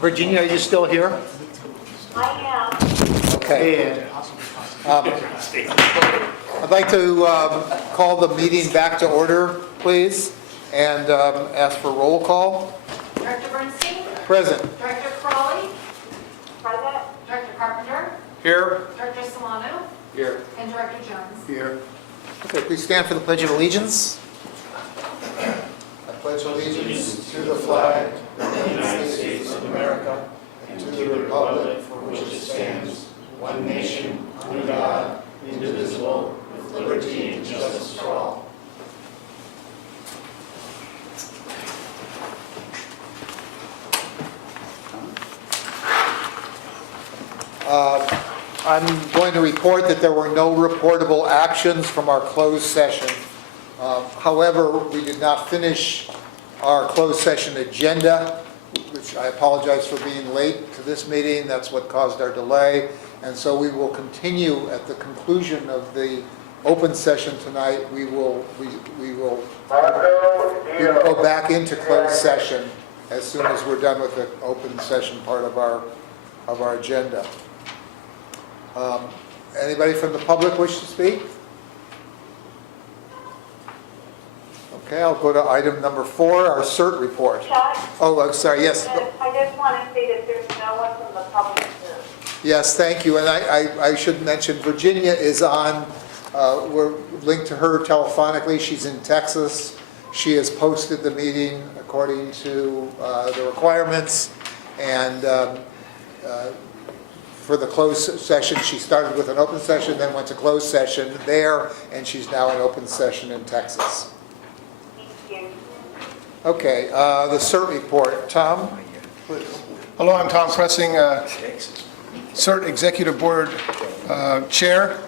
Virginia, are you still here? I am. Okay. I'd like to call the meeting back to order, please, and ask for roll call. Director Bernstein? Present. Director Crawley? Present. Director Carpenter? Here. Director Solano? Here. And Director Jones? Here. Okay, please stand for the Pledge of Allegiance. I pledge allegiance to the flag of the United States of America and to the republic for which it stands, one nation, under God, indivisible, with liberty and justice for all. I'm going to report that there were no reportable actions from our closed session. However, we did not finish our closed session agenda, which I apologize for being late to this meeting. That's what caused our delay. And so we will continue at the conclusion of the open session tonight. We will go back into closed session as soon as we're done with the open session part of our agenda. Anybody from the public wish to speak? Okay, I'll go to item number 4, our CERT report. Chuck? Oh, I'm sorry, yes. I just want to say that there's no one from the public here. Yes, thank you. And I should mention, Virginia is on, we're linked to her telephonically. She's in Texas. She has posted the meeting according to the requirements. And for the closed session, she started with an open session, then went to closed session there, and she's now in open session in Texas. Thank you. Okay, the CERT report. Tom? Please. Hello, I'm Tom Pressing, CERT Executive Board Chair.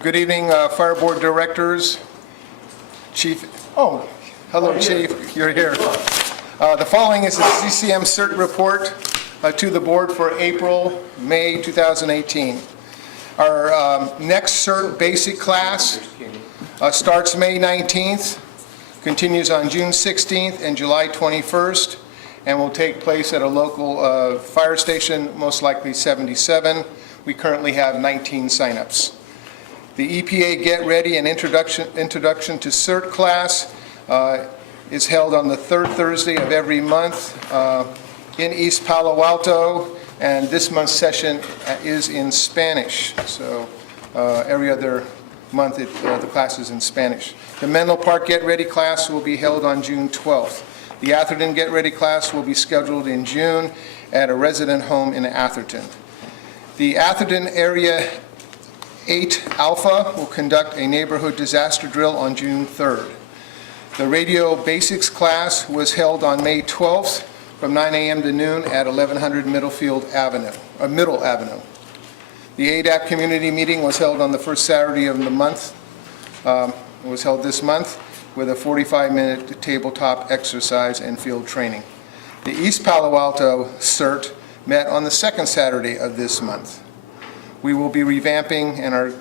Good evening, Fire Board Directors, Chief. Oh, hello, Chief. You're here. The following is the CCM CERT report to the board for April, May 2018. Our next CERT basic class starts May 19th, continues on June 16th and July 21st, and will take place at a local fire station, most likely 77. We currently have 19 signups. The EPA Get Ready and Introduction to CERT class is held on the third Thursday of every month in East Palo Alto, and this month's session is in Spanish. So every other month the class is in Spanish. The Menlo Park Get Ready class will be held on June 12th. The Atherton Get Ready class will be scheduled in June at a resident home in Atherton. The Atherton Area 8 Alpha will conduct a neighborhood disaster drill on June 3rd. The Radio Basics class was held on May 12th from 9 a.m. to noon at 1100 Middle Avenue. The ADAP community meeting was held on the first Saturday of the month. It was held this month with a 45-minute tabletop exercise and field training. The East Palo Alto CERT met on the second Saturday of this month. We will be revamping and are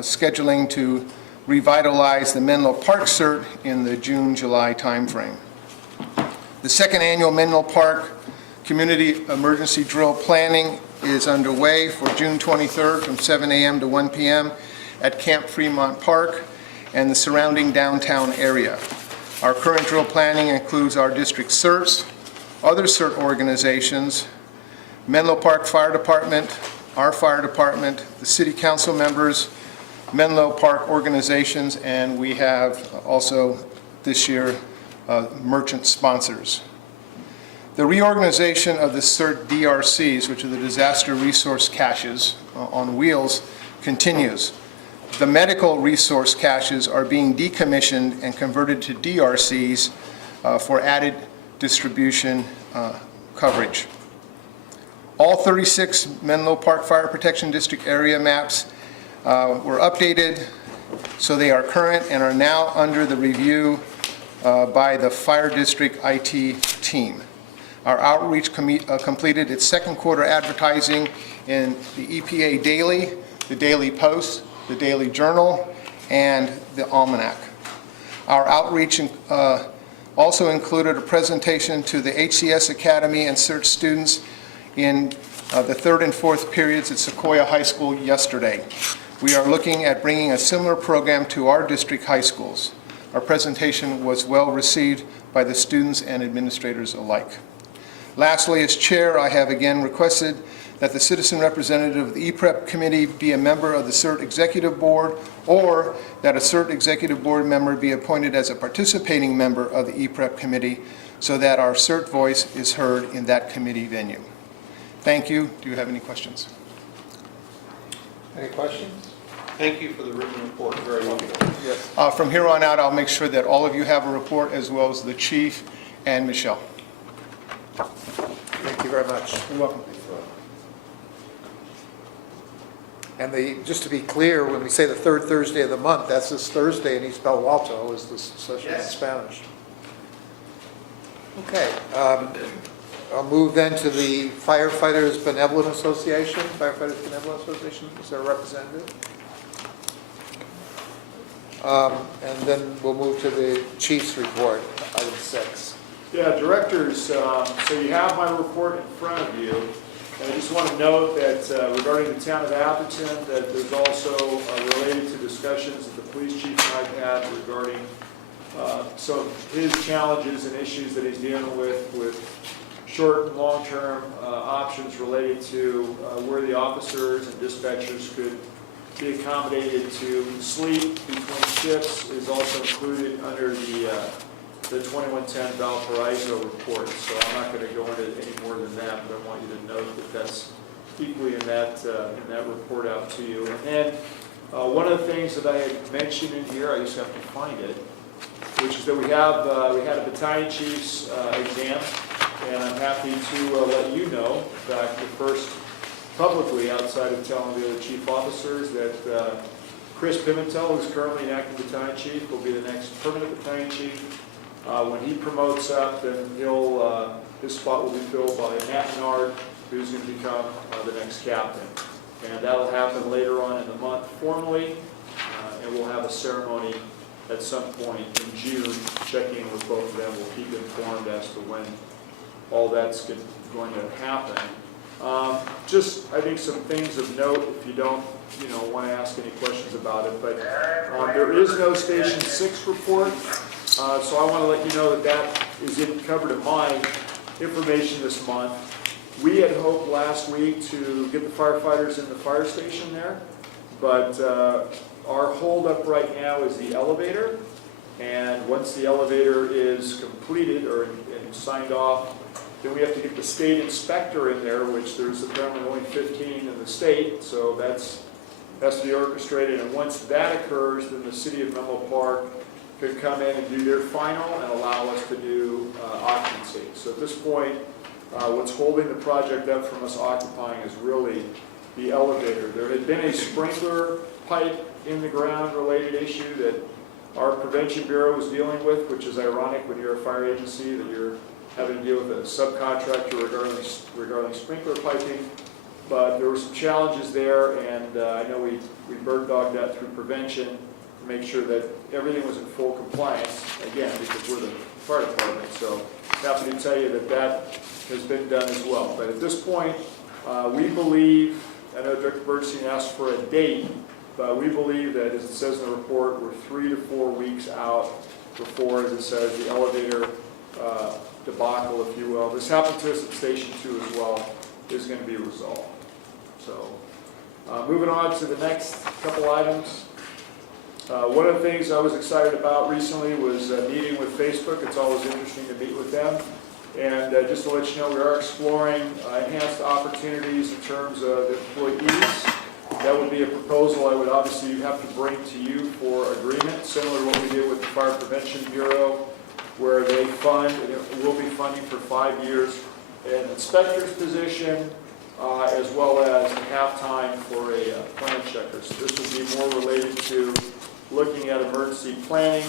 scheduling to revitalize the Menlo Park CERT in the June-July timeframe. The second annual Menlo Park Community Emergency Drill Planning is underway for June 23rd from 7 a.m. to 1 p.m. at Camp Fremont Park and the surrounding downtown area. Our current drill planning includes our district CERTs, other CERT organizations, Menlo Park Fire Department, our fire department, the city council members, Menlo Park organizations, and we have also this year merchant sponsors. The reorganization of the CERT DRCs, which are the Disaster Resource Caches on wheels, continues. The medical resource caches are being decommissioned and converted to DRCs for added distribution coverage. All 36 Menlo Park Fire Protection District area maps were updated, so they are current and are now under the review by the Fire District IT team. Our outreach completed its second quarter advertising in the EPA Daily, the Daily Post, the Daily Journal, and the Almanac. Our outreach also included a presentation to the HCS Academy and CERT students in the third and fourth periods at Sequoia High School yesterday. We are looking at bringing a similar program to our district high schools. Our presentation was well received by the students and administrators alike. Lastly, as chair, I have again requested that the citizen representative of the E-Prep committee be a member of the CERT executive board, or that a CERT executive board member be appointed as a participating member of the E-Prep committee so that our CERT voice is heard in that committee venue. Thank you. Do you have any questions? Any questions? Thank you for the written report, very helpful. Yes. From here on out, I'll make sure that all of you have a report, as well as the chief and Michelle. Thank you very much. You're welcome. And just to be clear, when we say the third Thursday of the month, that's this Thursday in East Palo Alto is the session in Spanish. Okay, I'll move then to the Firefighters Benevolent Association. Firefighters Benevolent Association, is there a representative? And then we'll move to the chief's report, item 6. Yeah, directors, so you have my report in front of you. And I just want to note that regarding the town of Atherton, that there's also related to discussions that the police chief and I've had regarding some of his challenges and issues that he's dealing with short and long-term options related to where the officers and dispatchers could be accommodated to sleep between shifts is also included under the 2110 Valparaiso report. So I'm not going to go into any more than that, but I want you to note that that's equally in that report out to you. And then one of the things that I had mentioned in here, I just have to find it, which is that we had a battalion chief's exam, and I'm happy to let you know, in fact, the first publicly outside of telling the other chief officers that Chris Pimentel, who's currently an active battalion chief, will be the next permanent battalion chief. When he promotes up, then his spot will be filled by Matt Menard, who's going to become the next captain. And that'll happen later on in the month formally, and we'll have a ceremony at some point in June, checking in with both of them. We'll keep informed as to when all that's going to happen. Just, I think, some things of note, if you don't, want to ask any questions about it, but there is no Station 6 report, so I want to let you know that is covered in my information this month. We had hoped last week to get the firefighters in the fire station there, but our holdup right now is the elevator, and once the elevator is completed and signed off, then we have to get the state inspector in there, which there's apparently only 15 in the state, so that's has to be orchestrated. And once that occurs, then the city of Menlo Park could come in and do their final and allow us to do occupancy. So at this point, what's holding the project up from us occupying is really the elevator. There had been a sprinkler pipe in the ground related issue that our prevention bureau was dealing with, which is ironic when you're a fire agency that you're having to deal with a subcontractor regarding sprinkler piping. But there were some challenges there, and I know we bird dogged that through prevention to make sure that everything was in full compliance, again, because we're the fire department. So happy to tell you that that has been done as well. But at this point, we believe, I know Director Bergstein asked for a date, but we believe that, as it says in the report, we're 3 to 4 weeks out before, as it says, the elevator debacle, if you will. This happened to us at Station 2 as well, is going to be resolved. So, moving on to the next couple items. One of the things I was excited about recently was meeting with Facebook. It's always interesting to meet with them. And just to let you know, we are exploring enhanced opportunities in terms of employees. That would be a proposal I would obviously have to bring to you for agreement, similar to what we did with the Fire Prevention Bureau, where they fund, and will be funding for 5 years, an inspector's position, as well as half-time for a plan checker. So this would be more related to looking at emergency planning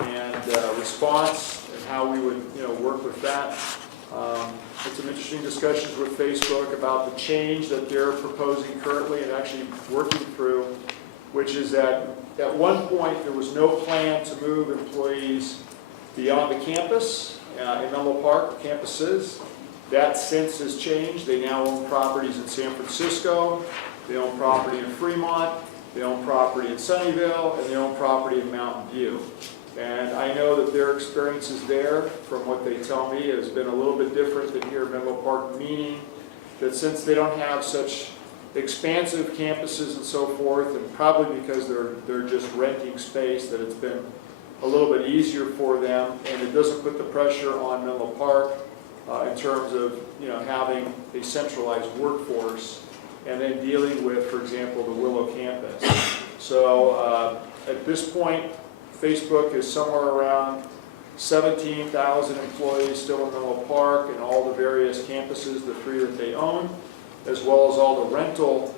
and response and how we would work with that. Had some interesting discussions with Facebook about the change that they're proposing currently and actually working through, which is that at one point there was no plan to move employees beyond the campus in Menlo Park, campuses. That since has changed. They now own properties in San Francisco, they own property in Fremont, they own property in Sunnyvale, and they own property in Mountain View. And I know that their experiences there, from what they tell me, has been a little bit different than here at Menlo Park, meaning that since they don't have such expansive campuses and so forth, and probably because they're just renting space, that it's been a little bit easier for them, and it doesn't put the pressure on Menlo Park in terms of, you know, having a centralized workforce and then dealing with, for example, the Willow campus. So at this point, Facebook is somewhere around 17,000 employees still in Menlo Park and all the various campuses, the 3 that they own, as well as all the rental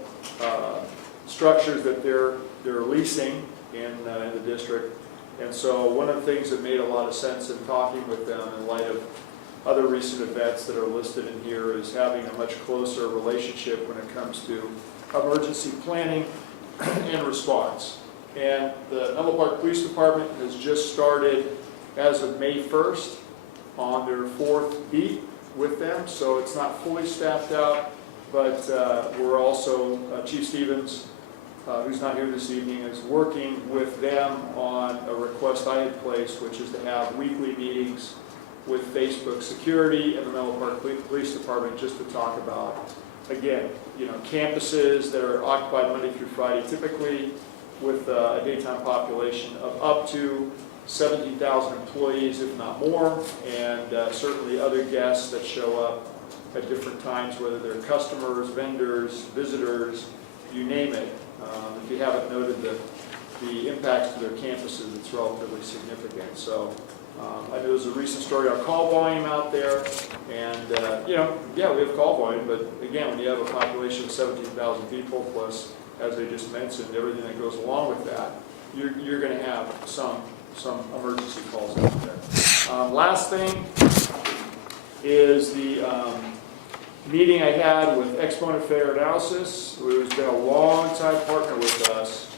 structures that they're leasing in the district. And so one of the things that made a lot of sense in talking with them in light of other recent events that are listed in here is having a much closer relationship when it comes to emergency planning and response. And the Menlo Park Police Department has just started, as of May 1st, on their 4th beat with them. So it's not fully staffed out, but we're also, Chief Stevens, who's not here this evening, is working with them on a request I had placed, which is to have weekly meetings with Facebook Security and the Menlo Park Police Department just to talk about, again, you know, campuses that are occupied Monday through Friday, typically with a daytime population of up to 17,000 employees, if not more, and certainly other guests that show up at different times, whether they're customers, vendors, visitors, you name it. If you haven't noted the impacts to their campuses, it's relatively significant. So I know there's a recent story on call volume out there, and you know, yeah, we have call volume, but again, when you have a population of 17,000 people, plus, as I just mentioned, everything that goes along with that, you're going to have some emergency calls out there. Last thing is the meeting I had with Exponent Fair Analysis, who has been a long-time partner with us.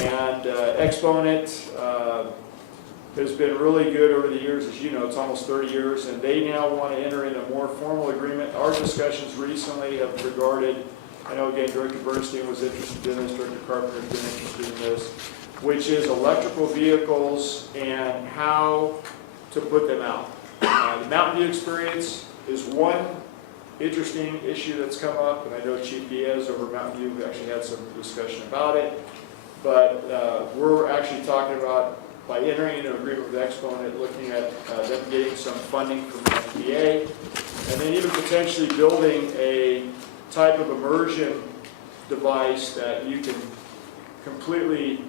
And Exponent has been really good over the years. As you know, it's almost 30 years, and they now want to enter in a more formal agreement. Our discussions recently have regarded, I know again, Director Bernstein was interested in this, Director Carpenter has been interested in this, which is electrical vehicles and how to put them out. The Mountain View experience is one interesting issue that's come up, and I know Chief Diaz over Mountain View, we actually had some discussion about it, but we're actually talking about, by entering into an agreement with Exponent, looking at them getting some funding from the FDA, and then even potentially building a type of immersion device that you can completely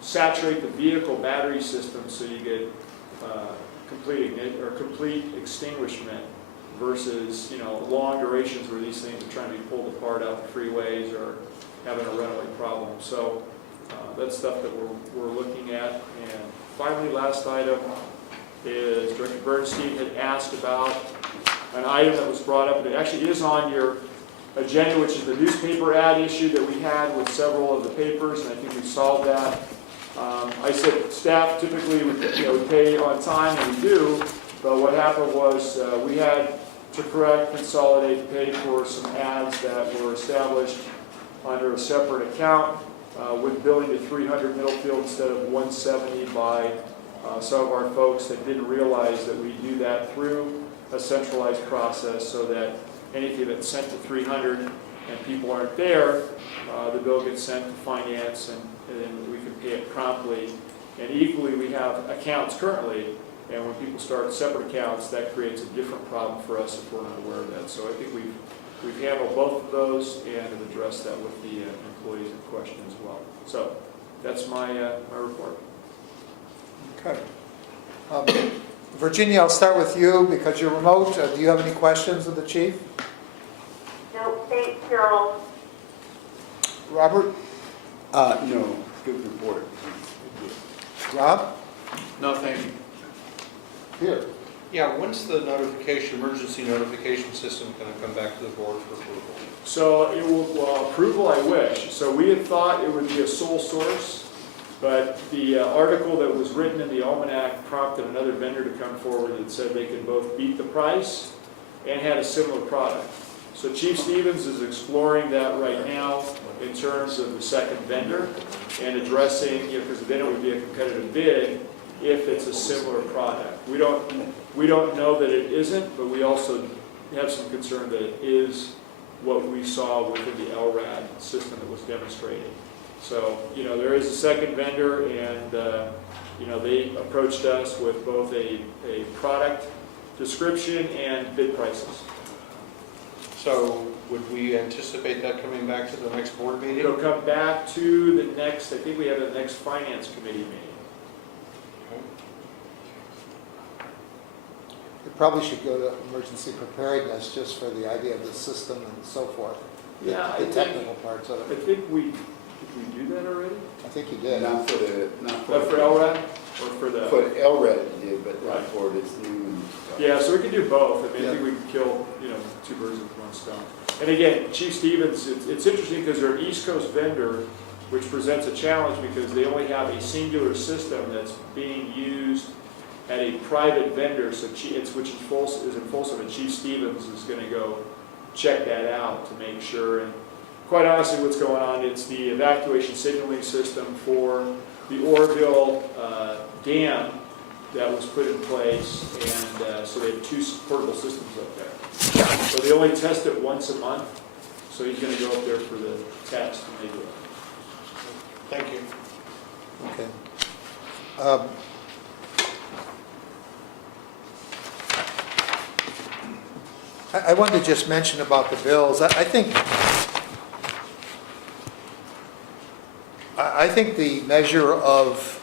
saturate the vehicle battery system so you get complete extinguishment versus, you know, long durations where these things are trying to be pulled apart out the freeways or having a runaway problem. So that's stuff that we're looking at. And finally, last item is Director Bernstein had asked about an item that was brought up, and it actually is on your agenda, which is the newspaper ad issue that we had with several of the papers, and I think we solved that. I said staff typically would pay on time, and we do, but what happened was we had to correct, consolidate, pay for some ads that were established under a separate account with billing to 300 Middlefield instead of 170 by some of our folks that didn't realize that we do that through a centralized process so that anything that's sent to 300 and people aren't there, the bill gets sent to finance and then we can pay it promptly. And equally, we have accounts currently, and when people start separate accounts, that creates a different problem for us if we're not aware of that. So I think we've handled both of those and have addressed that with the employees in question as well. So that's my report. Okay. Virginia, I'll start with you because you're remote. Do you have any questions of the chief? No, thanks, Carol. Robert? No, good report. Rob? No, thank you. Here. Yeah, when's the emergency notification system going to come back to the board for approval? So it will, approval I wish. So we had thought it would be a sole source, but the article that was written in the Almanac prompted another vendor to come forward that said they could both beat the price and had a similar product. So Chief Stevens is exploring that right now in terms of the second vendor and addressing, because then it would be a competitive bid if it's a similar product. We don't know that it isn't, but we also have some concern that it is what we saw within the LRAD system that was demonstrated. So, there is a second vendor, and, they approached us with both a product description and bid prices. So would we anticipate that coming back to the next board meeting? It'll come back to the next, I think we have the next finance committee meeting. It probably should go to emergency preparedness just for the idea of the system and so forth. Yeah, I The think- technical parts of I it. think did we do that already? I think you did. Not for the, Not for LRAD or for the? For LRED you did, but not Right. for this new stuff. Yeah, so we can do both. I mean, I Yeah. think we can kill, two birds with one stone. And again, Chief Stevens, it's interesting because they're an East Coast vendor, which presents a challenge because they only have a singular system that's being used at a private vendor, so which is in Folsom, and Chief Stevens is gonna go check that out to make sure. And quite honestly, what's going on, it's the evacuation signaling system for the Oroville Dam that was put in place, and so they have two portable systems up there. So they only test it once a month, so he's gonna go up there for the test and they do it. Thank you. Okay. I wanted to just mention about the bills. I think the measure of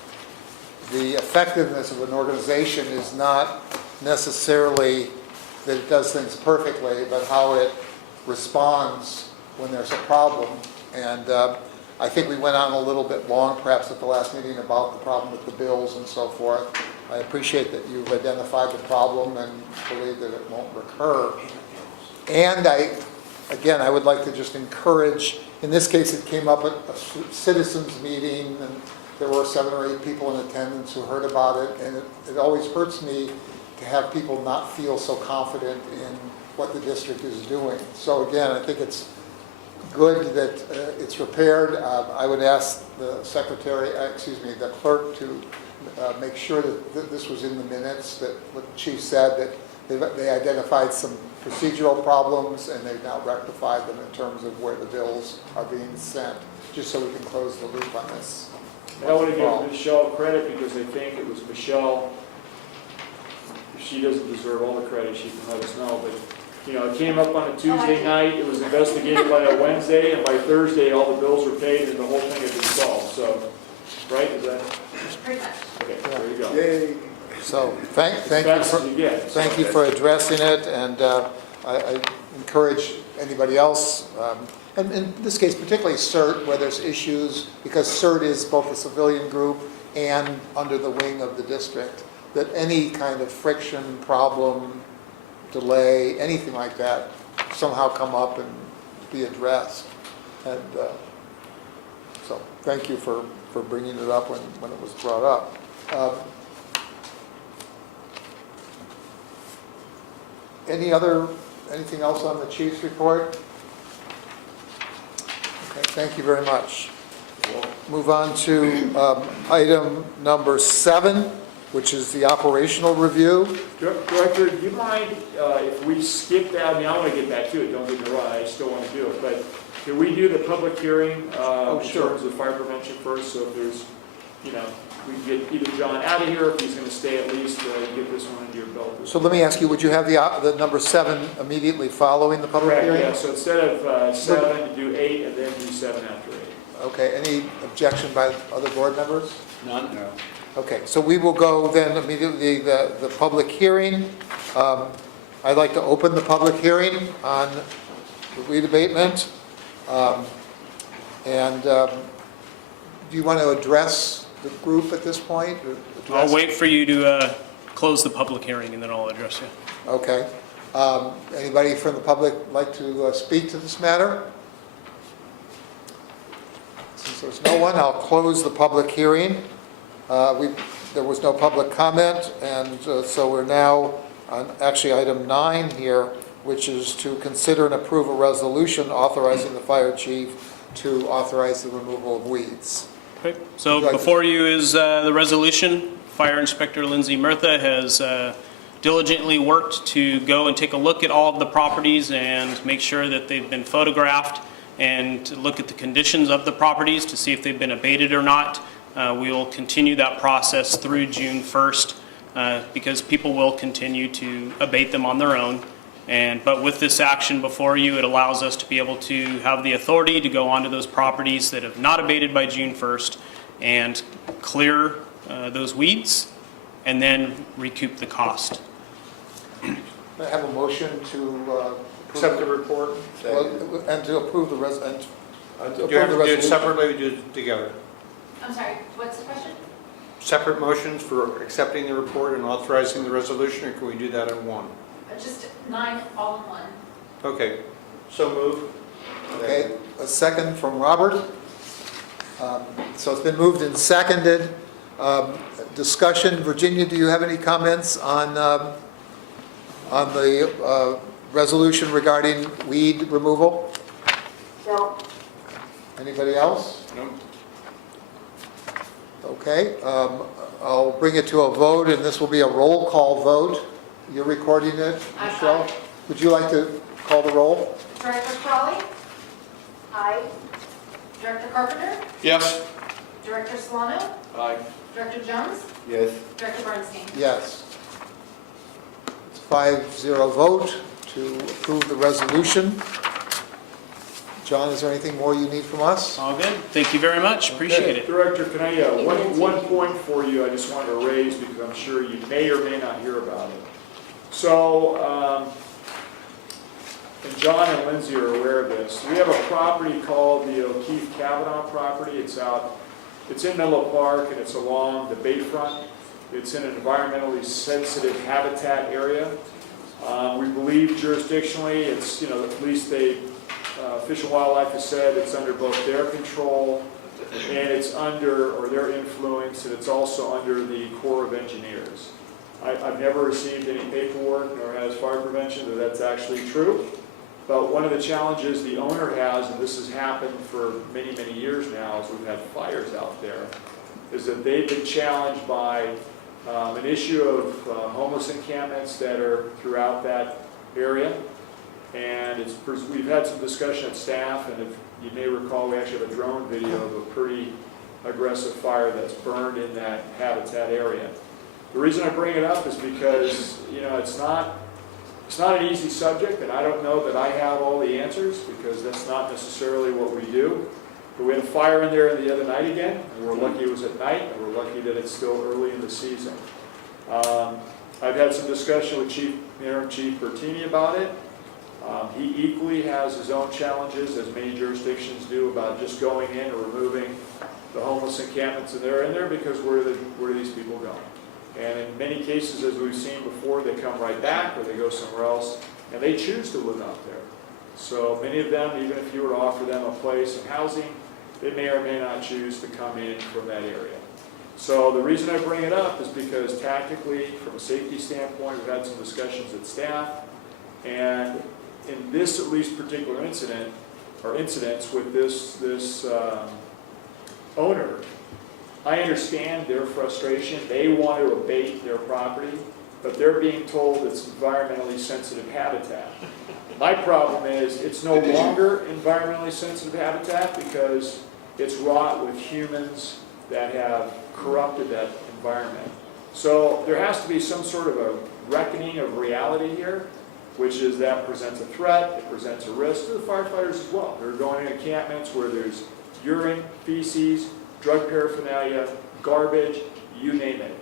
the effectiveness of an organization is not necessarily that it does things perfectly, but how it responds when there's a problem. And I think we went on a little bit long, perhaps at the last meeting, about the problem with the bills and so forth. I appreciate that you've identified the problem and believe that it won't recur. And I would like to just encourage, in this case, it came up at a citizens meeting, and there were 7 or 8 people in attendance who heard about it, and it always hurts me to have people not feel so confident in what the district is doing. So again, I think it's good that it's repaired. I would ask the secretary, the clerk to make sure that this was in the minutes, that what the chief said, that they identified some procedural problems and they've now rectified them in terms of where the bills are being sent, just so we can close the loop on this. And I want to give Michelle credit because I think it was Michelle, she doesn't deserve all the credit, she can let us know, but it came up on a Tuesday night, it was investigated by a Wednesday, and by Thursday, all the bills were paid and the whole thing had been solved, so, right, is that? Pretty much. Okay, there you go. Yay. So thank you Fast for, as you get. thank you for addressing it, and I encourage anybody else, and in this case particularly CERT, where there's issues, because CERT is both a civilian group and under the wing of the district, that any kind of friction, problem, delay, anything like that, somehow come up and be addressed. And so thank you for bringing it up when it was brought up. Anything else on the chief's report? Okay, thank you very much. Move on to item number 7, which is the operational review. Director, do you mind if we skip that? I mean, I want to get back to it, don't get me wrong, I still want to do it, but can we do the public hearing in sure. terms of fire prevention first? So if there's, we can get either John out of here, if he's going to stay at least, get this one under your belt. So let me ask you, would you have the number 7 immediately following the public Correct, hearing? yeah, so instead of 7, do 8, and then do 7 after 8. Okay, any objection by other board members? None? No. Okay, so we will go then immediately the public hearing. I'd like to open the public hearing on the weed abatement. Do you want to address the group at this point? Or address- I'll wait for you to close the public hearing and then I'll address you. Okay. Anybody from the public like to speak to this matter? Since there's no one, I'll close the public hearing. There was no public comment, and so we're now on actually item 9 here, which is to consider and approve a resolution authorizing the fire chief to authorize the removal of weeds. Okay, so before you is the resolution. Fire Inspector Lindsay Murtha has diligently worked to go and take a look at all of the properties and make sure that they've been photographed and to look at the conditions of the properties to see if they've been abated or not. We will continue that process through June 1st because people will continue to abate them on their own. But with this action before you, it allows us to be able to have the authority to go onto those properties that have not abated by June 1st and clear those weeds and then recoup the cost. I have a motion to Accept the report? and to approve the Do you have to do it separately or do it together? I'm sorry, what's the question? Separate motions for accepting the report and authorizing the resolution, or can we do that in one? Just 9 all in one. Okay, so move. Okay, a second from Robert. So it's been moved and seconded. Discussion, Virginia, do you have any comments on the resolution regarding weed removal? No. Anybody else? No? Okay, I'll bring it to a vote, and this will be a roll call vote. You're recording it, Aye. Michelle? Would you like to call the roll? Director Crawley, Aye. Director Carpenter, Yes. Director Solano, Aye. Director Jones, Yes. Director Bernstein. Yes. It's 5-0 vote to approve the resolution. John, is there anything more you need from us? All good. Thank you very much. Appreciate it. Director, can I, one point for you I just wanted to raise because I'm sure you may or may not hear about it. So, and John and Lindsay are aware of this, we have a property called the O'Keefe Kavanaugh property. It's in Menlo Park and it's along the bayfront. It's in an environmentally sensitive habitat area. We believe jurisdictionally, it's, at least Fish and Wildlife has said it's under both their control and it's under, or their influence, and it's also under the Corps of Engineers. I've never received any paperwork, nor has fire prevention, that that's actually true. But one of the challenges the owner has, and this has happened for many, many years now, as we've had fires out there, is that they've been challenged by an issue of homeless encampments that are throughout that area. And we've had some discussion at staff, and if you may recall, we actually have a drone video of a pretty aggressive fire that's burned in that habitat area. The reason I bring it up is because, it's not an easy subject, and I don't know that I have all the answers, because that's not necessarily what we do. But we had a fire in there the other night again, and we're lucky it was at night, and we're lucky that it's still early in the season. I've had some discussion with Interim Chief Bertini about it. He equally has his own challenges, as many jurisdictions do, about just going in and removing the homeless encampments, and they're in there because where do these people go? And in many cases, as we've seen before, they come right back or they go somewhere else, and they choose to live out there. So many of them, even if you were to offer them a place of housing, they may or may not choose to come in from that area. So the reason I bring it up is because tactically, from a safety standpoint, we've had some discussions at staff, and in this at least particular incident, or incidents with this owner, I understand their frustration. They want to abate their property, but they're being told it's environmentally sensitive habitat. My problem is it's no longer environmentally sensitive habitat because it's wrought with humans that have corrupted that environment. So there has to be some sort of a reckoning of reality here, which is that presents a threat, it presents a risk to the firefighters as well. They're going in encampments where there's urine, feces, drug paraphernalia, garbage, you name it.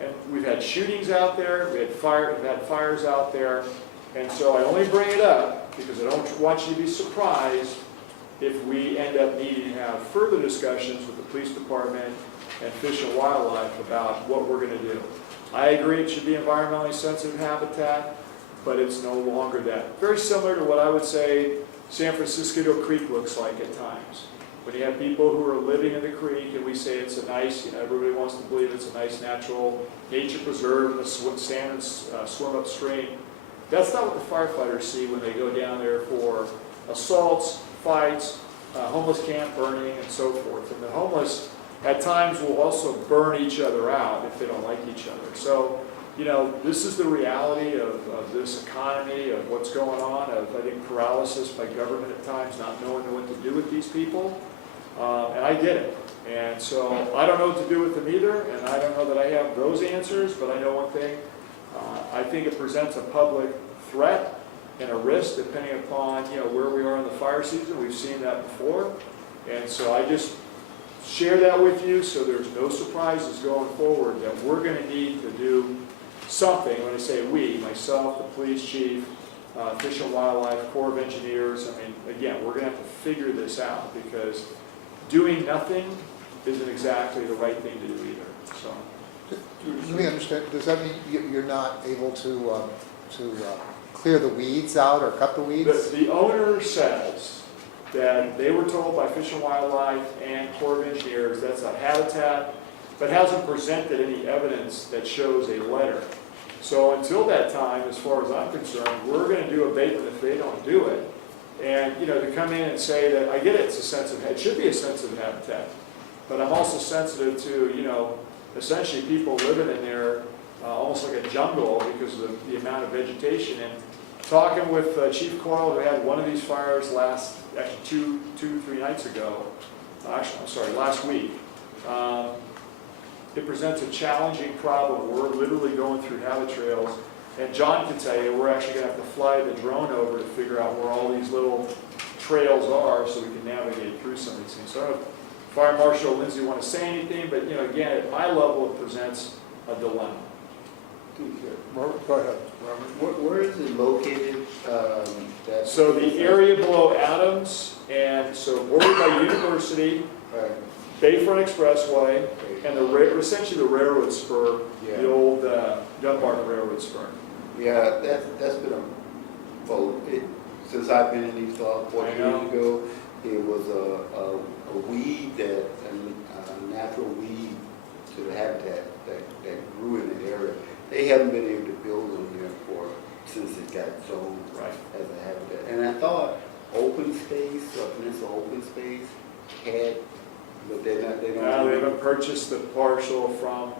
And we've had shootings out there, we've had fires out there, and so I only bring it up because I don't want you to be surprised if we end up needing to have further discussions with the police department and Fish and Wildlife about what we're going to do. I agree it should be environmentally sensitive habitat, but it's no longer that. Very similar to what I would say San Francisco Creek looks like at times. When you have people who are living in the creek and we say it's a nice, everybody wants to believe it's a nice natural nature preserve and stand and swim upstream. That's not what the firefighters see when they go down there for assaults, fights, homeless camp burning, and so forth. And the homeless, at times, will also burn each other out if they don't like each other. So, you know, this is the reality of this economy, of what's going on, of, I think, paralysis by government at times, not knowing what to do with these people. And I get it. And so I don't know what to do with them either, and I don't know that I have those answers, but I know one thing. I think it presents a public threat and a risk depending upon, you know, where we are in the fire season. We've seen that before. And so I just share that with you so there's no surprises going forward that we're going to need to do something. When I say we, myself, the police chief, Fish and Wildlife, Corps of Engineers, I mean, again, we're going to have to figure this out because doing nothing isn't exactly the right thing to do either. So. Let me understand, does that mean you're not able to clear the weeds out or cut the weeds? The owner says that they were told by Fish and Wildlife and Corps of Engineers that's a habitat, but hasn't presented any evidence that shows a letter. So until that time, as far as I'm concerned, we're going to do abatement if they don't do it. And, you know, to come in and say that, I get it, it's a sensitive, it should be a sensitive habitat, but I'm also sensitive to, you know, essentially people living in there almost like a jungle because of the amount of vegetation. And talking with Chief Coyle, who had one of these fires last, actually 3 nights ago, actually, I'm sorry, last week, it presents a challenging problem. We're literally going through habit trails. And John can tell you, we're actually going to have to fly the drone over to figure out where all these little trails are so we can navigate through some of these things. So I don't know if Fire Marshal Lindsay want to say anything, but, you know, again, at my level, it presents a dilemma. Robert, go ahead. Where is it located? That- So the area below Adams, and so bordered by University, Right. Bayfront Expressway, and essentially the railroad spur, the old Dunbar Railroad spur. Yeah, that's been since I've been in East Hall 40 I know. years ago, it was a weed a natural weed to the habitat that grew in the area. They haven't been able to build on there since it got zoned Right. as a habitat. And I thought open space, Peninsula Open Space had, but they don't. Now they haven't purchased the parcel from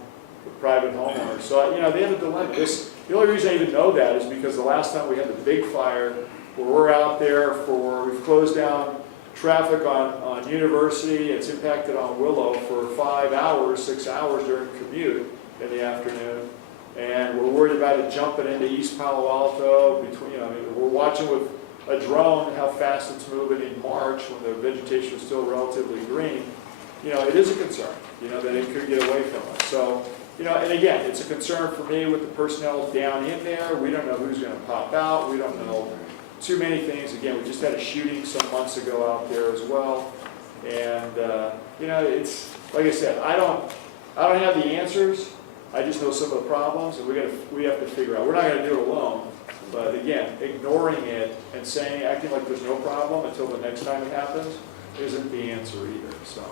the private homeowner. So, you know, they have a dilemma. The only reason I even know that is because the last time we had the big fire, where we're out there we've closed down traffic on University, it's impacted on Willow for 5 hours, 6 hours during commute in the afternoon. And we're worried about it jumping into East Palo Alto between, you know, I mean, we're watching with a drone how fast it's moving in March when the vegetation is still relatively green. You know, it is a concern, you know, that it could get away from us. So, you know, and again, it's a concern for me with the personnel down in there. We don't know who's going to pop out. We don't know too many things. Again, we just had a shooting some months ago out there as well. And, you know, it's, like I said, I don't have the answers. I just know some of the problems, and we have to figure out. We're not going to do it alone. But again, ignoring it and acting like there's no problem until the next time it happens isn't the answer either, so.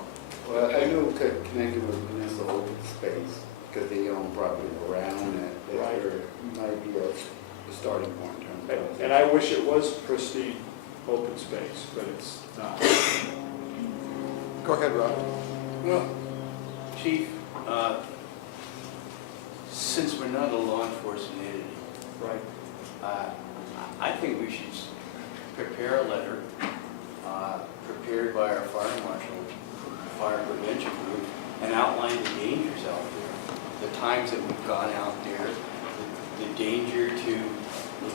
Well, I know connected with Peninsula Open Space, because they own property around that Right. area, might be a starting point in terms of. And I wish it was pristine open space, but it's not. Go ahead, Rob. Well, Chief, since we're not a law enforcement entity, Right. I think we should prepare a letter prepared by our fire marshal, fire prevention group, and outline the dangers out there, the times that we've gone out there, the danger to, you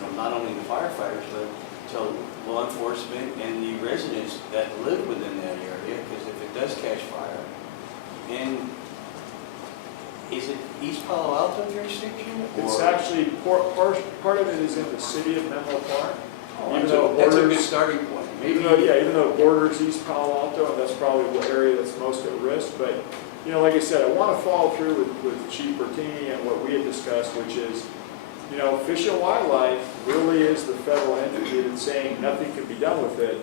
know, not only the firefighters, but to law enforcement and the residents that live within that area, because if it does catch fire, and is it East Palo Alto jurisdiction? It's or- actually, part of it is in the city of Menlo Park. Oh, even that's though a- that's a good borders- starting point. Maybe, Even though it borders East Palo Alto, and that's probably the area that's most at risk. But, you know, like I said, I want to follow through with Chief Bertini and what we had discussed, which is, you know, Fish and Wildlife really is the federal entity that's saying nothing can be done with it,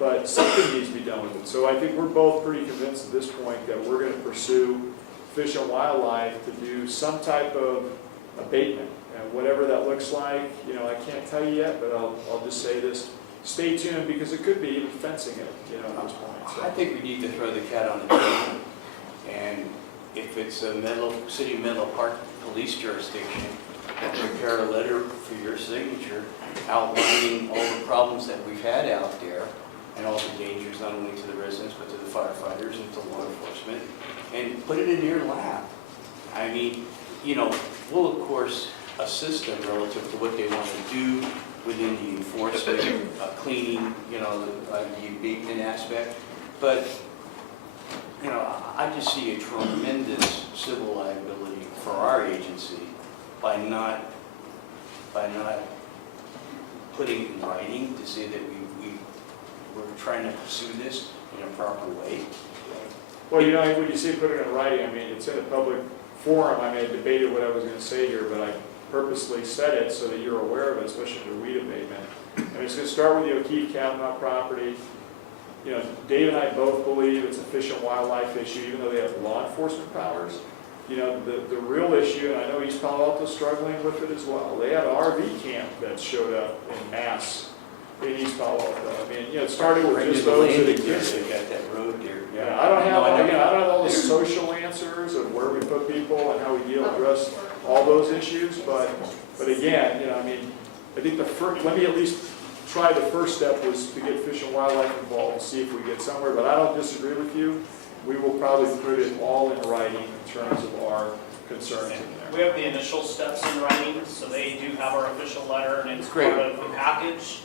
but something needs to be done with it. So I think we're both pretty convinced at this point that we're going to pursue Fish and Wildlife to do some type of abatement. And whatever that looks like, you know, I can't tell you yet, but I'll just say this, stay tuned, because it could be even fencing it, you know, at this point. So- I think we need to throw the cat on the table, and if it's a City of Menlo Park police jurisdiction, prepare a letter for your signature outlining all the problems that we've had out there, and all the dangers, not only to the residents, but to the firefighters and to law enforcement, and put it in your lap. I mean, you know, we'll of course assist them relative to what they want to do within the enforcement, cleaning, you know, the abatement aspect. But, you know, I just see a tremendous civil liability for our agency by not putting in writing to say that we're trying to pursue this in a proper way. Well, you know, when you say put it in writing, I mean, it's in a public forum. I mean, I debated what I was going to say here, but I purposely said it so that you're aware of it, especially the weed abatement. I mean, it's going to start with the O'Keefe Kavanaugh property. You know, Dave and I both believe it's a fish and wildlife issue, even though they have law enforcement powers. You know, the real issue, and I know East Palo Alto's struggling with it as well, they have an RV camp that showed up in mass in East Palo Alto. I mean, you know, it started with Right just to the those that landing there, existed. they got that road there. Yeah, I don't have, No, I know. again, I don't have all the social answers of where we put people and how we address all those issues, but again, you know, I mean, I think the first, let me at least try, the first step was to get Fish and Wildlife involved and see if we get somewhere, but I don't disagree with you. We will probably put it all in writing in terms of our concerns in We there. have the initial steps in writing, so they do have our official letter, and it's Great. part of the package.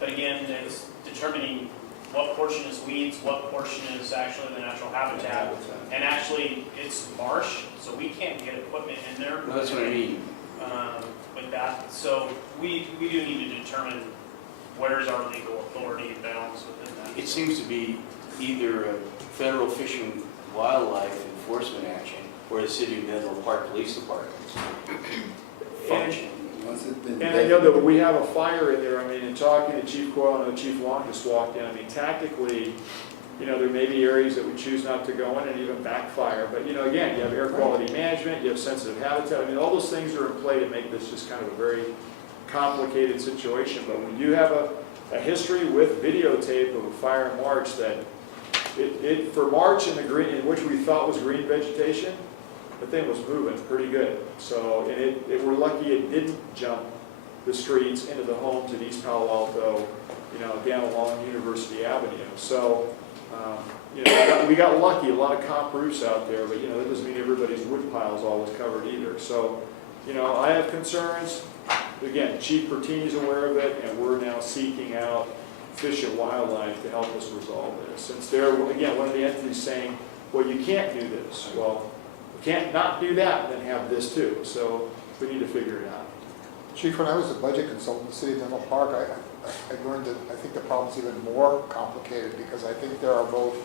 But again, it's determining what portion is weeds, what portion is actually the natural habitat. And actually, it's marsh, so we can't get equipment in there. No, that's what I mean. With that. So we do need to determine where's our legal authority and bounds within that. It seems to be either a federal fish and wildlife enforcement action or the City of Menlo Park Police Department's function. Once it's been And I know that we have a fire in there, I mean, in talking to Chief Coyle and Chief Long just walked in, I mean, tactically, you know, there may be areas that we choose not to go in and even backfire, but, you know, again, you have air quality management, you have sensitive habitat, I mean, all those things are in play to make this just kind of a very complicated situation, but we do have a history with videotape of a fire in March that for March in the green, in which we thought was green vegetation, the thing was moving pretty good. So, and we're lucky it didn't jump the streets into the homes in East Palo Alto, you know, down along University Avenue. So, you know, we got lucky, a lot of comp roofs out there, but, you know, that doesn't mean everybody's wood pile's always covered either. So, you know, I have concerns. Again, Chief Pertini's aware of it, and we're now seeking out Fish and Wildlife to help us resolve this. Since they're, again, one of the entities saying, well, you can't do this. Well, you can't not do that and then have this too. So we need to figure it out. Chief, when I was a budget consultant in the city of Menlo Park, I learned that I think the problem's even more complicated because I think there are both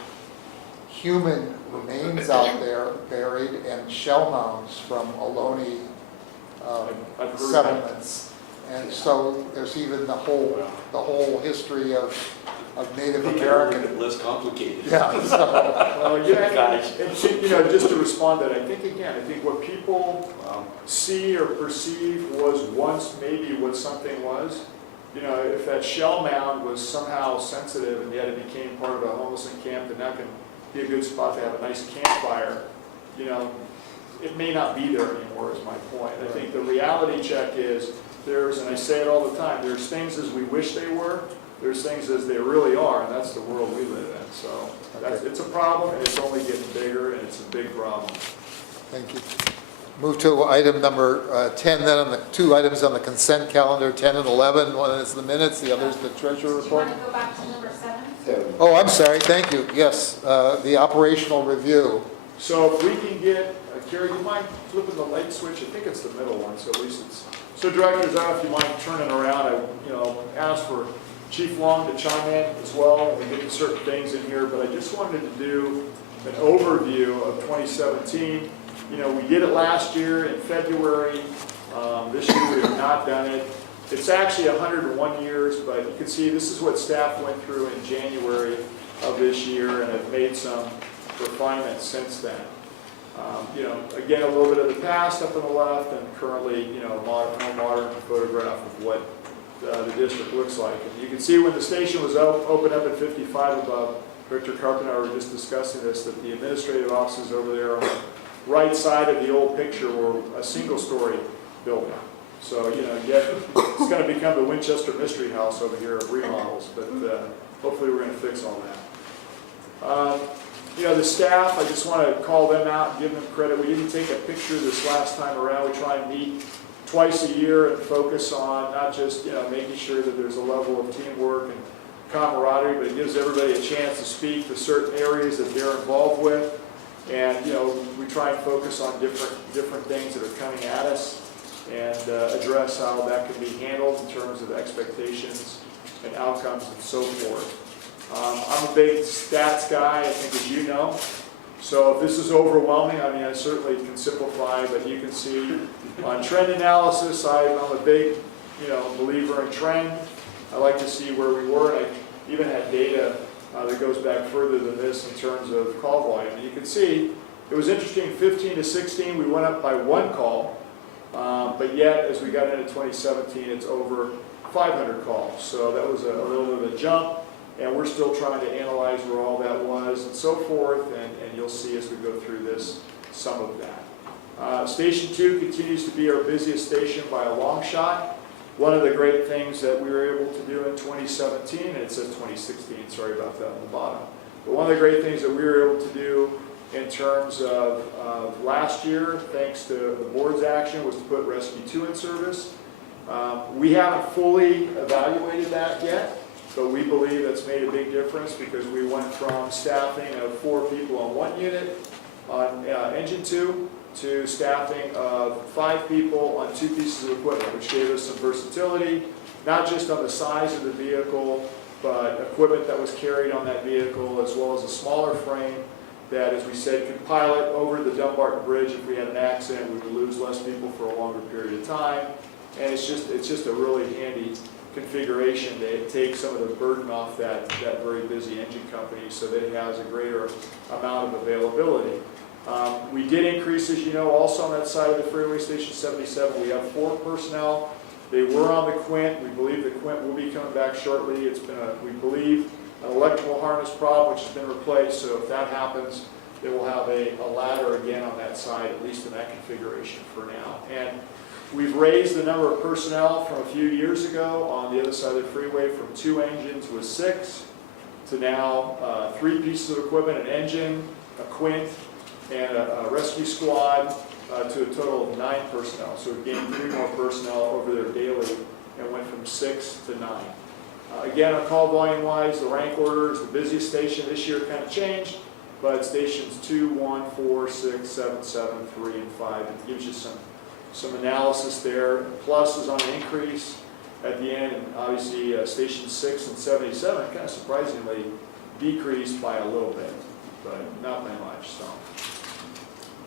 human remains out there buried and shell mounds from Ohlone I've heard settlements. And so there's even the whole history of Native American. Less complicated. Yeah, so, Well, yeah, Guys. and, you know, just to respond to that, I think again, I think what people Wow. see or perceive was once maybe what something was. You know, if that shell mound was somehow sensitive and yet it became part of a homeless encampment, then that can be a good spot to have a nice campfire. You know, it may not be there anymore is my point. I think the reality check is there's, and I say it all the time, there's things as we wish they were, there's things as they really are, and that's the world we live in. So it's a problem, and it's only getting bigger, and it's a big problem. thank you. Move to item number 10, then on the two items on the consent calendar, 10 and 11. One is the minutes, the other is the treasurer Do you report. want to go back to number 7? seven. Oh, I'm sorry, thank you, yes, the operational review. So if we can get, Carrie, you mind flipping the light switch? I think it's the middle one, so at least it's, so directors, I don't know if you mind turning around. I asked for Chief Long to chime in as well, and we get to certain things in here, but I just wanted to do an overview of 2017. You know, we did it last year in February. This year we have not done it. It's actually 101 years, but you can see this is what staff went through in January of this year, and have made some refinements since then. Again, a little bit of the past up on the left, and currently, a modern photograph of what the district looks like. And you can see when the station was opened up at 55 above, Director Carpenter and I were just discussing this, that the administrative offices over there on the right side of the old picture were a single-story building. So, it's going to become the Winchester Mystery House over here of remodels, but hopefully we're going to fix all that. The staff, I just want to call them out and give them credit. We didn't take a picture this last time around. We try and meet twice a year and focus on not just, making sure that there's a level of teamwork and camaraderie, but it gives everybody a chance to speak to certain areas that they're involved with. And, we try and focus on different things that are coming at us and address how that can be handled in terms of expectations and outcomes and so forth. I'm a big stats guy, I think, as you know. So if this is overwhelming, I certainly can simplify, but you can see on trend analysis, I'm a big, believer in trend. I like to see where we were, and I even had data that goes back further than this in terms of call volume. And you can see, it was interesting, 15 to 16, we went up by 1 call, but yet, as we got into 2017, it's over 500 calls. So that was a little bit of a jump. And we're still trying to analyze where all that was and so forth, and you'll see as we go through this some of that. Station 2 continues to be our busiest station by a long shot. One of the great things that we were able to do in 2017, and it says 2016, sorry about that on the bottom, but one of the great things that we were able to do in terms of last year, thanks to the board's action, was to put Rescue 2 in service. We haven't fully evaluated that yet, but we believe that's made a big difference because we went from staffing of 4 people on 1 unit on engine 2 to staffing of 5 people on 2 pieces of equipment, which gave us some versatility, not just on the size of the vehicle, but equipment that was carried on that vehicle, as well as a smaller frame that, as we said, could pilot over the Dumbarton Bridge. If we had an accident, we would lose less people for a longer period of time. And it's just a really handy configuration to take some of the burden off that very busy engine company so that it has a greater amount of availability. We did increase, as you know, also on that side of the freeway, Station 77. We have 4 personnel. They were on the Quint. We believe the Quint will be coming back shortly. It's been, we believe, an electrical harness problem which has been replaced. So if that happens, they will have a ladder again on that side, at least in that configuration for now. And we've raised the number of personnel from a few years ago on the other side of the freeway from 2 engines with 6 to now 3 pieces of equipment, an engine, a Quint, and a rescue squad to a total of 9 personnel. So we've gained 3 more personnel over there daily and went from 6 to 9. Again, on call volume wise, the rank order is the busiest station this year kind of changed, but stations 2, 1, 4, 6, 7, 7, 3, and 5. It gives you some analysis there. Plus is on an increase at the end, and obviously Station 6 and 77 kind of surprisingly decreased by a little bit, but not by much. So.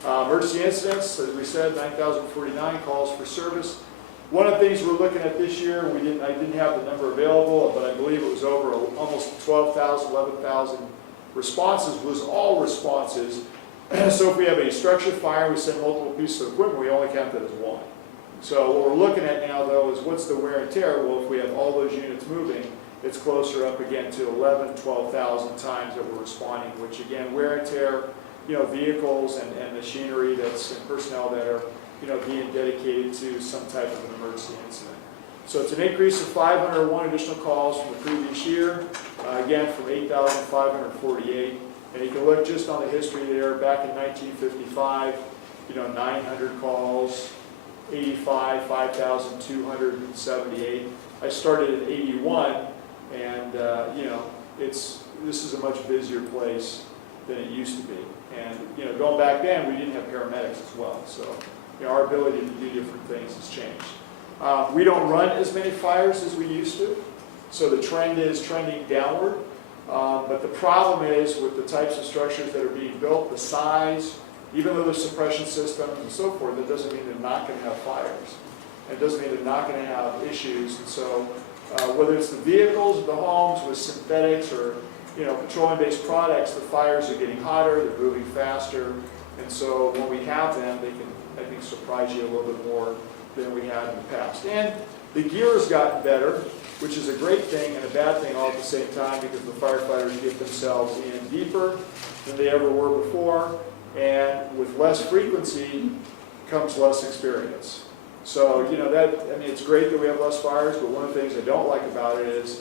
Emergency incidents, as we said, 9,049 calls for service. One of the things we're looking at this year, I didn't have the number available, but I believe it was over almost 12,000, 11,000 responses, was all responses. So if we have a structure fire, we send multiple pieces of equipment, we only count that as 1. So what we're looking at now, though, is what's the wear and tear? Well, if we have all those units moving, it's closer up again to 11,000, 12,000 times that we're responding, which again, wear and tear, vehicles and machinery and personnel that are, being dedicated to some type of an emergency incident. So it's an increase of 501 additional calls from the previous year, again from 8,548. And you can look just on the history there, back in 1955, 900 calls, 85, 5,278. I started at 81, and this is a much busier place than it used to be. And going back then, we didn't have paramedics as well, so our ability to do different things has changed. We don't run as many fires as we used to, so the trend is trending downward. But the problem is with the types of structures that are being built, the size, even though there's suppression systems and so forth, that doesn't mean they're not going to have fires. It doesn't mean they're not going to have issues. And so whether it's the vehicles, the homes with synthetics or petroleum-based products, the fires are getting hotter, they're moving faster, And so when we have them, they can, I think, surprise you a little bit more than we had in the past. And the gear has gotten better, which is a great thing and a bad thing all at the same time, because the firefighters get themselves in deeper than they ever were before, and with less frequency comes less experience. So, you know, I mean, it's great that we have less fires, but one of the things I don't like about it is,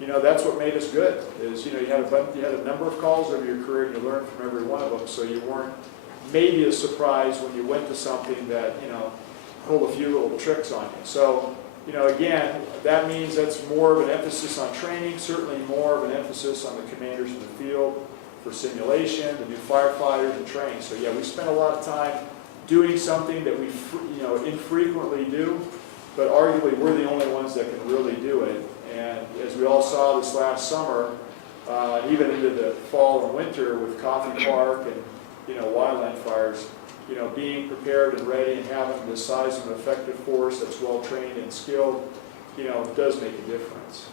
you know, that's what made us good, is, you know, you had a number of calls over your career and you learned from every one of them, so you weren't maybe as surprised when you went to something that, you know, pulled a few little tricks on you. So, you know, again, that means that's more of an emphasis on training, certainly more of an emphasis on the commanders in the field for simulation, the new firefighters and training. So yeah, we spent a lot of time doing something that we, you know, infrequently do, but arguably we're the only ones that can really do it. And as we all saw this last summer, even into the fall and winter with Coffee Park and, you know, wildland fires, you know, being prepared and ready and having the size of an effective force that's well trained and skilled, you know, does make a difference.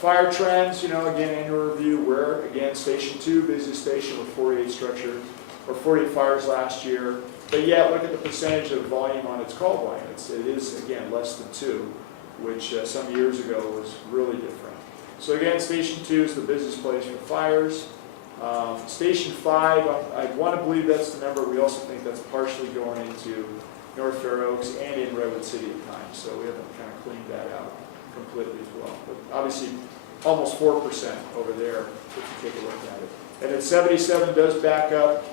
Fire trends, you know, again, annual review, where, again, Station 2, busiest station with 48 fires last year. But yet, look at the percentage of volume on its call volume. It is, again, less than 2, which some years ago was really different. So again, Station 2 is the busiest place for fires. Station 5, I want to believe that's the number. We also think that's partially going into North Fair Oaks and in Redwood City at times. So we haven't kind of cleaned that out completely as well. But obviously, almost 4% over there if you take a look at it. And then 77 does back up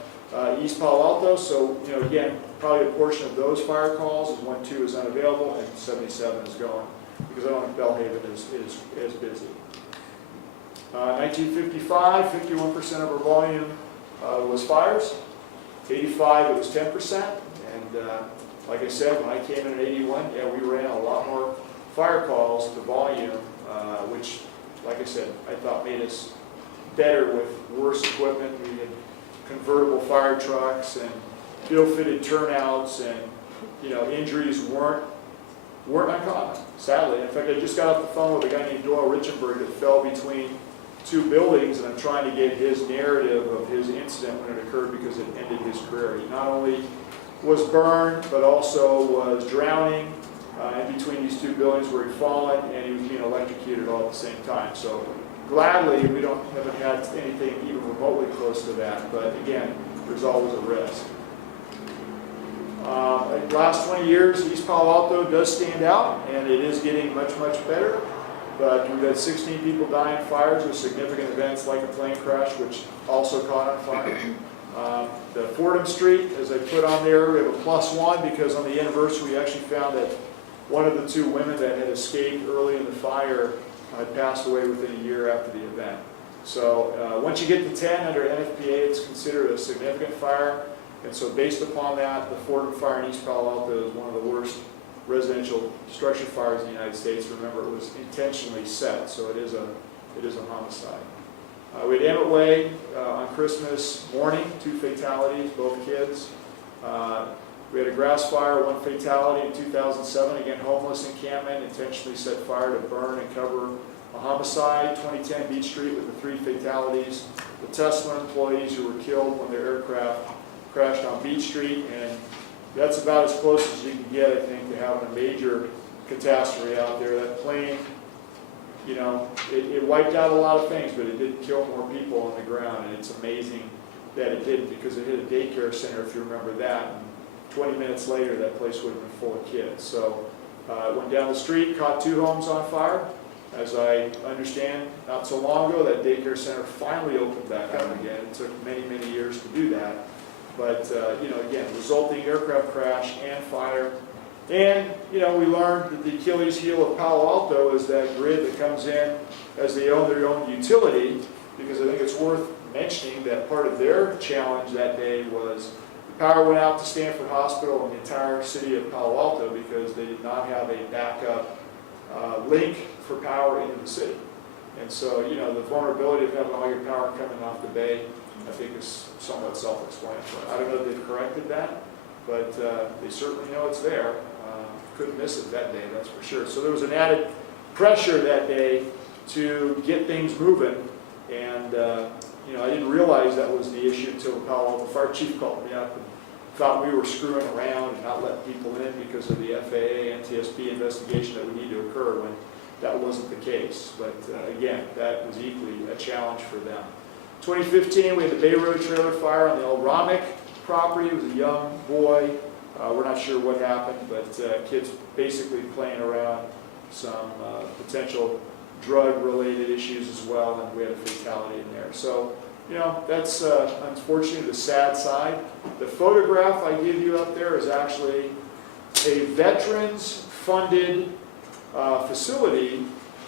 East Palo Alto. So, you know, again, probably a portion of those fire calls is when 2 is unavailable and 77 is going, because I don't think Bellhaven is busy. 1955, 51% of our volume was fires. 85, it was 10%. And like I said, when I came in 81, yeah, we ran a lot more fire calls to volume, which, like I said, I thought made us better with worse equipment. We had convertible fire trucks and ill-fitted turnouts, and, you know, injuries weren't uncommon, sadly. In fact, I just got off the phone with a guy named Doyle Richenberg that fell between 2 buildings, and I'm trying to get his narrative of his incident when it occurred, because it ended his career. He not only was burned, but also was drowning in between these 2 buildings where he'd fallen, and he was being electrocuted all at the same time. So gladly, we haven't had anything even remotely close to that, but again, there's always a risk. In the last 20 years, East Palo Alto does stand out, and it is getting much, much better. But we've had 16 people die in fires with significant events like a plane crash, which also caught on fire. The Fordham Street, as I put on there, we have a +1 because on the anniversary we actually found that one of the 2 women that had escaped early in the fire had passed away within a year after the event. So once you get to 10 under NFPA, it's considered a significant fire. And so based upon that, the Fordham fire in East Palo Alto is one of the worst residential structure fires in the United States. Remember, it was intentionally set, so it is a homicide. We had Emmett Way on Christmas morning, 2 fatalities, both kids. We had a grass fire, 1 fatality in 2007. Again, homeless encampment, intentionally set fire to burn and cover a homicide. 2010 Beach Street with the 3 fatalities. The Tesla employees who were killed when their aircraft crashed on Beach Street, and that's about as close as you can get, I think, to having a major catastrophe out there. That plane, you know, it wiped out a lot of things, but it did kill more people on the ground, and it's amazing that it didn't, because it hit a daycare center, if you remember that. And 20 minutes later, that place would have been full of kids. So it went down the street, caught 2 homes on fire. As I understand, not so long ago, that daycare center finally opened back up again. It took many, many years to do that. But, you know, again, resulting aircraft crash and fire. And, you know, we learned that the Achilles heel of Palo Alto is that grid that comes in as they own their own utility, because I think it's worth mentioning that part of their challenge that day was the power went out to Stanford Hospital and the entire city of Palo Alto because they did not have a backup link for power into the city. And so, you know, the vulnerability of having all your power coming off the bay, I think, is somewhat self-explanatory. I don't know if they've corrected that, but they certainly know it's there. Couldn't miss it that day, that's for sure. So there was an added pressure that day to get things moving, and I didn't realize that was the issue until the Palo Alto Fire Chief called me up and thought we were screwing around and not letting people in because of the FAA NTSB investigation that would need to occur, when that wasn't the case. But again, that was equally a challenge for them. 2015, we had the Bay Road trailer fire on the old Romick property. It was a young boy. We're not sure what happened, but kids basically playing around, some potential drug-related issues as well, and we had a fatality in there. So, that's unfortunately the sad side. The photograph I give you up there is actually a veterans-funded facility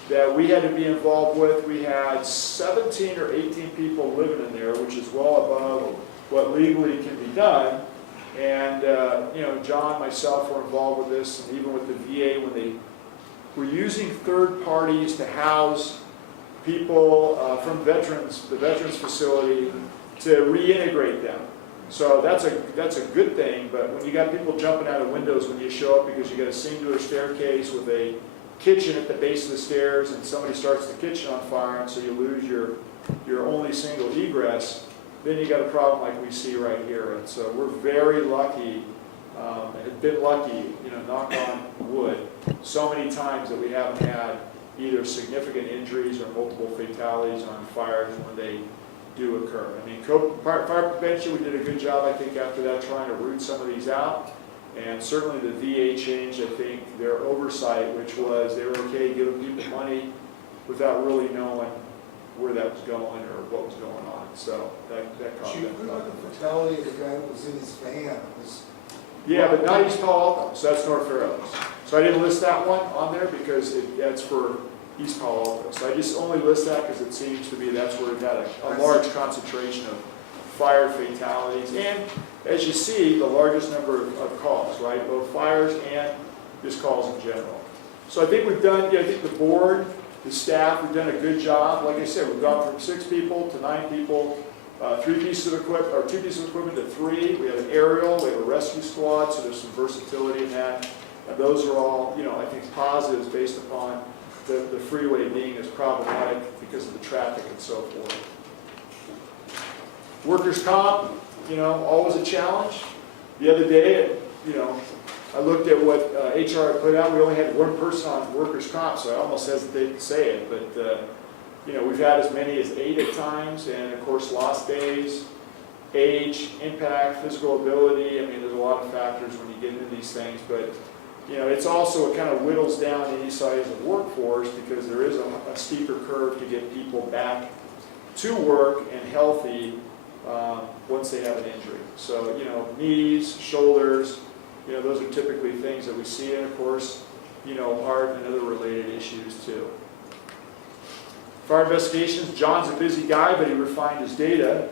that we had to be involved with. We had 17 or 18 people living in there, which is well above what legally can be done. And, John, myself were involved with this, and even with the VA, when they were using third parties to house people from the veterans facility to reintegrate them. So that's a good thing, but when you got people jumping out of windows when you show up because you got a singular staircase with a kitchen at the base of the stairs, and somebody starts the kitchen on fire, and so you lose your only single egress, then you got a problem like we see right here. And so we're very lucky, and have been lucky, knock on wood, so many times that we haven't had either significant injuries or multiple fatalities on fires when they do occur. I mean, fire prevention, we did a good job, I think, after that, trying to root some of these out. And certainly the VA changed, I think, their oversight, which was they were okay giving people money without really knowing where that was going or what was going on. So that caused Chief, that what about problem. the fatality of the guy that was in his van? Yeah, but not East Palo Alto, so that's North Fair Oaks. So I didn't list that one on there because that's for East Palo Alto. So I just only list that because it seems to be that's where we've had a large concentration of fire fatalities. And as you see, the largest number of calls, right? Both fires and just calls in general. So I think we've done, I think the board, the staff, we've done a good job. Like I said, we've gone from 6 people to 9 people. 3 pieces of equipment, or 2 pieces of equipment to 3. We have an aerial, we have a rescue squad, so there's some versatility in that. And those are all, I think, positives based upon the freeway being as problematic because of the traffic and so forth. Workers' comp, always a challenge. The other day, I looked at what HR had put out. We only had 1 person on workers' comp, so I almost hesitate to say it, but we've had as many as 8 at times, and of course lost days, age, impact, physical ability. I mean, there's a lot of factors when you get into these things, but it's also, it kind of whittles down any size of workforce because there is a steeper curve to get people back to work and healthy once they have an injury. So, knees, shoulders, those are typically things that we see, and of course, heart and other related issues too. Fire investigations, John's a busy guy, but he refined his data.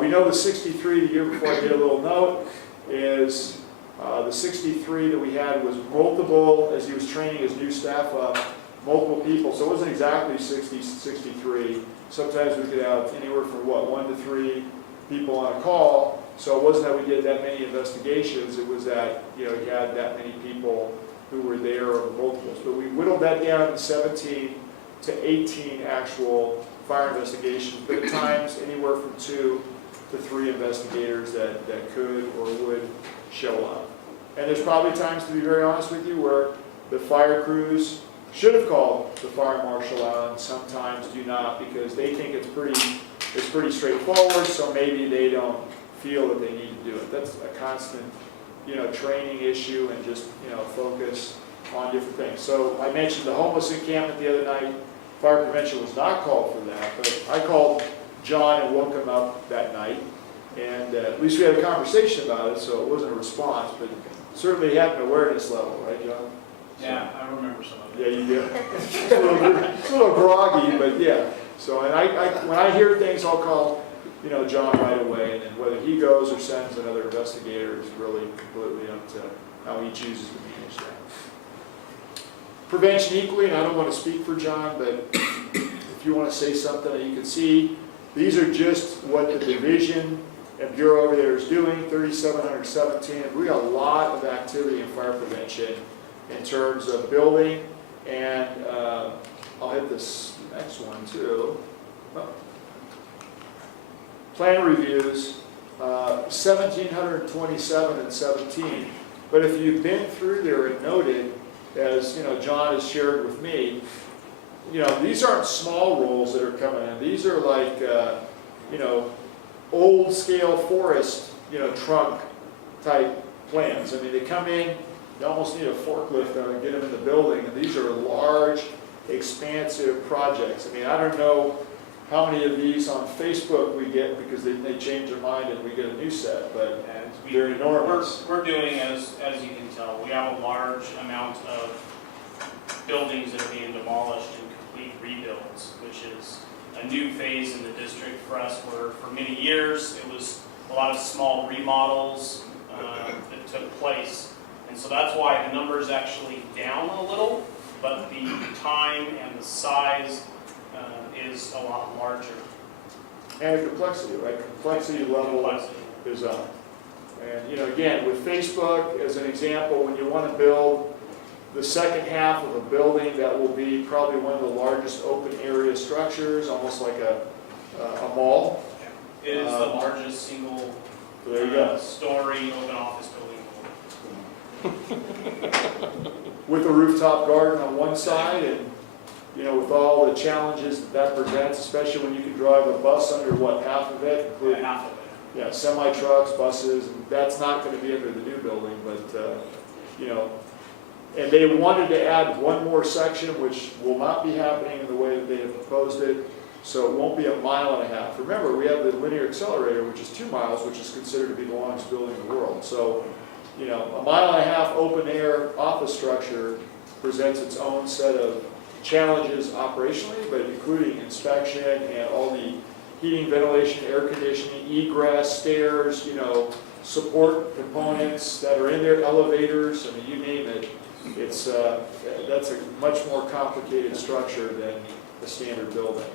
We know the 63 the year before, I did a little note, is the 63 that we had was multiple, as he was training his new staff up, multiple people. So it wasn't exactly 60, 63. Sometimes we could have anywhere from, 1 to 3 people on a call. So it wasn't that we did that many investigations, it was that, you had that many people who were there over multiples. But we whittled that down to 17 to 18 actual fire investigations, but at times anywhere from 2 to 3 investigators that could or would show up. And there's probably times, to be very honest with you, where the fire crews should have called the fire marshal out and sometimes do not because they think it's pretty straightforward, so maybe they don't feel that they need to do it. That's a constant, training issue and just, focus on different things. So I mentioned the homeless encampment the other night. Fire prevention was not called for that, but I called John and woke him up that night. And at least we had a conversation about it, so it wasn't a response, but certainly he had an awareness level, right, John? Yeah, I remember some of it. Yeah, you do. It's a little groggy, but yeah. So, and when I hear things, I'll call, John right away, and then whether he goes or sends another investigator is really completely up to how he chooses to manage that. Prevention equally, and I don't want to speak for John, but if you want to say something that you can see, these are just what the division and bureau over there is doing, 3,717. We got a lot of activity in fire prevention in terms of building, and I'll hit this next one too. Oh. plan reviews, 1,727 and 17. But if you've been through there and noted, as John has shared with me, these aren't small rolls that are coming in. These are like, old scale forest, trunk type plans. I mean, they come in, you almost need a forklift to get them in the building, and these are large, expansive projects. I mean, I don't know how many of these on Facebook we get because they change their mind and we get a new set, but they're enormous. We're doing, as you can tell, we have a large amount of buildings that are being demolished and complete rebuilds, which is a new phase in the district for us, where for many years it was a lot of small remodels that took place. And so that's why the number is actually down a little, but the time and the size is a lot larger. And the complexity, right? Complexity level is up. And, again, with Facebook as an example, when you want to build the second half of a building that will be probably one of the largest open area structures, almost like a mall. It is the largest single There you go. story open office building. With a rooftop garden on one side and, with all the challenges that presents, especially when you can drive a bus under, half of it, including Half of it. yeah, semi-trucks, buses, and that's not going to be under the new building, but, and they wanted to add one more section, which will not be happening in the way that they have proposed it, so it won't be 1.5 miles. Remember, we have the linear accelerator, which is 2 miles, which is considered to be the longest building in the world. So, 1.5 mile open air office structure presents its own set of challenges operationally, but including inspection and all the heating, ventilation, air conditioning, egress, stairs, support components that are in there, elevators, I mean, you name it. It's, that's a much more complicated structure than a standard building.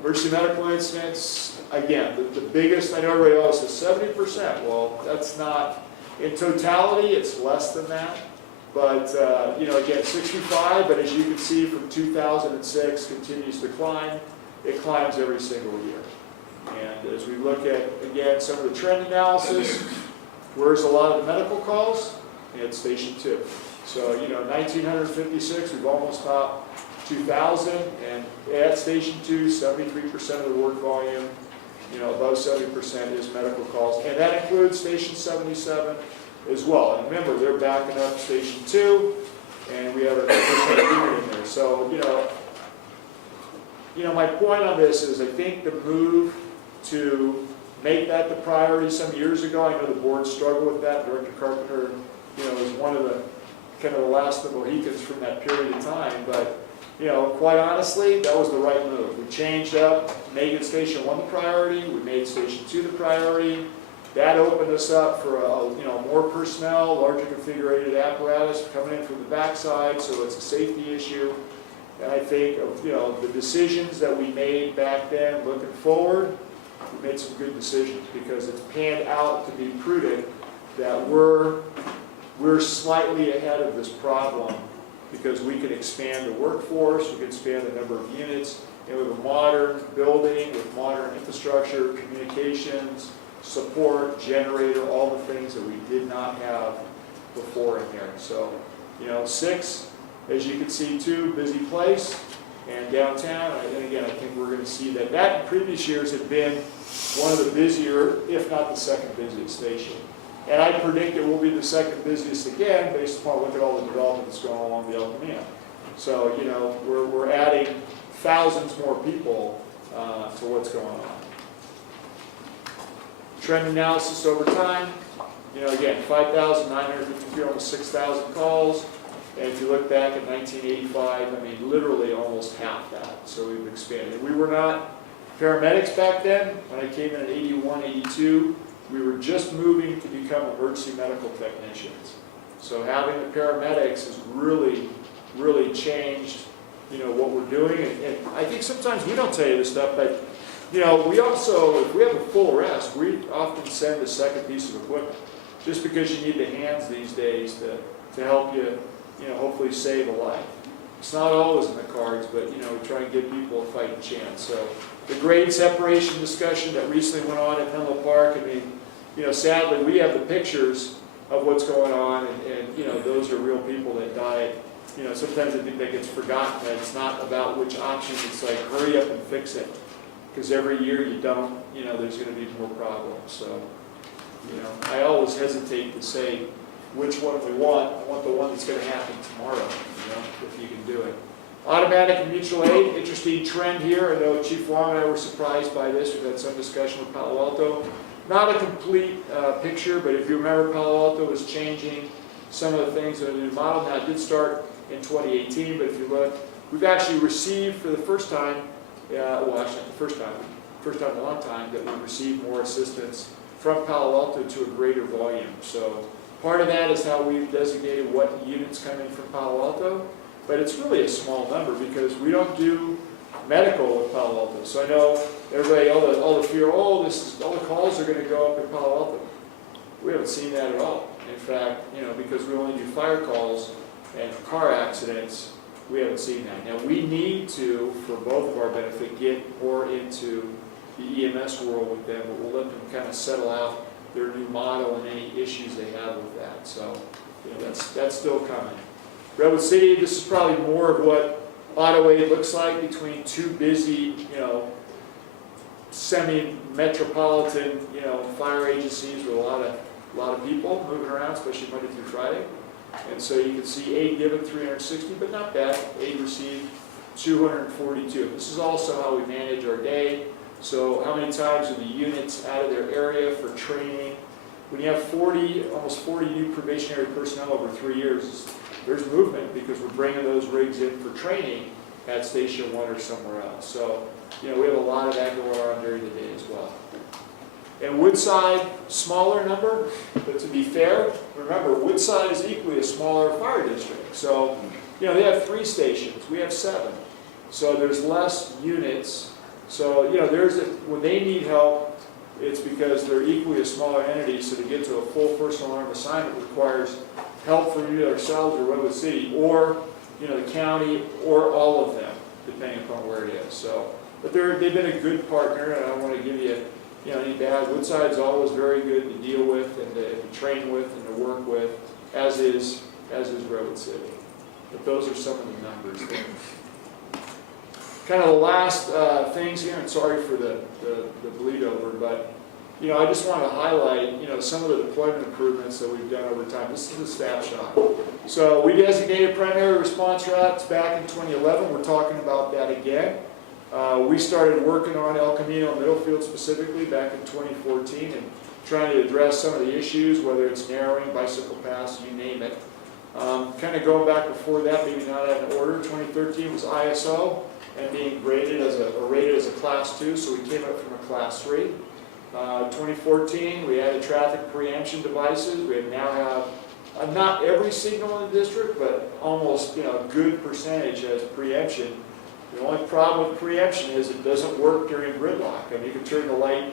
Emergency medical incidents, again, the biggest, I know everybody always says 70%. Well, that's not, in totality, it's less than that. But, again, 65, but as you can see from 2006 continues to climb. It climbs every single year. And as we look at, again, some of the trend analysis, where's a lot of the medical calls? At Station 2. So, 1956, we've almost topped 2,000, and at Station 2, 73% of the work volume, above 70% is medical calls. And that includes Station 77 as well. And remember, they're backing up Station 2, and we have a unit in there. So, my point on this is I think the move to make that the priority some years ago, I know the board struggled with that. Director Carpenter, was one of the kind of the last of the Mohicans from that period of time. But, quite honestly, that was the right move. We changed up, made Station 1 the priority. We made Station 2 the priority. That opened us up for more personnel, larger configured apparatus coming in from the backside, so it's a safety issue. And I think the decisions that we made back then, looking forward, we made some good decisions because it's panned out to be prudent that we're slightly ahead of this problem because we can expand the workforce, we can expand the number of units, and with a modern building, with modern infrastructure, communications, support, generator, all the things that we did not have before in there. So, 6, as you can see, 2, busy place, and downtown, and again, I think we're going to see that. That in previous years had been one of the busier, if not the second busiest station. And I predict it will be the second busiest again, based upon look at all the development that's going along the El Camino. So, we're adding thousands more people to what's going on. Trend analysis over time, again, 5,953, almost 6,000 calls. And if you look back at 1985, I mean, literally almost half that. So we've expanded. We were not paramedics back then. When I came in 81, 82, we were just moving to become emergency medical technicians. So having the paramedics has really, really changed, what we're doing. And I think sometimes we don't tell you this stuff, but we also, if we have a full arrest, we often send a second piece of equipment, just because you need the hands these days to help you, hopefully save a life. It's not always in the cards, but, you know, we try and give people a fighting chance. So the grade separation discussion that recently went on at Menlo Park, I mean, you know, sadly, we have the pictures of what's going on, and you know, those are real people that died. You know, sometimes I think that gets forgotten, that it's not about which option, it's like, hurry up and fix it. Because every year you don't, you know, there's going to be more problems. So, you know, I always hesitate to say which one we want. I want the one that's going to happen tomorrow, you know, if you can do it. Automatic and mutual aid, interesting trend here. I know Chief Wong and I were surprised by this. We've had some discussion with Palo Alto. Not a complete picture, but if you remember, Palo Alto was changing some of the things in the new model. Now, it did start in 2018, but if you look, we've actually received for the first time, well, actually not the first time in a long time, that we've received more assistance from Palo Alto to a greater volume. So part of that is how we've designated what units come in from Palo Alto, but it's really a small number because we don't do medical with Palo Alto. So I know everybody, all the fear, all the calls are going to go up in Palo Alto. We haven't seen that at all. In fact, you know, because we only do fire calls and car accidents, we haven't seen that. Now, we need to, for both of our benefit, get more into the EMS world with them, but we'll let them kind of settle out their new model and any issues they have with that. So, you know, that's still coming. Redwood City, this is probably more of what auto aid looks like between two busy, you know, semi-metropolitan, you know, fire agencies with a lot of people moving around, especially Monday through Friday. And so you can see aid given 360, but not bad. Aid received 242. This is also how we manage our day. So how many times are the units out of their area for training? When you have almost 40 new probationary personnel over 3 years, there's movement because we're bringing those rigs in for training at Station 1 or somewhere else. So, you know, we have a lot of that going on during the day as well. And Woodside, smaller number, but to be fair, remember, Woodside is equally a smaller fire district. So, you know, they have 3 stations, we have 7. So there's less units. So, you know, when they need help, it's because they're equally a smaller entity, so to get to a full personal alarm assignment requires help from either ourselves or Redwood City, or, you know, the county, or all of them, depending upon where it is. So, but they've been a good partner, and I don't want to give you any bad. Woodside's always very good to deal with and to train with and to work with, as is Redwood City. But those are some of the numbers there. Kind of the last things here, and sorry for the bleed over, but you know, I just want to highlight, you know, some of the deployment improvements that we've done over time. This is a snapshot. So we designated primary response routes back in 2011. We're talking about that again. We started working on El Camino and Middlefield specifically back in 2014 and trying to address some of the issues, whether it's narrowing, bicycle paths, you name it. Kind of going back before that, maybe not out of order, 2013 was ISO and being rated as a Class 2, so we came up from a Class 3. 2014, we added traffic preemption devices. We now have not every signal in the district, but almost, you know, a good percentage has preemption. The only problem with preemption is it doesn't work during gridlock. I mean, you can turn the light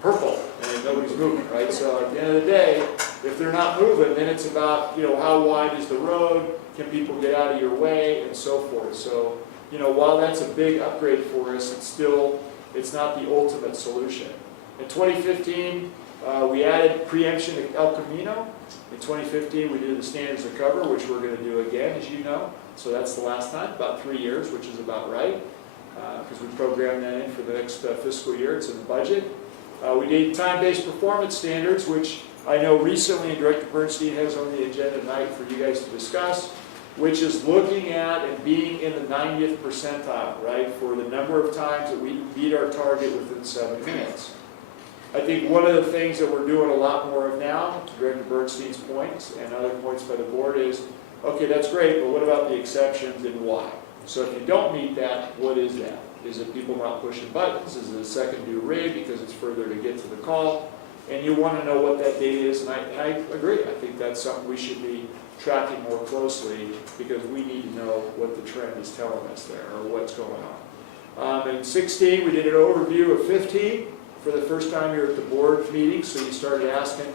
purple and nobody's moving, right? So at the end of the day, if they're not moving, then it's about, you know, how wide is the road? Can people get out of your way? And so forth. So, you know, while that's a big upgrade for us, it's not the ultimate solution. In 2015, we added preemption at El Camino. In 2015, we did the standards of cover, which we're going to do again, as you know. So that's the last time, about 3 years, which is about right, because we programmed that in for the next fiscal year. It's in the budget. We did time-based performance standards, which I know recently Director Bernstein has on the agenda tonight for you guys to discuss, which is looking at and being in the 90th percentile, right, for the number of times that we beat our target within 7 minutes. I think one of the things that we're doing a lot more of now, to Director Bernstein's points and other points by the board, is, okay, that's great, but what about the exceptions and why? So if you don't meet that, what is that? Is it people not pushing buttons? Is it a second due rig because it's further to get to the call? And you want to know what that data is, and I agree. I think that's something we should be tracking more closely because we need to know what the trend is telling us there or what's going on. In 16, we did an overview of 15 for the first time here at the board meeting, so you started asking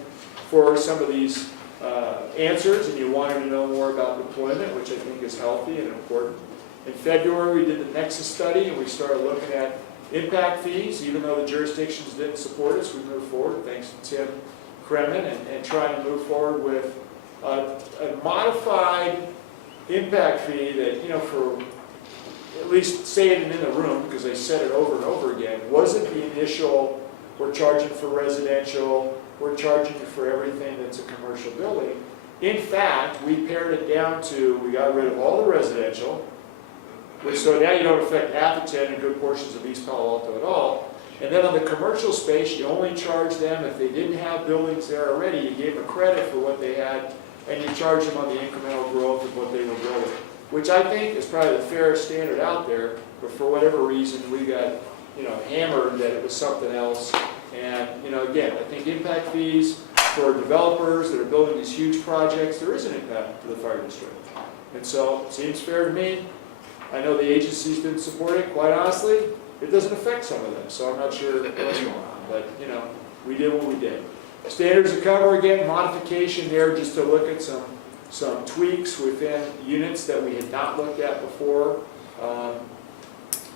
for some of these answers, and you wanted to know more about deployment, which I think is healthy and important. In February, we did the Nexus study, and we started looking at impact fees. Even though the jurisdictions didn't support us, we moved forward, thanks to Tim Kremen, and trying to move forward with a modified impact fee that, for at least saying it in the room, because they said it over and over again, wasn't the initial, we're charging for residential, we're charging you for everything that's a commercial building. In fact, we pared it down to, we got rid of all the residential, so now you don't affect Atherton and good portions of East Palo Alto at all. And then on the commercial space, you only charge them if they didn't have buildings there already. You gave them credit for what they had, and you charge them on the incremental growth of what they were building, which I think is probably the fairest standard out there. But for whatever reason, we got hammered that it was something else. And again, I think impact fees for developers that are building these huge projects, there is an impact to the fire district. And so it seems fair to me. I know the agencies didn't support it. Quite honestly, it doesn't affect some of them, so I'm not sure what's going on. But we did what we did. Standards of cover, again, modification there just to look at some tweaks within units that we had not looked at before.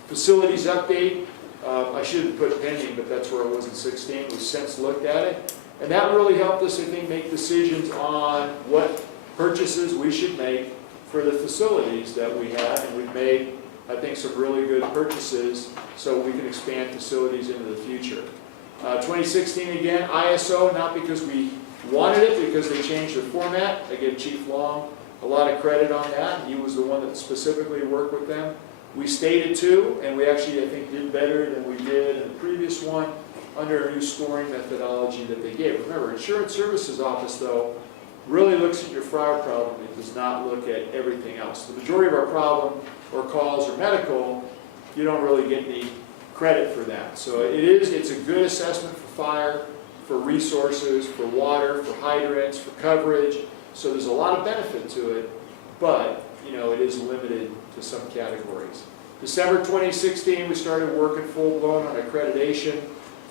Facilities update. I should have put pending, but that's where it was in 16. We've since looked at it. And that really helped us, I think, make decisions on what purchases we should make for the facilities that we have. And we've made, I think, some really good purchases so we can expand facilities into the future. 2016, again, ISO, not because we wanted it, because they changed the format. I give Chief Long a lot of credit on that. He was the one that specifically worked with them. We stayed at 2, and we actually, I think, did better than we did in the previous one under a new scoring methodology that they gave. Remember, Insurance Services Office, though, really looks at your fire problem. It does not look at everything else. The majority of our problem, or calls, or medical, you don't really get any credit for that. So it's a good assessment for fire, for resources, for water, for hydrants, for coverage. So there's a lot of benefit to it, but it is limited to some categories. December 2016, we started working full-blown on accreditation.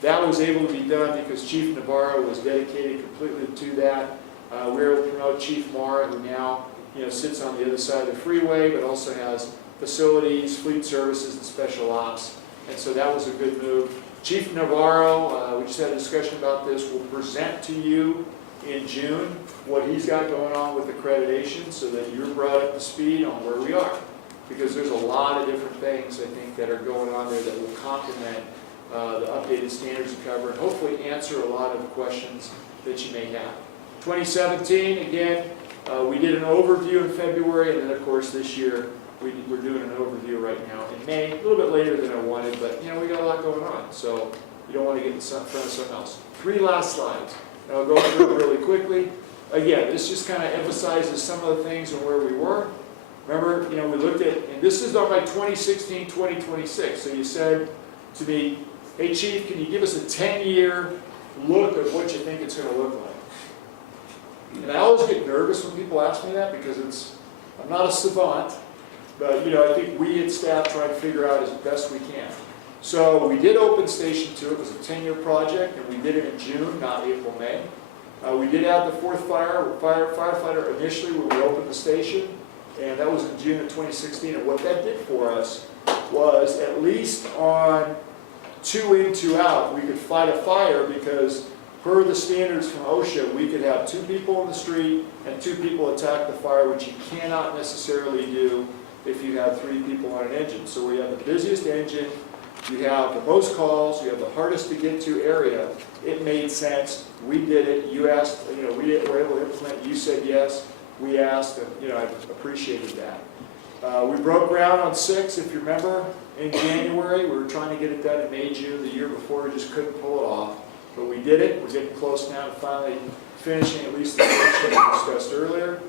That was able to be done because Chief Navarro was dedicated completely to that. We were able to promote Chief Marr, who now sits on the other side of the freeway, but also has facilities, fleet services, and special ops. And so that was a good move. Chief Navarro, we just had a discussion about this, will present to you in June what he's got going on with accreditation so that you're brought up to speed on where we are. Because there's a lot of different things, I think, that are going on there that will complement the updated standards of cover and hopefully answer a lot of the questions that you may have. 2017, again, we did an overview in February, and then, of course, this year, we're doing an overview right now in May, a little bit later than I wanted, but we got a lot going on, so you don't want to get in front of something else. 3 last slides, and I'll go through it really quickly. Again, this just kind of emphasizes some of the things and where we were. Remember, we looked at, and this is on by 2016, 2026, so you said to me, hey Chief, can you give us a 10-year look of what you think it's going to look like? And I always get nervous when people ask me that because I'm not a savant, but I think we at staff try to figure out as best we can. So we did open Station 2. It was a 10-year project, and we did it in June, not April, May. We did have the 4th firefighter initially when we opened the station, and that was in June of 2016. And what that did for us was, at least on 2 in, 2 out, we could fight a fire because per the standards from OSHA, we could have 2 people in the street and 2 people attack the fire, which you cannot necessarily do if you have 3 people on an engine. So we have the busiest engine, you have the most calls, you have the hardest to get to area. It made sense. We did it. You asked, we were able to implement. You said yes. We asked, and I appreciated that. We broke ground on 6, if you remember, in January. We were trying to get it done in May, June, the year before. We just couldn't pull it off. But we did it. We're getting close now to finally finishing at least the portion we discussed earlier.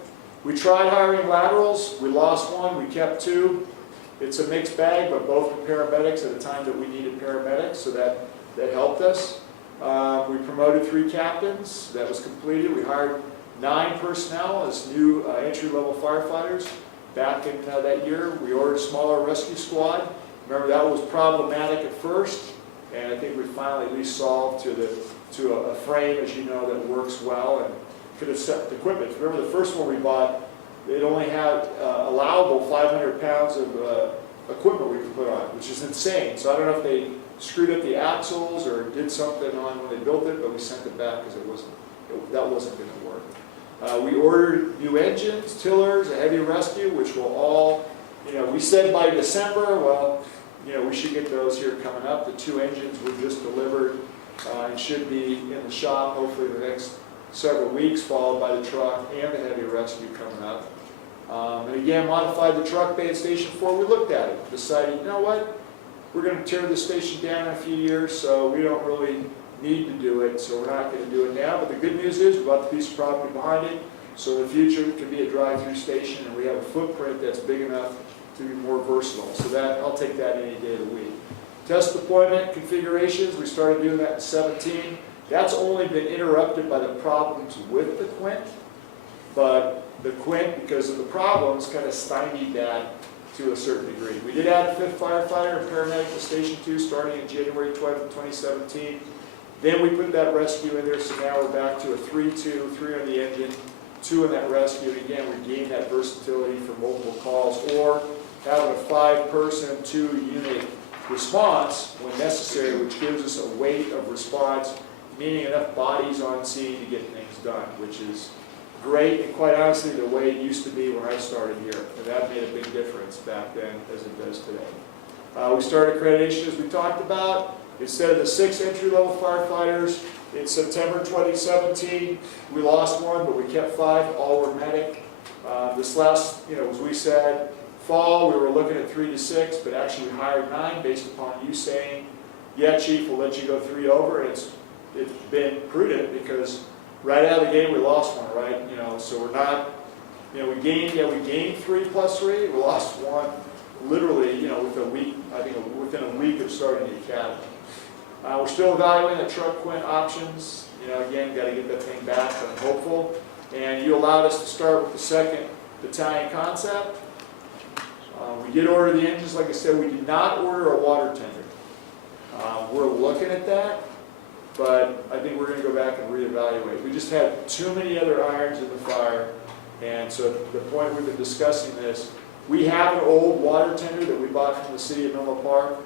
We tried hiring laterals. We lost 1. We kept 2. It's a mixed bag, but both were paramedics at a time that we needed paramedics, so that helped us. We promoted 3 captains. That was completed. We hired 9 personnel as new entry-level firefighters back in that year. We ordered a smaller rescue squad. Remember, that was problematic at first, and I think we finally at least solved to a frame, as you know, that works well. could accept equipment. Remember the first one we bought, it only had allowable 500 pounds of equipment we could put on, which is insane. So I don't know if they screwed up the axles or did something on when they built it, but we sent it back because that wasn't going to work. We ordered new engines, tillers, a heavy rescue, which will all, we said by December. Well, we should get those here coming up. The 2 engines were just delivered and should be in the shop hopefully the next several weeks, followed by the truck and the heavy rescue coming up. And again, modified the truck bay at Station 4. We looked at it, decided, you know what, we're going to tear this station down in a few years, so we don't really need to do it, so we're not going to do it now. But the good news is we bought the piece of property behind it, so in the future it could be a drive-through station, and we have a footprint that's big enough to be more versatile. So that, I'll take that any day of the week. Test deployment configurations, we started doing that in 2017. That's only been interrupted by the problems with the Quint, but the Quint, because of the problems, kind of stymied that to a certain degree. We did add a 5th firefighter and paramedic to Station 2 starting in January 12th, 2017. Then we put that rescue in there, so now we're back to a 3-2, 3 on the engine, 2 in that rescue. And again, we gain that versatility for multiple calls, or having a 5-person, 2-unit response when necessary, which gives us a weight of response, meaning enough bodies on scene to get things done, which is great, and quite honestly, the way it used to be when I started here. And that made a big difference back then as it does today. We started accreditation, as we talked about. Instead of the 6 entry-level firefighters, in September 2017, we lost 1, but we kept 5, all were medic. This last, as we said, fall, we were looking at 3 to 6, but actually we hired 9 based upon you saying, yeah, chief, we'll let you go 3 over, and it's been prudent because right out of the gate we lost 1, right? So we're not, we gained 3 plus 3, we lost 1 literally, within a week, I think within a week of starting the academy. We're still evaluating the truck Quint options. Again, got to get that thing back, but I'm hopeful. And you allowed us to start with the 2nd battalion concept. We did order the engines, like I said. We did not order a water tender. We're looking at that, but I think we're going to go back and reevaluate. We just had too many other irons in the fire, and so at the point we've been discussing this, we have an old water tender that we bought from the city of Menlo Park.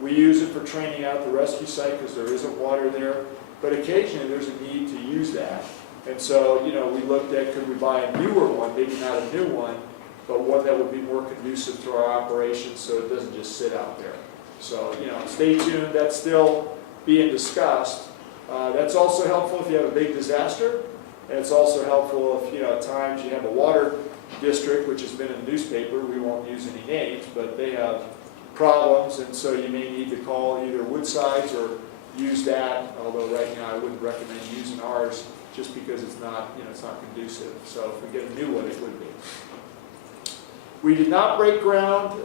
We use it for training out the rescue site because there isn't water there, but occasionally there's a need to use that. And so, we looked at, could we buy a newer one, maybe not a new one, but one that would be more conducive to our operations so it doesn't just sit out there. So, stay tuned, that's still being discussed. That's also helpful if you have a big disaster, and it's also helpful if, at times you have a water district, which has been in the newspaper, we won't use any names, but they have problems, and so you may need to call either Woodsides or use that, although right now I wouldn't recommend using ours just because it's not, it's not conducive. So if we get a new one, it would be. We did not break ground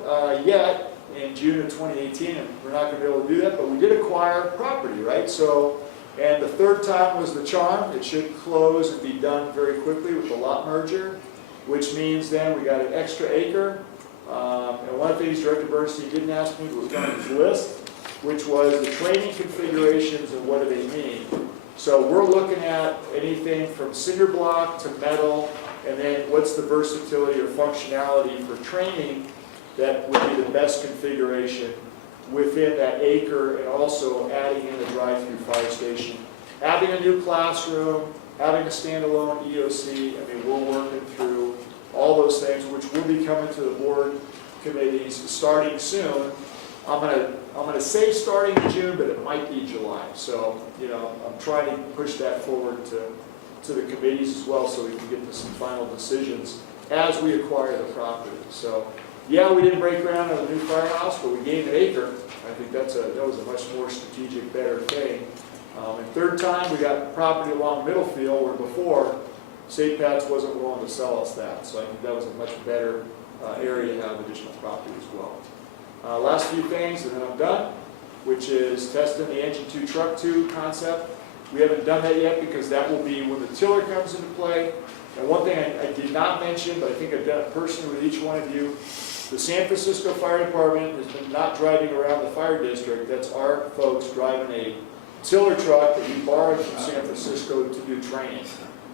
yet in June of 2018, and we're not going to be able to do that, but we did acquire property, right? So, and the 3rd time was the charm. It should close and be done very quickly with the lot merger, which means then we got an extra acre. And one of the things Director Bernstein didn't ask me, but was on his list, which was the training configurations and what do they mean. So we're looking at anything from cinder block to metal, and then what's the versatility or functionality for training that would be the best configuration within that acre, and also adding in the drive-through fire station. Having a new classroom, having a standalone EOC, we're working through all those things, which will be coming to the board committees starting soon. I'm gonna say starting in June, but it might be July. So, I'm trying to push that forward to the committees as well, so we can get to some final decisions as we acquire the property. So, yeah, we didn't break ground on the new firehouse, but we gained an acre. I think that was a much more strategic, better thing. And 3rd time, we got property along Middlefield, where before, St. Pat's wasn't willing to sell us that, so I think that was a much better area to have additional property as well. Last few things, and then I'm done, which is testing the Engine 2, Truck 2 concept. We haven't done that yet because that will be when the tiller comes into play. And one thing I did not mention, but I think I've done it personally with each one of you, the San Francisco Fire Department has been not driving around the fire district. That's our folks driving a tiller truck that we borrowed from San Francisco to do training.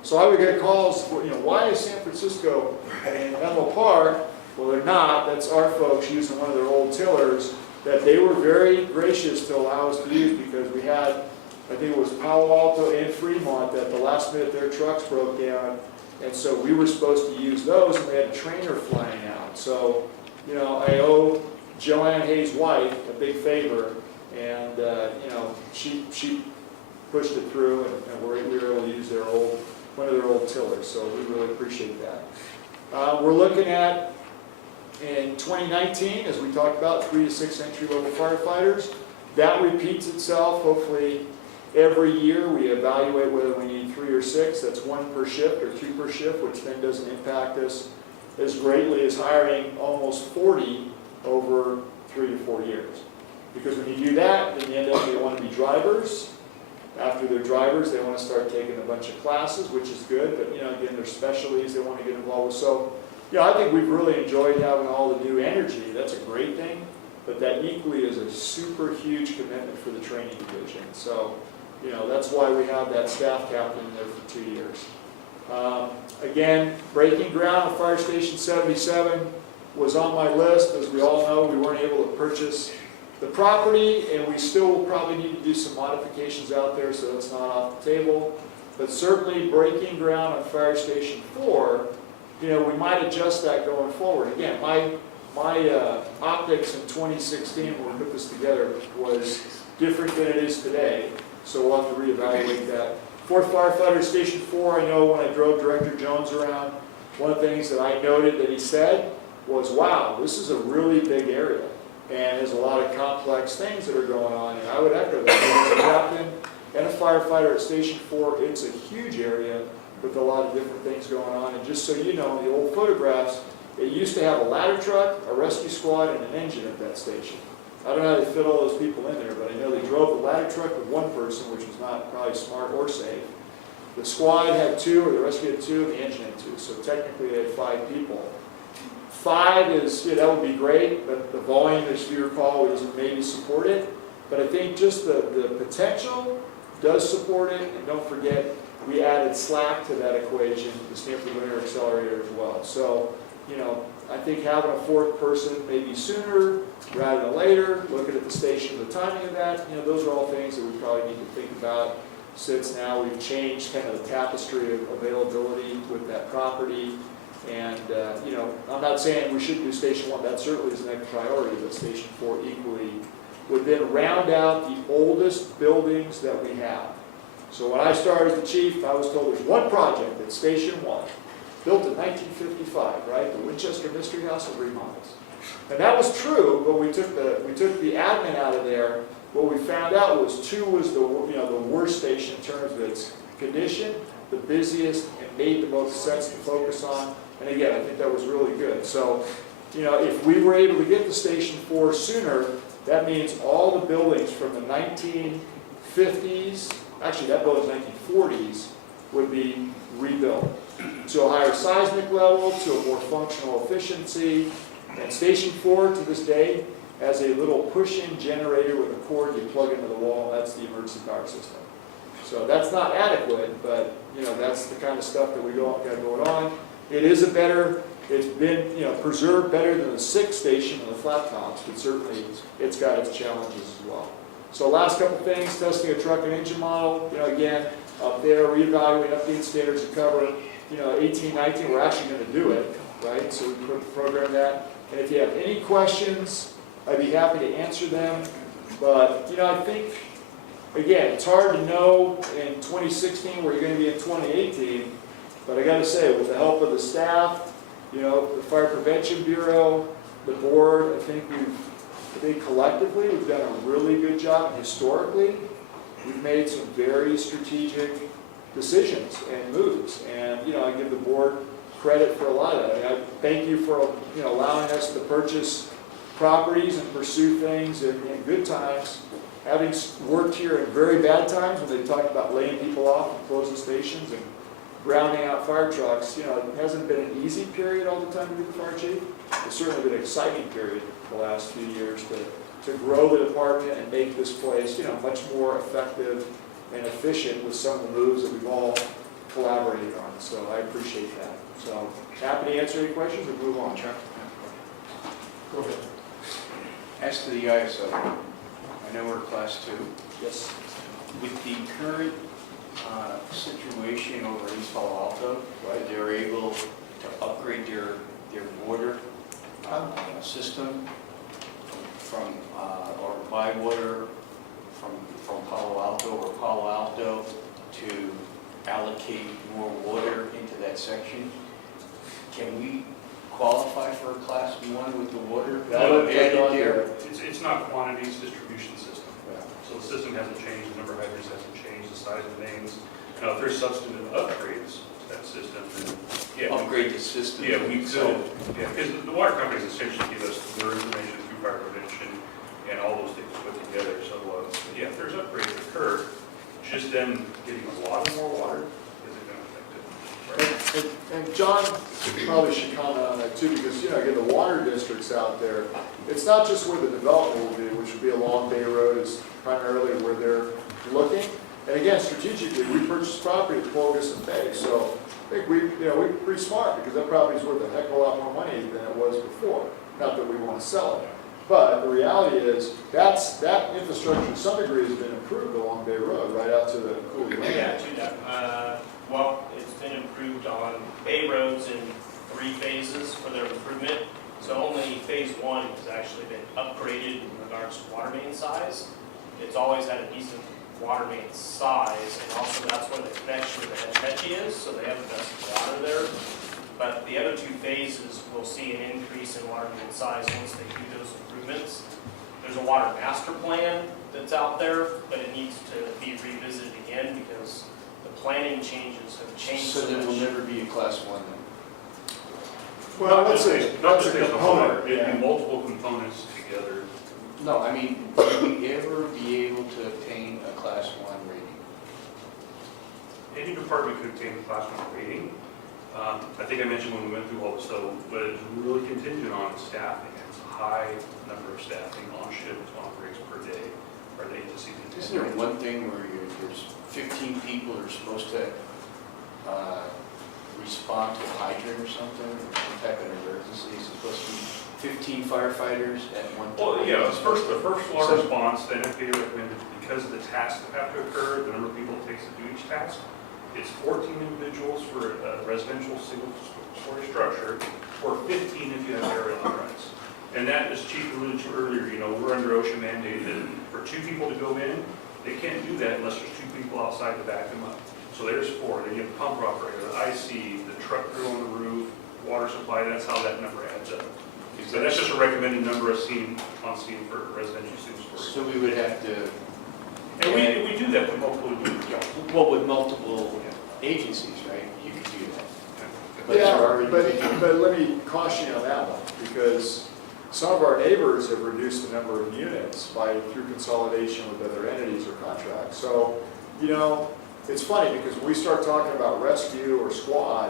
So I would get calls, you know, why is San Francisco in Menlo Park? Well, they're not. That's our folks using one of their old tillers that they were very gracious to allow us to use, because we had, I think it was Palo Alto and Fremont, that the last minute their trucks broke down. And so we were supposed to use those, and we had a trainer flying out. So, you know, I owe Joanne Hayes' wife a big favor, and, you know, she pushed it through, and we were able to use one of their old tillers, so we really appreciate that. We're looking at, in 2019, as we talked about, 3 to 6 entry-level firefighters. That repeats itself, hopefully, every year. We evaluate whether we need 3 or 6. That's 1 per shift or 2 per shift, which then doesn't impact us as greatly as hiring almost 40 over 3 to 4 years. Because when you do that, then you end up, they want to be drivers. After they're drivers, they want to start taking a bunch of classes, which is good, but, you know, again, there's specialties they want to get involved with. So, yeah, I think we've really enjoyed having all the new energy. That's a great thing, but that equally is a super huge commitment for the training division. So, you know, that's why we have that staff captain in there for 2 years. Again, breaking ground on Fire Station 77 was on my list. As we all know, we weren't able to purchase the property, and we still will probably need to do some modifications out there, so it's not off the table. But certainly breaking ground on Fire Station 4, you know, we might adjust that going forward. Again, my optics in 2016 when we put this together was different than it is today, so we'll have to reevaluate that. 4th Firefighter Station 4, I know when I drove Director Jones around, one of the things that I noted that he said was, wow, this is a really big area, and there's a lot of complex things that are going on, and I would echo that. As a captain and a firefighter at Station 4, it's a huge area with a lot of different things going on. And just so you know, in the old photographs, it used to have a ladder truck, a rescue squad, and an engine at that station. I don't know how they fit all those people in there, but I know they drove the ladder truck with 1 person, which was not probably smart or safe. The squad had 2, or the rescue had 2, and the engine had 2. So technically they had 5 people. 5 is, yeah, that would be great, but the volume, as you recall, doesn't maybe support it. But I think just the potential does support it, and don't forget, we added SLAC to that equation, the Stanford Linear Accelerator as well. So, you know, I think having a 4th person maybe sooner rather than later, looking at the station, the timing of that, you know, those are all things that we probably need to think about, since now we've changed kind of the tapestry of availability with that property. And, you know, I'm not saying we should do Station 1, that certainly is the next priority, but Station 4 equally would then round out the oldest buildings that we have. So when I started as the chief, I was told there's one project at Station 1, built in 1955, right? The Winchester Mystery House of remodels. And that was true, but we took the admin out of there. What we found out was 2 was the worst station in terms of its condition, the busiest, and made the most sense to focus on. And again, I think that was really good. So, you know, if we were able to get to Station 4 sooner, that means all the buildings from the 1950s, actually that building's 1940s, would be rebuilt to a higher seismic level, to a more functional efficiency. And Station 4 to this day has a little push-in generator with a cord you plug into the wall. That's the emergency power system. So that's not adequate, but you know, that's the kind of stuff that we got going on. It is a better, it's been, you know, preserved better than the 6th station in the flat tops, but certainly it's got its challenges as well. So last couple things, testing a truck and engine model, you know, again, up there, reevaluate, update standards to cover, you know, 18, 19, we're actually going to do it, right? So we program that. And if you have any questions, I'd be happy to answer them. But, you know, I think, again, it's hard to know in 2016 where you're going to be in 2018. But I got to say, with the help of the staff, you know, the Fire Prevention Bureau, the board, I think collectively we've done a really good job. Historically, we've made some very strategic decisions and moves. And, you know, I give the board credit for a lot of that. I mean, I thank you for, you know, allowing us to purchase properties and pursue things in good times. Having worked here in very bad times when they talked about laying people off and closing stations and grounding out fire trucks, you know, it hasn't been an easy period all the time to be the fire chief. It's certainly been an exciting period the last few years to grow the department and make this place, you know, much more effective and efficient with some of the moves that we've all collaborated on, so I appreciate that. So, happy to answer any questions or move on. Chuck? Go ahead. As to the ISO, I know we're class 2. Yes. With the current situation over in East Palo Alto, right, they're able to upgrade their water system from, or buy water from Palo Alto or Palo Alto to allocate more water into that section. Can we qualify for a class 1 with the water? That'll be added on there? It's not quantity, it's distribution system. Yeah. So the system hasn't changed, the number of hydrants hasn't changed, the size of the mains. Now, if there's substantive upgrades to that system, then, yeah. Upgrade the system? Yeah, we could, yeah, because the water companies essentially give us their information through fire prevention and all those things put together. So, yeah, if there's upgrades that occur, just them getting a lot more water isn't going to affect it. Right? And John probably should comment on that too, because, again, the water districts out there, it's not just where the development will be, which would be along Bay Road is primarily where they're looking. And again, strategically, we purchased property at Clovis and Bay, so I think we're pretty smart, because that property is worth a heck of a lot more money than it was before. Not that we want to sell it. But the reality is, that infrastructure to some degree has been improved along Bay Road, right out to the Cooley Lane. Yeah, to that. Well, it's been improved on Bay Roads in 3 phases for their improvement. So only phase 1 has actually been upgraded in regards to water main size. It's always had a decent water main size, and also that's where the connection to the Hetchy is, so they have the best water there. But the other 2 phases will see an increase in water main size once they do those improvements. There's a water master plan that's out there, but it needs to be revisited again because the planning changes have changed So so there will much. never be a class 1 then? Well, Not let's just say, based- not that's a just based on component, water, it'd yeah. be multiple components together. No, I mean, will we ever be able to obtain a class 1 rating? Any department could obtain a class 1 rating. I think I mentioned when we went through all this, so, but it's really contingent on staffing. It's a high number of staffing on shift, on rigs per day, or they just see. Isn't there one thing where there's 15 people who are supposed to respond to a hydrant or something, or some type of emergency? Is it supposed to be 15 firefighters at one time? Well, yeah, the first water response, the NFPA recommended, because of the tasks that have to occur, the number of people it takes to do each task, it's 14 individuals for a residential single-story structure, or 15 if you have aerial runs. And that, as Chief alluded to earlier, we're under OSHA mandate that for 2 people to go in, they can't do that unless there's 2 people outside to back them up. So there's 4. Then you have the pump operator, the IC, the truck crew on the roof, water supply. That's how that number adds up. So that's just a recommended number on scene for residential single story. So we would have to, And we do that with multiple units. well, with multiple agencies, right? You could do that. But Yeah, there are but let me caution you on that one, because some of our neighbors have reduced the number of units through consolidation with other entities or contracts. So, it's funny, because when we start talking about rescue or squad,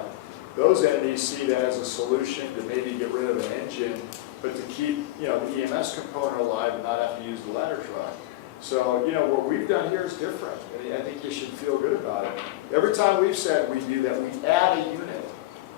those entities see that as a solution to maybe get rid of an engine, but to keep, the EMS component alive and not have to use the ladder truck. So, what we've done here is different, and I think you should feel good about it. Every time we've said we do that, we add a unit.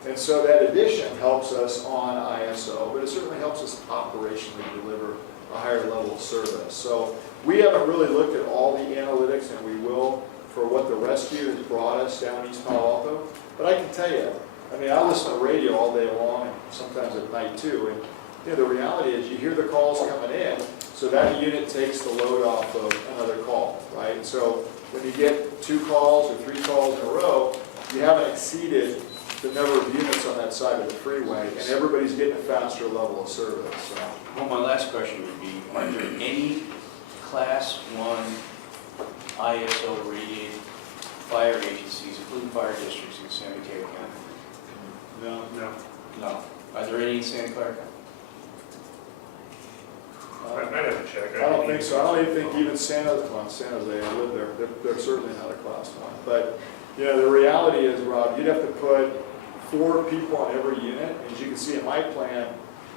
And so that addition helps us on ISO, but it certainly helps us operationally deliver a higher level of service. So we haven't really looked at all the analytics, and we will, for what the rescue has brought us down East Palo Alto. But I can tell you, I listen to radio all day long, and sometimes at night too, and the reality is you hear the calls coming in, so that unit takes the load off of another call, right? So when you get 2 calls or 3 calls in a row, you haven't exceeded the number of units on that side of the freeway, and everybody's getting a faster level of service. So. Well, my last question would be, are there any class 1 ISO rated fire agencies, including fire districts in San Mateo County? No. No. Are there any in Santa Clara County? I'd have to check. I don't think so. I don't even think even San Jose, I live there, they're certainly not a class 1. But, the reality is, Rob, you'd have to put 4 people on every unit. As you can see in my plan,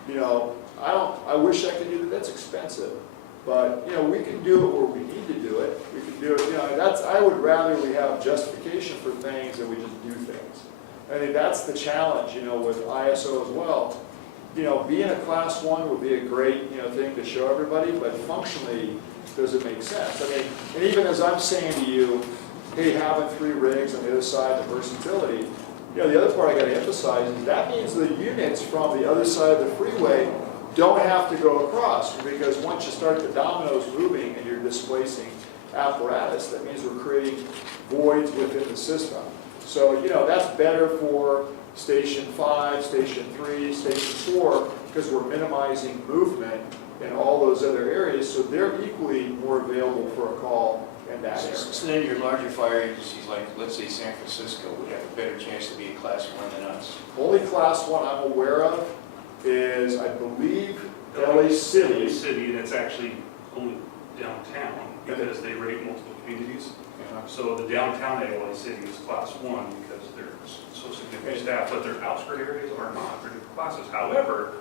I wish I could do that. That's expensive. But, you know, we can do it where we need to do it. We can do it, you know, I would rather we have justification for things than we just do things. I think that's the challenge, you know, with ISO as well. You know, being a class 1 would be a great, you know, thing to show everybody, but functionally, does it make sense? I mean, and even as I'm saying to you, hey, having 3 rigs on the other side, the versatility, you know, the other part I gotta emphasize is that means the units from the other side of the freeway don't have to go across, because once you start the dominoes moving and you're displacing apparatus, that means we're creating voids within the system. So, you know, that's better for Station 5, Station 3, Station 4, because we're minimizing movement in all those other areas, so they're equally more available for a call in that area. So then your larger fire agencies, like, let's say San Francisco, would have a better chance to be a class 1 than us. Only class 1 I'm aware of is, I believe, LA City. LA City, and it's actually only downtown, because they rate multiple communities. So the downtown LA City is class 1 because they're so significant staff, but their outskirt areas are not, they're different classes. However,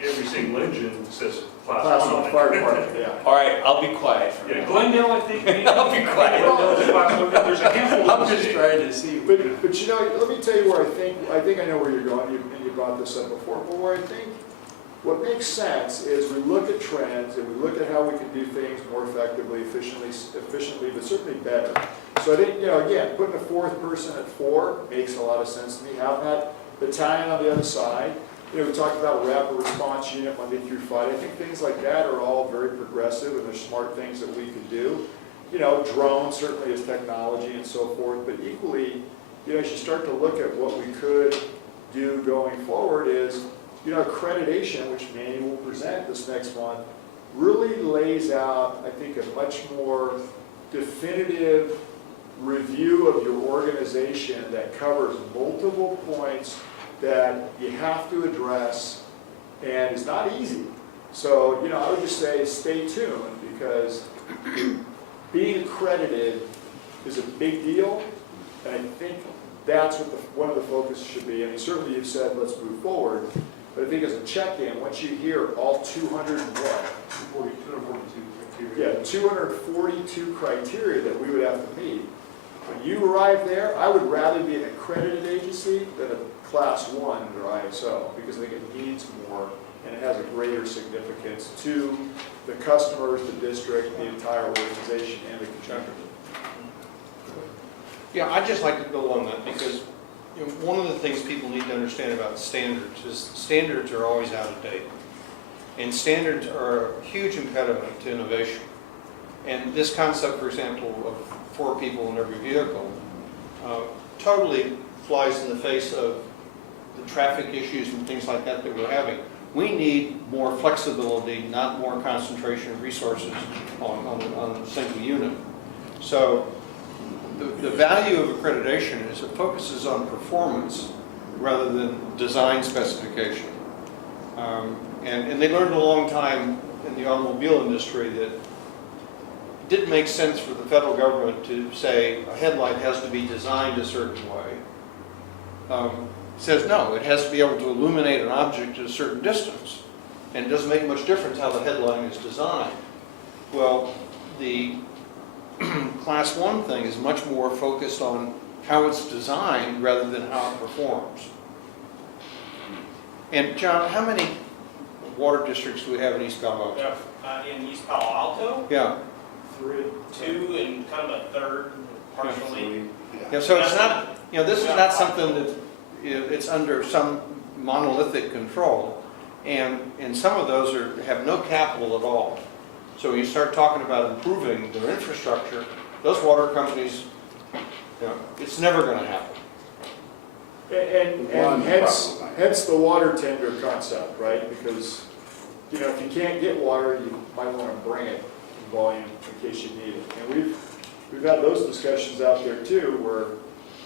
every single engine says class 1. Fire department, yeah. All right, I'll be quiet for Yeah, now. Glendale, I think. I'll be quiet. Glendale's class 1, there's a handful of I'm just cities. trying to see. But you know, let me tell you where I think I know where you're going, and you brought this up before, but where I think what makes sense is we look at trends and we look at how we can do things more effectively, efficiently, but certainly better. So I think, you know, again, putting a 4th person at 4 makes a lot of sense to me. Having that battalion on the other side, you know, we talked about a rapid response unit Monday through Friday. I think things like that are all very progressive, and they're smart things that we can do. You know, drones certainly is technology and so forth, but equally, you know, as you start to look at what we could do going forward is, you know, accreditation, which Manny will present this next month, really lays out, I think, a much more definitive review of your organization that covers multiple points that you have to address, and it's not easy. So, you know, I would just say stay tuned, because being accredited is a big deal, and I think that's what one of the focuses should be. I mean, certainly you've said let's move forward, but I think as a check-in, once you hear all 200 and what? 242 criteria. Yeah, 242 criteria that we would have to meet. When you arrive there, I would rather be an accredited agency than a class 1 under ISO, because I think it needs more and it has a greater significance to the customers, the district, the entire organization, and the contractor. Yeah, I'd just like to build on that, because you know, one of the things people need to understand about standards is standards are always out of date. And standards are a huge impediment to innovation. And this concept, for example, of 4 people in every vehicle totally flies in the face of the traffic issues and things like that that we're having. We need more flexibility, not more concentration of resources on a single unit. So the value of accreditation is it focuses on performance rather than design specification. And they learned a long time in the automobile industry that it didn't make sense for the federal government to say a headlight has to be designed a certain way. It says no, it has to be able to illuminate an object at a certain distance. And it doesn't make much difference how the headlight is designed. Well, the Class 1 thing is much more focused on how it's designed rather than how it performs. And John, how many water districts do we have in East Palo Alto? In East Palo Alto, Yeah. 3. 2 and kind of a third partially. Yeah, so it's not, you know, this is not something that, you know, it's under some monolithic control. And some of those have no capital at all. So when you start talking about improving their infrastructure, those water companies, you know, it's never going to happen. And hence the water tender concept, right? Because, you know, if you can't get water, you might want to bring it in volume in case you need it. And we've had those discussions out there too, where,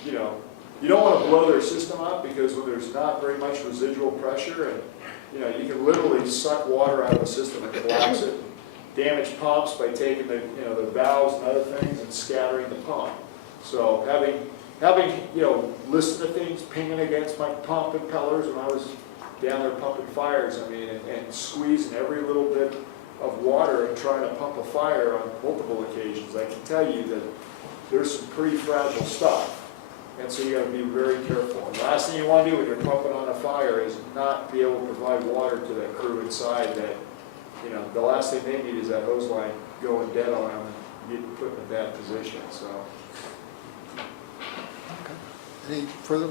you know, you don't want to blow their system up, because when there's not very much residual pressure, and, you know, you can literally suck water out of the system and collapse it, damage pumps by taking the, you know, the valves and other things and scattering the pump. So having, you know, listened to things pinging against my pump impellers when I was down there pumping fires, I mean, and squeezing every little bit of water and trying to pump a fire on multiple occasions, I can tell you that there's some pretty fragile stuff. And so you gotta be very careful. And the last thing you wanna do when you're pumping on a fire is not be able to provide water to that crew inside that, you know, the last thing they need is that hose line going dead on them and getting put in a bad position, so. Any further?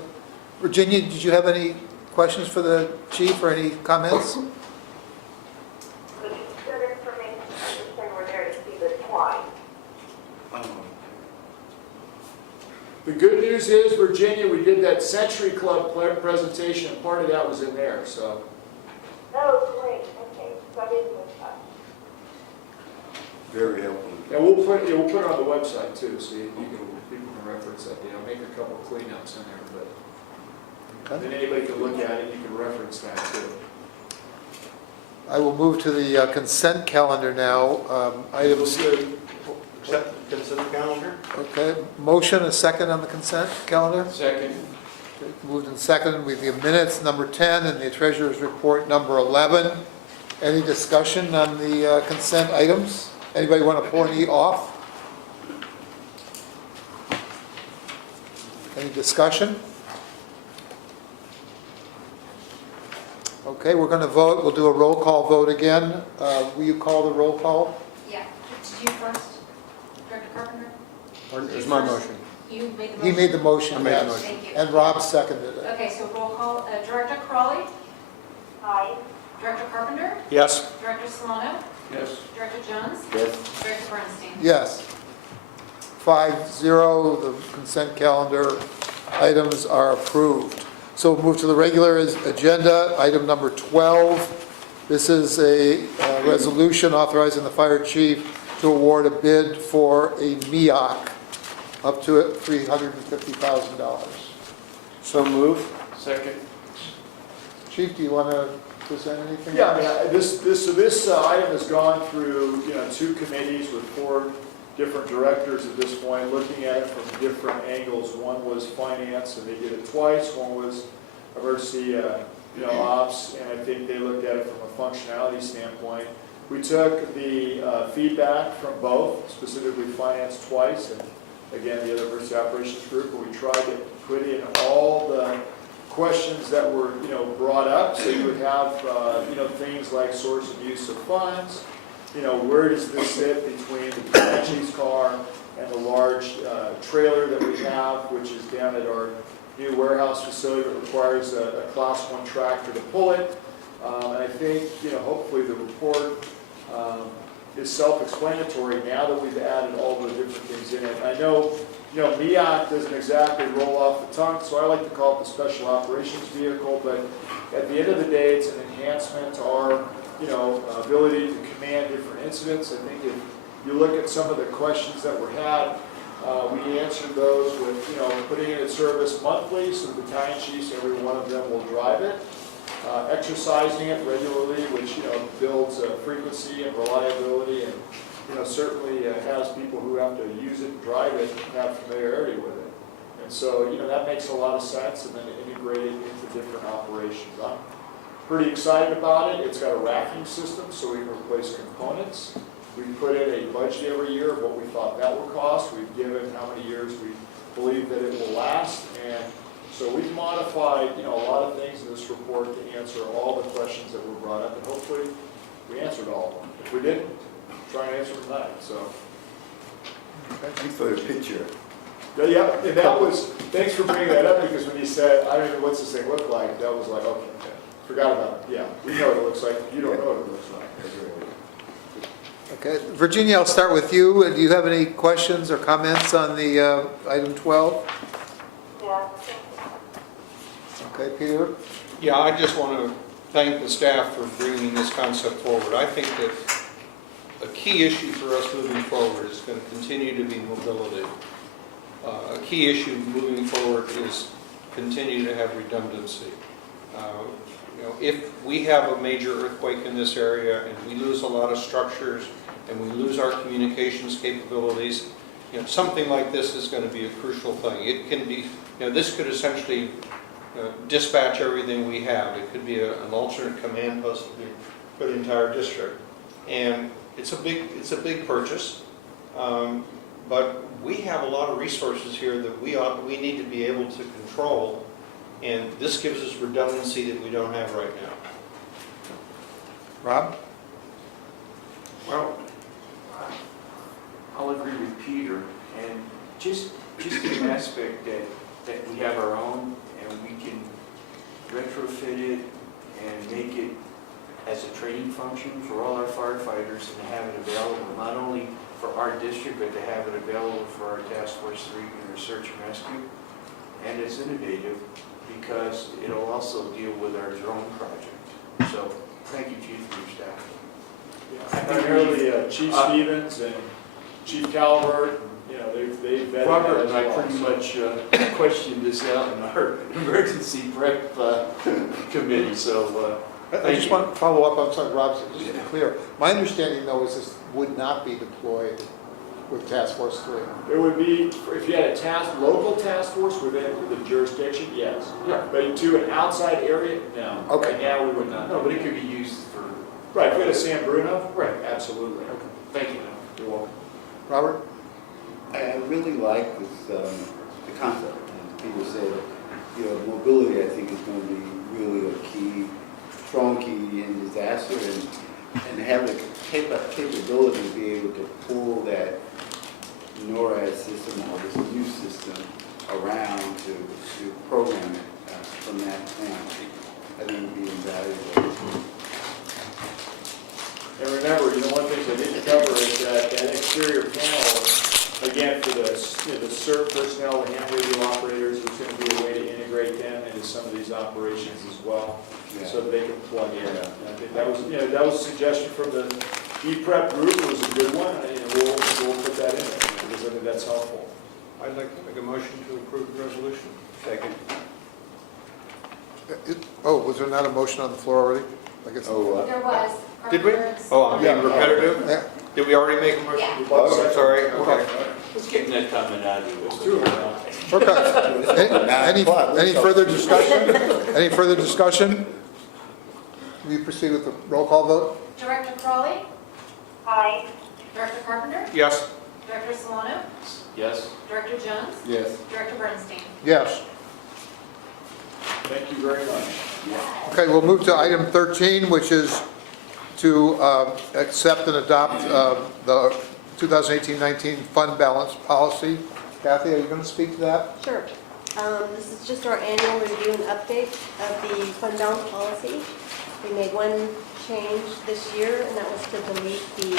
Virginia, did you have any questions for the chief or any comments? So just good information, I understand we're there to see this twice. The good news is, Virginia, we did that Century Club presentation, and part of that was in there, so. Oh, great, okay, so I didn't miss that. Very helpful. And we'll put it on the website too, so people can reference that, you know, make a couple of cleanups in there, but then anybody can look at it, you can reference that too. I will move to the consent calendar now. Items, Accept the consent calendar? okay, motion, a second on the consent calendar? Second. Moved and seconded, we have minutes number 10 and the treasurer's report number 11. Any discussion on the consent items? Anybody want to pull any off? Any discussion? Okay, we're going to vote. We'll do a roll call vote again. Will you call the roll call? Yeah, did you first? Director Carpenter? There's my motion. You made the motion? He made the motion, I made the yes. motion. Thank you. And Rob seconded it. Okay, so roll call, Director Crawley, Aye. Director Carpenter, Yes. Director Solano, Yes. Director Jones, Yes. Director Bernstein. Yes. 5-0, the consent calendar items are approved. So we'll move to the regular agenda, item number 12. This is a resolution authorizing the fire chief to award a bid for a MEAC up to $350,000. So move. Second. Chief, do you want to present anything? Yeah, I mean, this item has gone through, you know, 2 committees with 4 different directors at this point, looking at it from different angles. One was finance, and they did it twice. One was emergency, ops, and I think they looked at it from a functionality standpoint. We took the feedback from both, specifically finance twice, and again, the other emergency operations group, and we tried to put in all the questions that were, brought up, so you would have, things like source and use of funds, where does this sit between the Apache's car and the large trailer that we have, which is down at our new warehouse facility that requires a Class 1 tractor to pull it. And I think, hopefully the report is self-explanatory now that we've added all the different things in it. I know, MEAC doesn't exactly roll off the tongue, so I like to call it the Special Operations Vehicle, but at the end of the day, it's an enhancement to our, ability to command different incidents. I think if you look at some of the questions that were had, we answered those with, putting it in service monthly, so the battalion chiefs, every one of them will drive it. Exercising it regularly, which, builds frequency and reliability, and, certainly has people who have to use it and drive it have familiarity with it. And so, that makes a lot of sense, and then integrate it into different operations. I'm pretty excited about it. It's got a racking system, so we can replace components. We put in a budget every year of what we thought that would cost. We've given how many years we believe that it will last, and so we've modified, a lot of things in this report to answer all the questions that were brought up, and hopefully we answered all of them. If we didn't, try and answer them tonight, so. Thanks for the picture. Yeah, and that was, thanks for bringing that up, because when you said, I don't know what's this thing look like, that was like, okay, forgot about it. Yeah, we know what it looks like, you don't know what it looks like. Okay, Virginia, I'll start with you. Do you have any questions or comments on the item 12? Yeah. Okay, Peter? Yeah, I just want to thank the staff for bringing this concept forward. I think that a key issue for us moving forward is going to continue to be mobility. A key issue moving forward is continue to have redundancy. If we have a major earthquake in this area and we lose a lot of structures and we lose our communications capabilities, something like this is going to be a crucial thing. It can be, this could essentially dispatch everything we have. It could be an alternate command post that we put into our district. And it's a big purchase, but we have a lot of resources here that we need to be able to control, and this gives us redundancy that we don't have right now. Rob? Well, I'll agree with Peter, and just the aspect that we have our own, and we can retrofit it and make it as a training function for all our firefighters and have it available, not only for our district, but to have it available for our Task Force 3 in research and rescue. And it's innovative because it'll also deal with our drone project. So, thank you, Chief, for your staff. Primarily Chief Stevens and Chief Calvert, you know, they've vetted that Robert as and I well. pretty much questioned this out in our emergency prep committee, so I Thank just you. want to follow up on something Rob said, just to be clear. My understanding though is this would not be deployed with Task Force 3. It would be, if you had a local task force within the jurisdiction, yes. Yeah. But to an outside area, no. Okay. Right now, we would not. no, but it could be used for, Right, if we had a San Bruno? Right. Absolutely. thank you. You're welcome. Robert? I really like this, the concept. As Peter said, you know, mobility, I think, is going to be really a key, strong key in disaster, and have the capability to be able to pull that NORAD system or this new system around to program it from that point. I think it would be invaluable. And remember, you know, one thing I didn't cover is that exterior panel, again, for the CERT personnel, the hand radio operators, there's going to be a way to integrate them into some of these operations as well, so that they can plug in. And I think that was, you know, that was a suggestion from the E-Prep group. It was a good one, and we'll put that in there, because I think that's helpful. I'd like to make a motion to approve the resolution. Second. Oh, was there not a motion on the floor already? I guess. Oh, There was. Did we? Carpenter's- Oh, I'm being Yeah. repetitive? Yeah. Did we already make a motion? Yeah. Oh, I'm sorry, okay. Let's get that comment out of you. It's two of them. Okay. Any further discussion? Any further discussion? Will you proceed with the roll call vote? Director Crawley, Aye. Director Carpenter, Yes. Director Solano, Yes? Director Jones, yes. Director Bernstein. Yes. Thank you very much. Okay, we'll move to item 13, which is to accept and adopt the 2018-19 fund balance policy. Kathy, are you going to speak to that? Sure. This is just our annual review and update of the fund balance policy. We made one change this year, and that was to delete the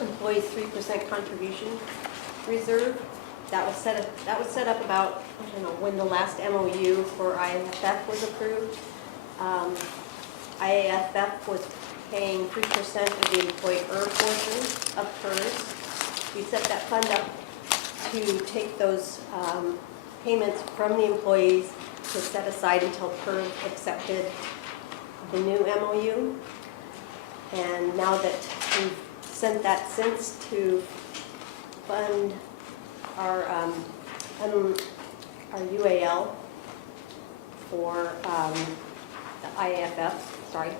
employees' 3% contribution reserve. That was set up about, I don't know, when the last MOU for IAFF was approved. IAFF was paying 3% of the employer portion of PERS. We set that fund up to take those payments from the employees to set aside until PERS accepted the new MOU. And now that we've sent that since to fund our UAL for the IAFF, sorry.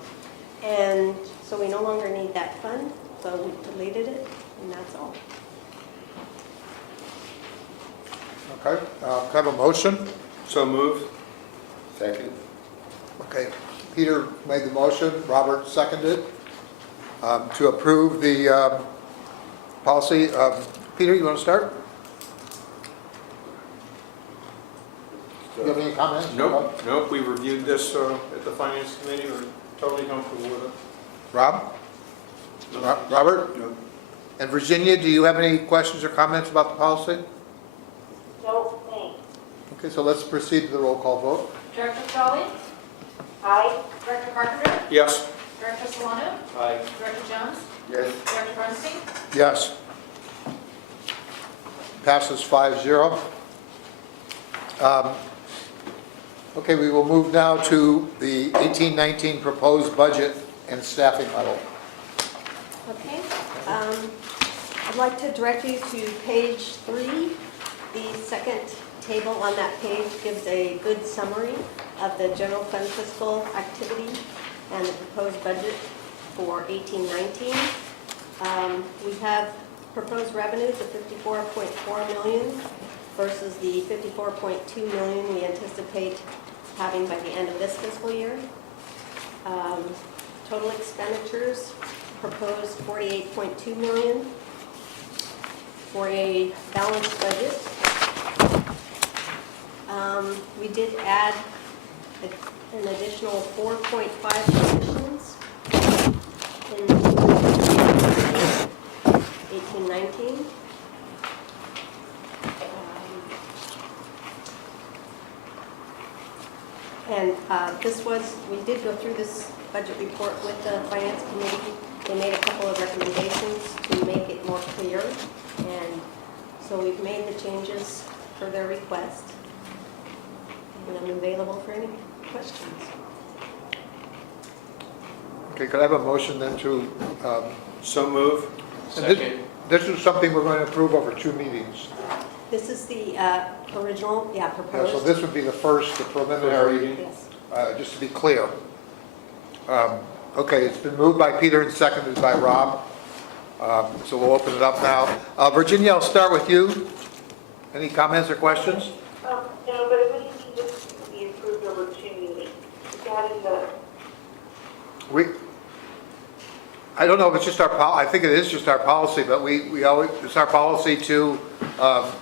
And so we no longer need that fund, so we deleted it, and that's all. Okay, can I have a motion? So moved. Second. Okay, Peter made the motion, Robert seconded to approve the policy. Peter, you want to start? Do you have any comments? Nope, we reviewed this at the finance committee, we're totally comfortable with it. Rob? Robert? No. And Virginia, do you have any questions or comments about the policy? No, thanks. Okay, so let's proceed to the roll call vote. Director Crawley, Aye. Director Carpenter, Yes. Director Solano, Aye. Director Jones, Yes. Director Bernstein. Yes. Passes 5-0. Okay, we will move now to the 18-19 proposed budget and staffing level. Okay. I'd like to direct you to page 3. The second table on that page gives a good summary of the general fund fiscal activity and the proposed budget. for 18-19. We have proposed revenues of $54.4 million versus the $54.2 million we anticipate having by the end of this fiscal year. Total expenditures proposed $48.2 million for a balanced budget. We did add an additional 4.5 positions in 18-19. We did go through this budget report with the Finance Committee. They made a couple of recommendations to make it more clear, and so we've made the changes for their request. And I'm available for any questions. Okay, could I have a motion then to, So move. and this- Second. this is something we're going to approve over 2 meetings. This is the original, Yeah, proposed. so this would be the first, the preliminary, Yes. just to be clear. Okay, it's been moved by Peter and seconded by Rob. So we'll open it up now. Virginia, I'll start with you. Any comments or questions? No, but what do you mean this to be approved over 2 meetings? Is that in the, I don't know if it's just I think it is just our policy, but we always, it's our policy to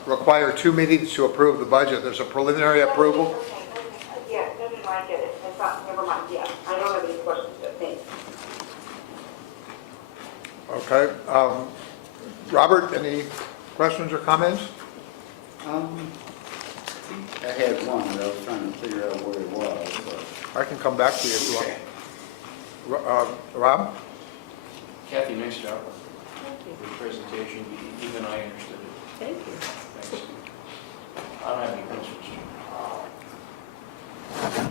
require 2 meetings to approve the budget. There's a preliminary approval. okay, yeah, no, I get it. I thought, never mind, yeah, I don't have any questions, but thanks. Okay. Robert, any questions or comments? I had one, but I was trying to figure out where it was, but. I can come back to you if you want. Rob? Kathy, nice job Thank you. with the presentation. Even I understood it. Thank you. Thanks. I don't have any questions.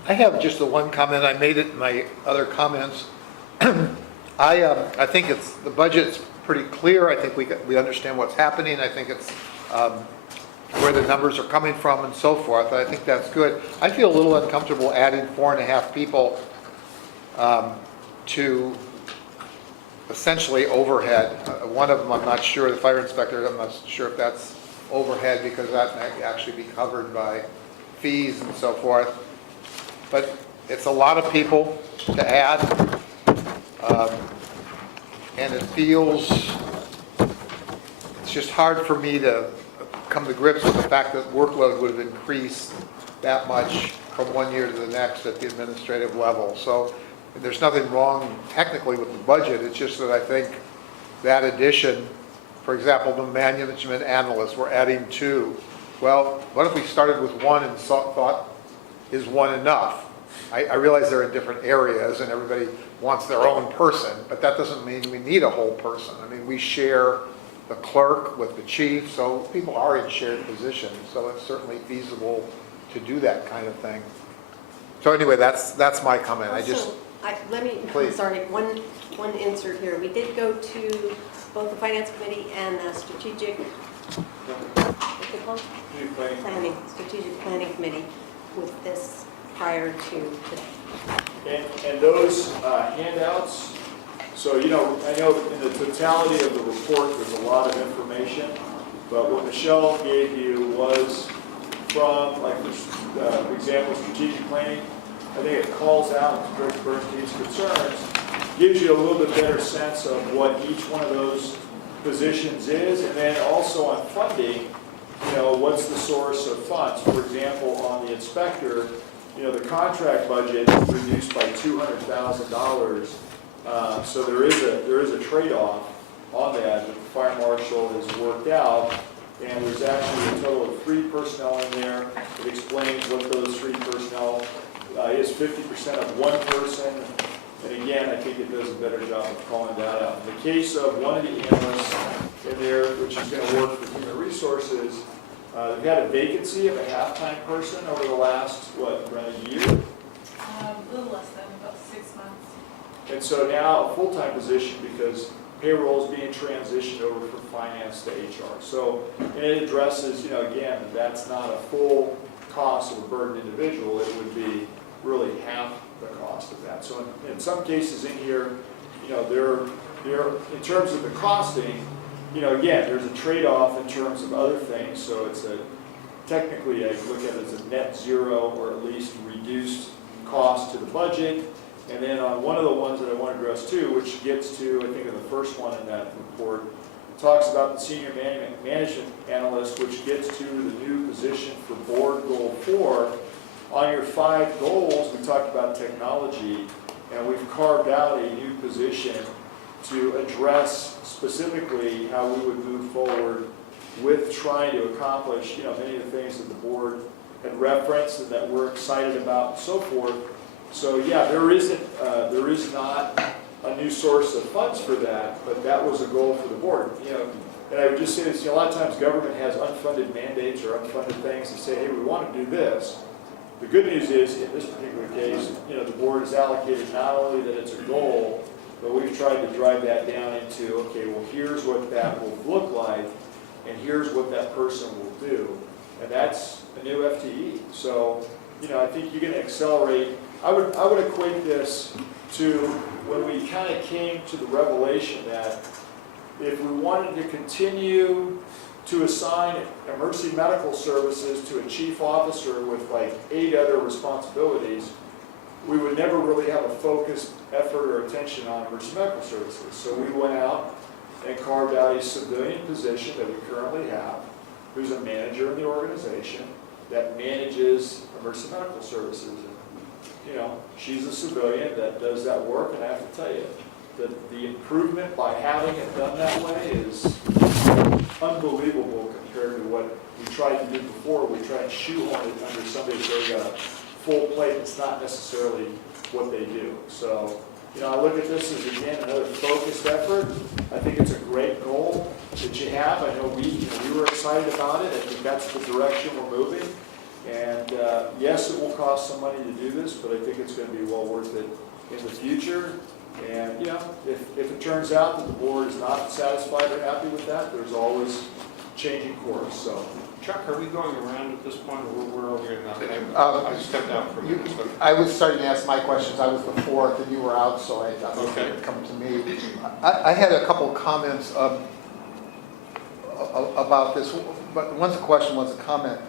I have just the one comment. I made it in my other comments. I think the budget's pretty clear. I think we understand what's happening. I think it's where the numbers are coming from and so forth. I think that's good. I feel a little uncomfortable adding 4.5 people to essentially overhead. One of them, I'm not sure, the fire inspector, I'm not sure if that's overhead because that may actually be covered by fees and so forth. But it's a lot of people to add. And it feels, it's just hard for me to come to grips with the fact that workload would have increased that much from one year to the next at the administrative level. So there's nothing wrong technically with the budget. It's just that I think that addition, for example, the management analyst, we're adding 2. Well, what if we started with 1 and thought, is 1 enough? I realize they're in different areas and everybody wants their own person, but that doesn't mean we need a whole person. I mean, we share the clerk with the chief, so people are in shared positions, so it's certainly feasible to do that kind of thing. So anyway, that's my comment. Please. Sorry, one insert here. We did go to both the Finance Committee and the Strategic Planning Committee with this prior to today. And those handouts, so, I know in the totality of the report, there's a lot of information, but what Michelle gave you was from, like, for example, strategic planning. I think it calls out Director Bernstein's concerns, gives you a little bit better sense of what each one of those positions is, and then also on funding, what's the source of funds. For example, on the inspector, the contract budget reduced by $200,000. So there is a trade-off on that the fire marshal has worked out, and there's actually a total of 3 personnel in there. It explains what those 3 personnel is 50% of 1 person. And again, I think it does a better job of calling that out. In the case of one of the analysts in there, which is going to work for human resources, we've had a vacancy of a half-time person over the last, around a year? A little less than about 6 months. And so now a full-time position because payroll is being transitioned over from finance to HR. So, and it addresses, again, that's not a full cost of a burdened individual. It would be really half the cost of that. So in some cases in here, in terms of the costing, again, there's a trade-off in terms of other things, so it's technically, I look at it as a net zero or at least reduced cost to the budget. And then on one of the ones that I want to address too, which gets to, I think, of the first one in that report, talks about the senior management analyst, which gets to the new position for board goal 4. On your 5 goals, we talked about technology, and we've carved out a new position to address specifically how we would move forward with trying to accomplish, many of the things that the board had referenced and that we're excited about and so forth. So yeah, there is not a new source of funds for that, but that was a goal for the board. And I would just say this, a lot of times government has unfunded mandates or unfunded things that say, hey, we want to do this. The good news is, in this particular case, the board has allocated not only that it's a goal, but we've tried to drive that down into, okay, well, here's what that will look like, and here's what that person will do. And that's a new FTE. So, I think you're going to accelerate. I would equate this to when we kind of came to the revelation that if we wanted to continue to assign emergency medical services to a chief officer with like 8 other responsibilities, we would never really have a focused effort or attention on emergency medical services. So we went out and carved out a civilian position that we currently have, who's a manager in the organization that manages emergency medical services. And, she's a civilian that does that work, and I have to tell you, that the improvement by having it done that way is unbelievable compared to what we tried to do before. We tried to shoehorn it under somebody who's already got a full plate. It's not necessarily what they do. So, I look at this as, again, another focused effort. I think it's a great goal that you have. I know we were excited about it. I think that's the direction we're moving. And yes, it will cost some money to do this, but I think it's going to be well worth it in the future. And, if it turns out that the board is not satisfied or happy with that, there's always changing course. So, Chuck, are we going around at this point, or where are we now? I stepped out for a minute. So. I was starting to ask my questions. I was the fourth, and you were out, so I thought Okay. it would come to me. I had a couple of comments about this, but one's a question, one's a comment.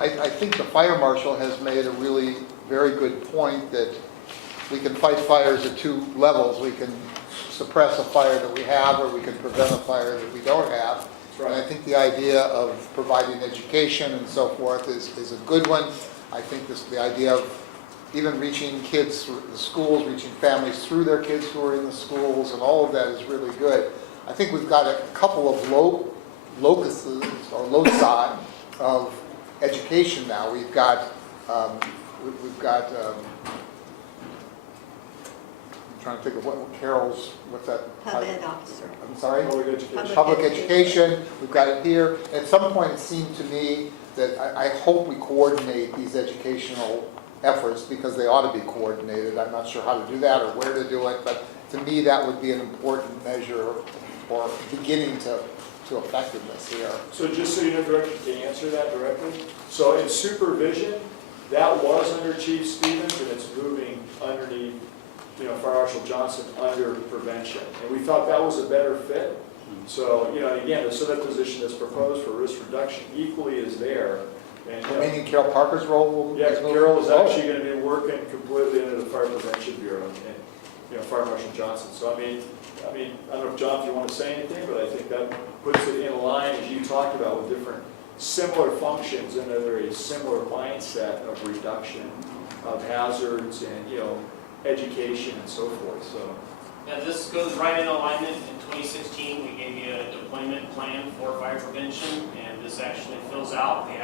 I think the fire marshal has made a really very good point that we can fight fires at 2 levels. We can suppress a fire that we have, or we can prevent a fire that we don't have. right. And I think the idea of providing education and so forth is a good one. I think the idea of even reaching kids through the schools, reaching families through their kids who are in the schools, and all of that is really good. I think we've got a couple of locuses or loci of education now. We've got I'm trying to think of what Carol's, what's that? Pub ed officer. I'm sorry? Public education. Public education, we've got it here. At some point, it seemed to me that I hope we coordinate these educational efforts, because they ought to be coordinated. I'm not sure how to do that or where to do it, but to me, that would be an important measure or beginning to effectiveness here. So just so you know, Director, to answer that directly, so in supervision, that was under Chief Stevens, and it's moving underneath, Fire Marshal Johnson under prevention. And we thought that was a better fit. So, again, so that position that's proposed for risk reduction equally is there. And, Meaning Carol Parker's role will... yeah, Carol is actually going to be working completely into the Fire Prevention Bureau and, Fire Marshal Johnson. So, I mean, I don't know if, John, if you want to say anything, but I think that puts it in line, as you talked about, with different similar functions, and they're a similar mindset of reduction of hazards and, education and so forth. So, Yeah, this goes right in alignment. In 2016, we gave you a deployment plan for fire prevention, and this actually fills out the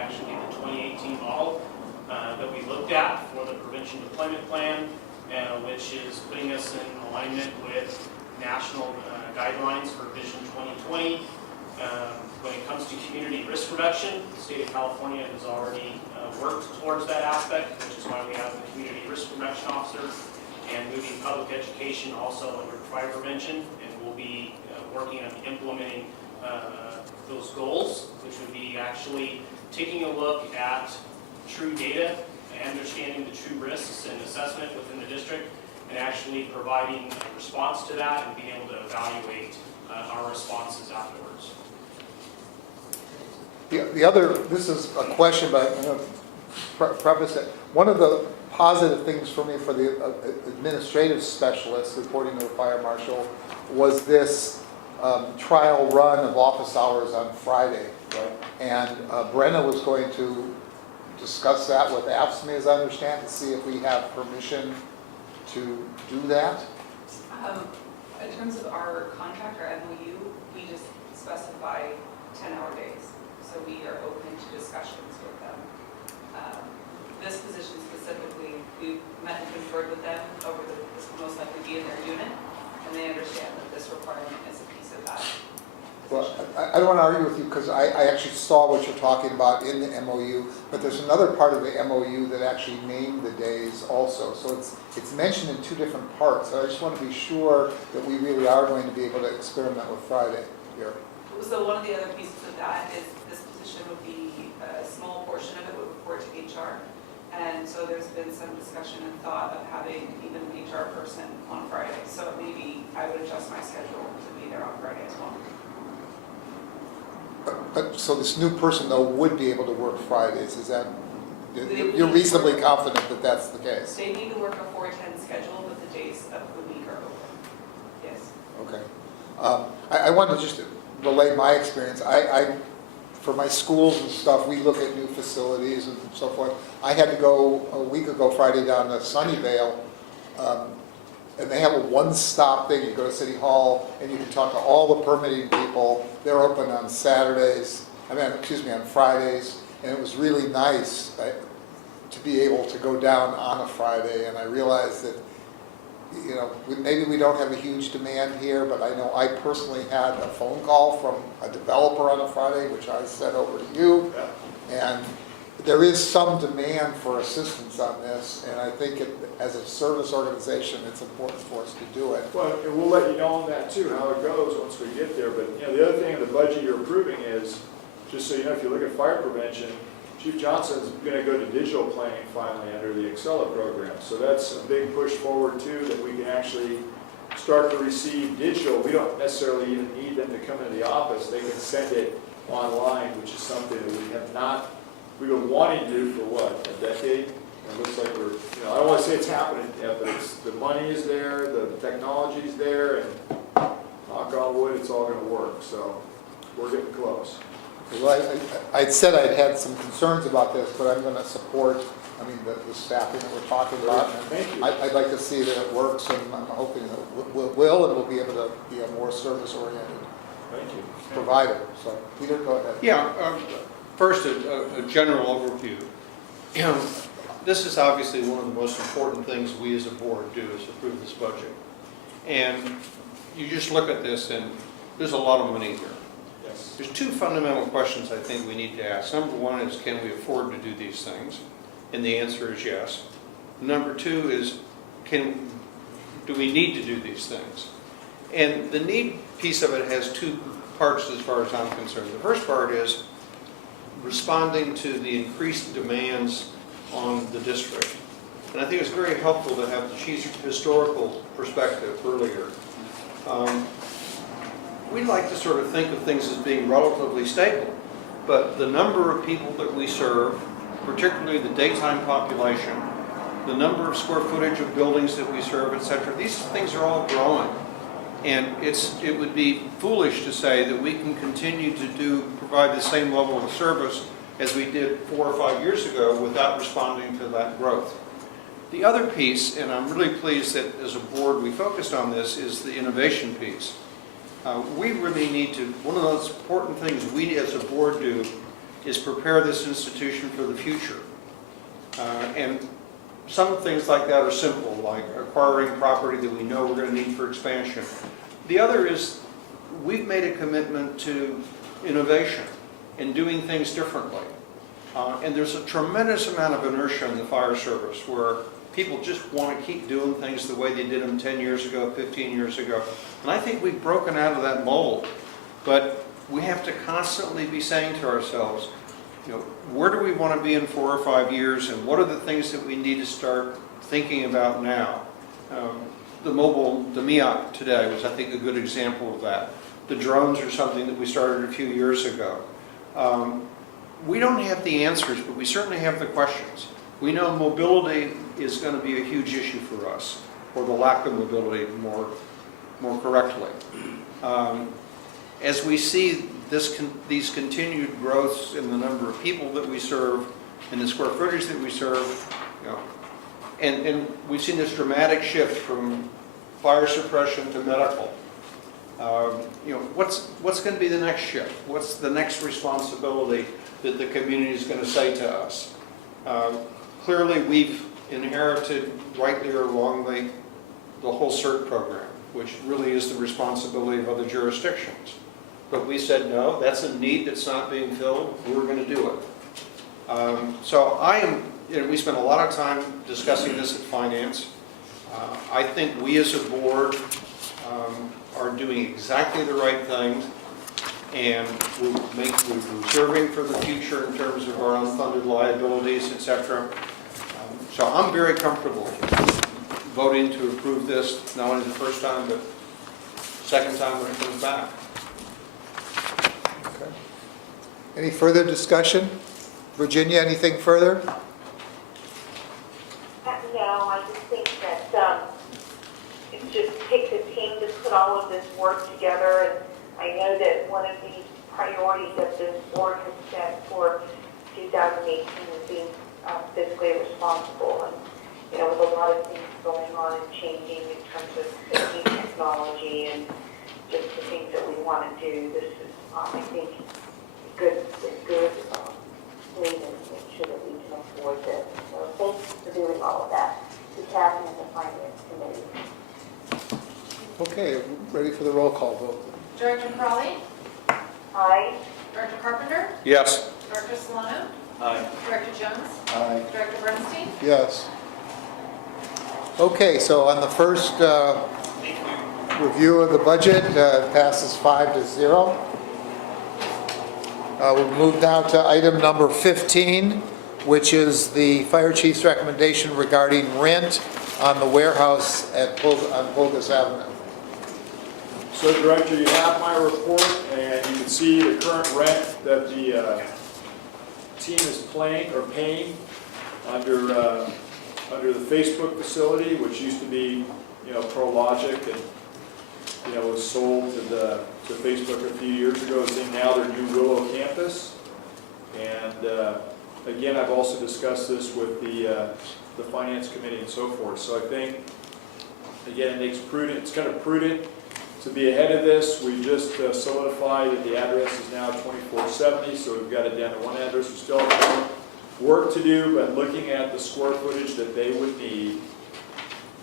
2018 model that we looked at for the prevention deployment plan, which is putting us in alignment with national guidelines for Vision 2020. When it comes to community risk reduction, the state of California has already worked towards that aspect, which is why we have the community risk reduction officer, and moving public education also under fire prevention, and we'll be working on implementing those goals, which would be actually taking a look at true data understanding the true risks and assessment within the district, and actually providing a response to that and being able to evaluate our responses afterwards. The other, this is a question, but I'm going to preface it. One of the positive things for me for the administrative specialist reporting to the fire marshal was this trial run of office hours on Friday. Right. And Brenna was going to discuss that with AFSCME, as I understand, to see if we have permission to do that. In terms of our contract, our MOU, we just specify 10-hour days. So we are open to discussions with them. This position specifically, we've met and conferred with them over this will most likely be in their unit, and they understand that this requirement is a piece of that. Well, I don't want to argue with you because I actually saw what you're talking about in the MOU, but there's another part of the MOU that actually named the days also. So it's mentioned in two different parts. So I just want to be sure that we really are going to be able to experiment with Friday here. So one of the other pieces of that is this position would be, a small portion of it would report to HR. And so there's been some discussion and thought of having even an HR person on Friday. So maybe I would adjust my schedule to be there on Friday as well. But so this new person though would be able to work Fridays, is that, They- you're reasonably confident that that's the case? They need to work a 4-10 schedule, but the days of the week are open. Yes. Okay. I wanted to just relay my experience. For my schools and stuff, we look at new facilities and so forth. I had to go a week ago Friday down to Sunnyvale, and they have a one-stop thing. You go to City Hall and you can talk to all the permitting people. They're open on Saturdays, on Fridays, and it was really nice to be able to go down on a Friday, and I realized that, you know, maybe we don't have a huge demand here, but I know I personally had a phone call from a developer on a Friday, which I sent over to you, and there is some demand for assistance on this, and I think as a service organization, it's important for us to do it. Well, and we'll let you know on that too, how it goes once we get there. But, you know, the other thing in the budget you're approving is, just so you know, if you look at fire prevention, Chief Johnson's going to go to digital planning finally under the Excella program. So that's a big push forward too, that we can actually start to receive digital. We don't necessarily even need them to come into the office. They can send it online, which is something that we've been wanting to do for what, a decade? It looks like we're, you know, I don't want to say it's happening yet, but the money is there, the technology is there, and knock on wood, it's all going to work. So we're getting close. Well, I'd said I'd had some concerns about this, but I'm going to support, the staffing that we're talking about. Thank you. I'd like to see that it works, and I'm hoping that it will, and we'll be able to be a more service-oriented Thank you. provider. So, Peter, go ahead. Yeah, first, a general overview. You know, this is obviously one of the most important things we as a board do, is approve this budget. And you just look at this and there's a lot of money here. Yes. There's two fundamental questions I think we need to ask. Number one is, can we afford to do these things? And the answer is yes. Number two is, do we need to do these things? And the need piece of it has two parts as far as I'm concerned. The first part is responding to the increased demands on the district. And I think it's very helpful to have the chief's historical perspective earlier. We like to sort of think of things as being relatively stable, but the number of people that we serve, particularly the daytime population, the number of square footage of buildings that we serve, et cetera, these things are all growing. And it would be foolish to say that we can continue to provide the same level of service as we did 4 or 5 years ago without responding to that growth. The other piece, and I'm really pleased that as a board we focused on this, is the innovation piece. We really need to, one of those important things we as a board do is prepare this institution for the future. And some things like that are simple, like acquiring property that we know we're going to need for expansion. The other is we've made a commitment to innovation and doing things differently. And there's a tremendous amount of inertia in the fire service where people just want to keep doing things the way they did them 10 years ago, 15 years ago. And I think we've broken out of that mold. But we have to constantly be saying to ourselves, where do we want to be in 4 or 5 years, and what are the things that we need to start thinking about now? The MEOC today was, I think, a good example of that. The drones are something that we started a few years ago. We don't have the answers, but we certainly have the questions. We know mobility is going to be a huge issue for us, or the lack of mobility more correctly. As we see these continued growths in the number of people that we serve and the square footage that we serve, and we've seen this dramatic shift from fire suppression to medical. What's going to be the next shift? What's the next responsibility that the community is going to say to us? Clearly, we've inherited, rightly or wrongly, the whole CERT program, which really is the responsibility of other jurisdictions. But we said, no, that's a need that's not being filled, we're going to do it. So we spent a lot of time discussing this at Finance. I think we as a board are doing exactly the right thing, and we're reserving for the future in terms of our unfunded liabilities, etc. So I'm very comfortable voting to approve this, not only the first time, but second time when it comes back. Okay. Any further discussion? Virginia, anything further? No, I just think that it just takes a team to put all of this work together. And I know that one of the priorities that this board has set for 2018 is being fiscally responsible. And, with a lot of things going on and changing in terms of new technology and just the things that we want to do, this is, I think, a good way to make sure that we can afford this. So thanks for doing all of that. To Kathy and the Finance Committee. Okay, ready for the roll call vote. Director Crawley, Aye. Director Carpenter, Yes. Director Solano, Aye. Director Jones, Aye. Director Bernstein. Yes. Okay, so on the first review of the budget, passes 5-0. We'll move now to item number 15, which is the fire chief's recommendation regarding rent on the warehouse on Pulgas Avenue. So, Director, you have my report, and you can see the current rent that the team is paying under the Facebook facility, which used to be, ProLogic, and was sold to Facebook a few years ago. It's in now their new Willow campus, and again, I've also discussed this with the Finance Committee and so forth. So I think, again, it's kind of prudent to be ahead of this. We just solidified that the address is now 2470, so we've got it down to one address. We still have work to do, but looking at the square footage that they would need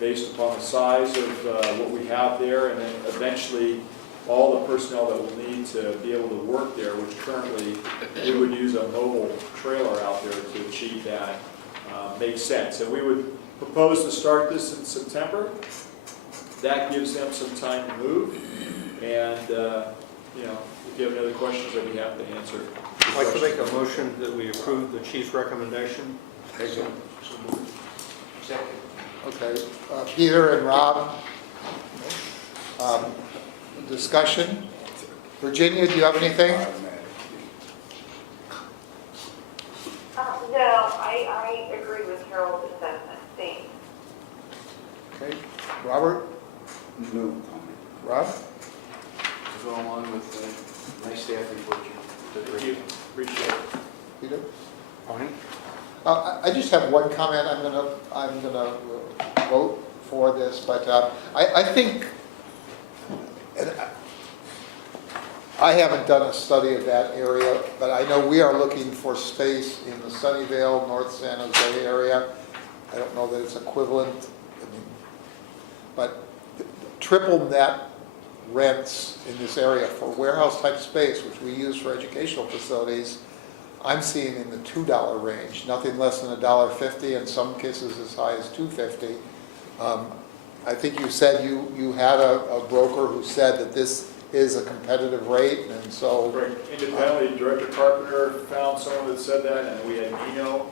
based upon the size of what we have there, and then eventually all the personnel that we'll need to be able to work there, which currently we would use a mobile trailer out there to achieve that, makes sense. And we would propose to start this in September. That gives them some time to move, and if you have any other questions, I'd be happy to answer. I'd like to make a motion that we approve the chief's recommendation. Second. Okay, Peter and Rob, discussion. Virginia, do you have anything? No, I agree with Harold's assessment. Thanks. Okay, Robert, No comment. Rob? To go along with the nice staff report you did. Thank you. Appreciate it. Peter? Fine. I just have one comment. I'm gonna vote for this, but I think, and I haven't done a study of that area, but I know we are looking for space in the Sunnyvale, North San Jose area. I don't know that it's equivalent, but triple net rents in this area for warehouse type space, which we use for educational facilities, I'm seeing in the $2 range, nothing less than $1.50, in some cases as high as $2.50. I think you said you had a broker who said that this is a competitive rate, and so. Right. Independently, Director Carpenter found some of that said that, and we had Nino,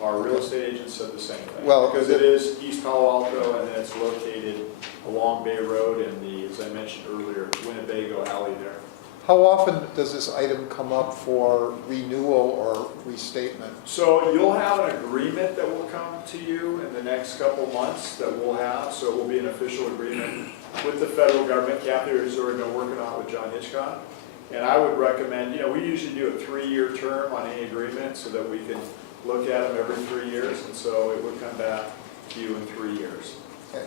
our real estate agent, said the same thing. Well, Because it is East Palo Alto, and then it's located along Bay Road in the, as I mentioned earlier, Winnebago Alley there. How often does this item come up for renewal or restatement? So you'll have an agreement that will come to you in the next couple months that we'll have, so it will be an official agreement with the federal government. Kathy has already been working on it with John Hitchcock. And I would recommend, we usually do a 3-year term on any agreement so that we can look at them every 3 years, and so it would come back to you in 3 years.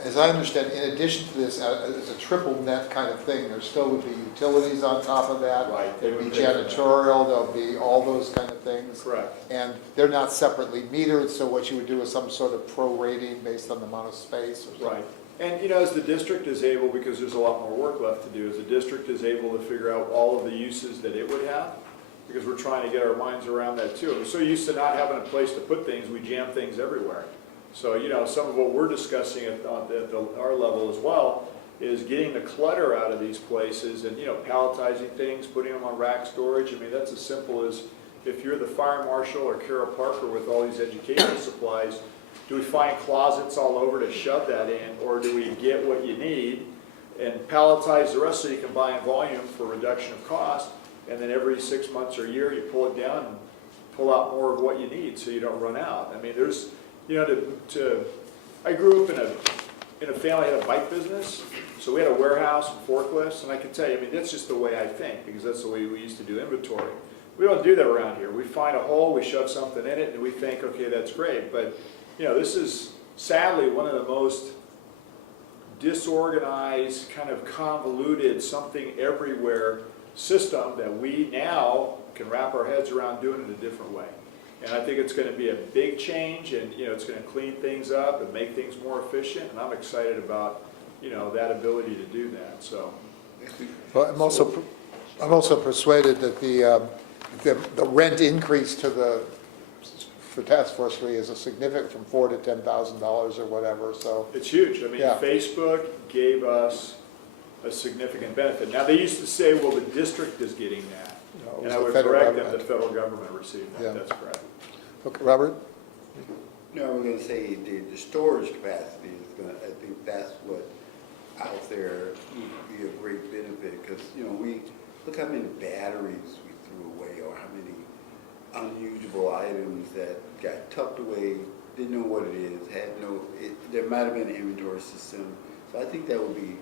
As I understand, in addition to this, it's a triple net kind of thing. There still would be utilities on top of that. Right. There'd be janitorial, there'll be all those kind of things. Correct. And they're not separately metered, so what you would do is some sort of prorating based on the amount of space or something. Right. And, as the district is able, because there's a lot more work left to do, as the district is able to figure out all of the uses that it would have, because we're trying to get our minds around that too. We're so used to not having a place to put things, we jam things everywhere. So, some of what we're discussing at our level as well is getting the clutter out of these places and, palletizing things, putting them on rack storage. I mean, that's as simple as if you're the fire marshal or Carol Parker with all these educational supplies, do we find closets all over to shove that in, or do we get what you need and palletize the rest so you can buy in volume for reduction of cost, and then every 6 months or a year you pull it down and pull out more of what you need so you don't run out. I mean, there's, I grew up in a family that had a bike business, so we had a warehouse and forklifts, and I can tell you, that's just the way I think, because that's the way we used to do inventory. We don't do that around here. We find a hole, we shove something in it, and we think, okay, that's great, but this is sadly one of the most disorganized, kind of convoluted, something everywhere system that we now can wrap our heads around doing it a different way. And I think it's going to be a big change, and it's going to clean things up and make things more efficient, and I'm excited about that ability to do that. So, Well, I'm also persuaded that the rent increase for Task Force 3 is a significant, from $4,000 to $10,000 or whatever, so. it's huge. I mean, Yeah. Facebook gave us a significant benefit. Now, they used to say, well, the district is getting that. No, it was And I the would federal correct them, the government. federal government received that. Yeah. That's correct. Okay, Robert? No, we're gonna say the storage capacity is gonna, I think that's what out there would be a great benefit, because, look how many batteries we threw away, or how many unusable items that got tucked away, didn't know what it is, there might have been an inventory system. So I think that would be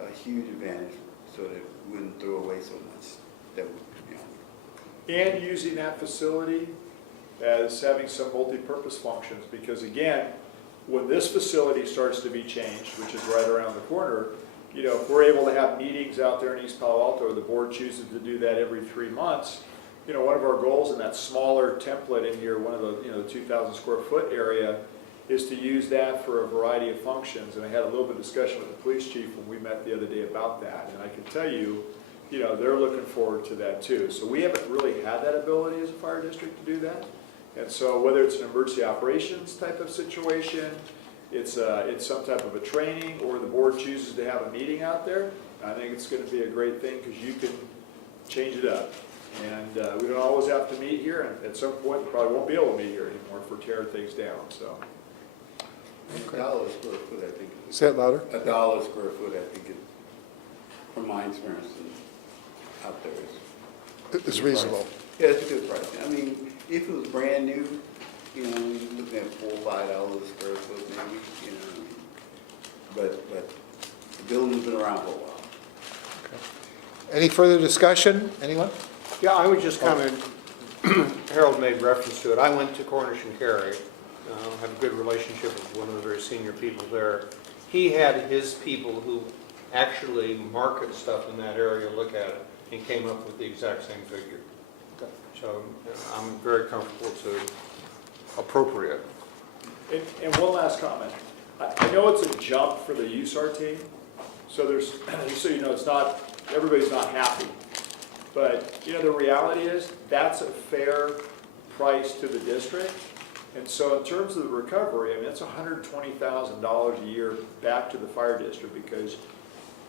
a huge advantage, so that we wouldn't throw away so much that would, And using that facility as having some multi-purpose functions, because again, when this facility starts to be changed, which is right around the corner, if we're able to have meetings out there in East Palo Alto, or the board chooses to do that every 3 months, one of our goals in that smaller template in here, one of the 2,000 square foot area, is to use that for a variety of functions. And I had a little bit of discussion with the police chief when we met the other day about that, and I can tell you, they're looking forward to that too. So we haven't really had that ability as a fire district to do that. And so whether it's an emergency operations type of situation, it's some type of a training, or the board chooses to have a meeting out there, I think it's going to be a great thing, because you can change it up. And we don't always have to meet here, and at some point we probably won't be able to meet here anymore if we're tearing things down. So $1 square foot, I think. Say it louder. $1 square foot, I think, from my experience out there is. It's reasonable. Yeah, it's a good price. I mean, if it was brand new, you're looking at $4 or $5 a square foot maybe, But the building's been around for a while. Any further discussion? Anyone? Yeah, I would just comment, Harold made reference to it. I went to Cornish and Cary, have a good relationship with one of the very senior people there. He had his people who actually market stuff in that area look at it, and came up with the exact same figure. So I'm very comfortable to appropriate. And one last comment. I know it's a jump for the USAR team, so there's, just so you know, it's not, everybody's not happy. But, the reality is, that's a fair price to the district. And so in terms of the recovery, it's $120,000 a year back to the fire district, because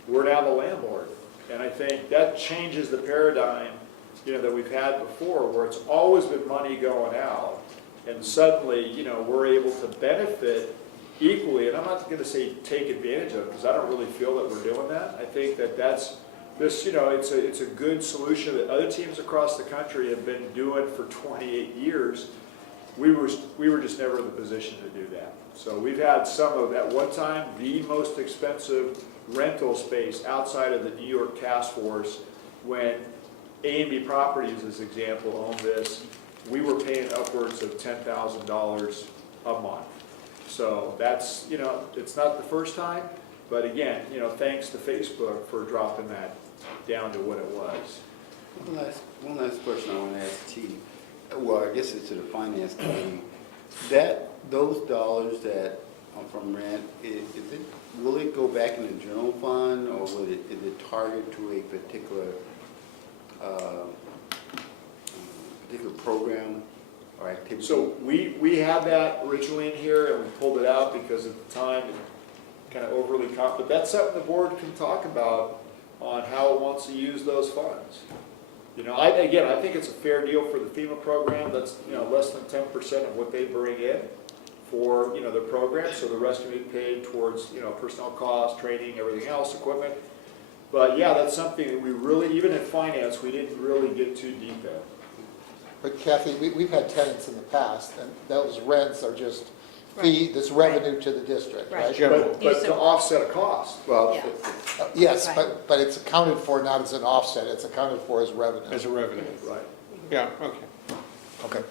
we're now the landlord. And I think that changes the paradigm that we've had before, where it's always been money going out, and suddenly, we're able to benefit equally, and I'm not gonna say take advantage of it, because I don't really feel that we're doing that. I think that that's, it's a good solution that other teams across the country have been doing for 28 years. We were just never in the position to do that. So we've had some of, at one time, the most expensive rental space outside of the New York Task Force. When A&B Properties, as an example, owned this, we were paying upwards of $10,000 a month. So that's, it's not the first time, but again, thanks to Facebook for dropping that down to what it was. One last question I want to ask Chief. Well, I guess it's to the finance committee. Those dollars that are from rent, will it go back in the general fund, or is it targeted to a particular program or activity? So we had that originally in here, and we pulled it out because at the time it kind of overly but that's something the board can talk about on how it wants to use those funds. I think it's a fair deal for the FEMA program. That's less than 10% of what they bring in for the program, so the rest can be paid towards personnel costs, training, everything else, equipment. But yeah, that's something that we really, even in finance, we didn't really get too deep in. But Kathy, we've had tenants in the past, and those rents are just fee, this revenue to the district, right? But to offset a cost. Well, Yeah. Yes, Right. but it's accounted for not as an offset, it's accounted for as revenue. As a revenue. Right. Yeah, okay. Okay.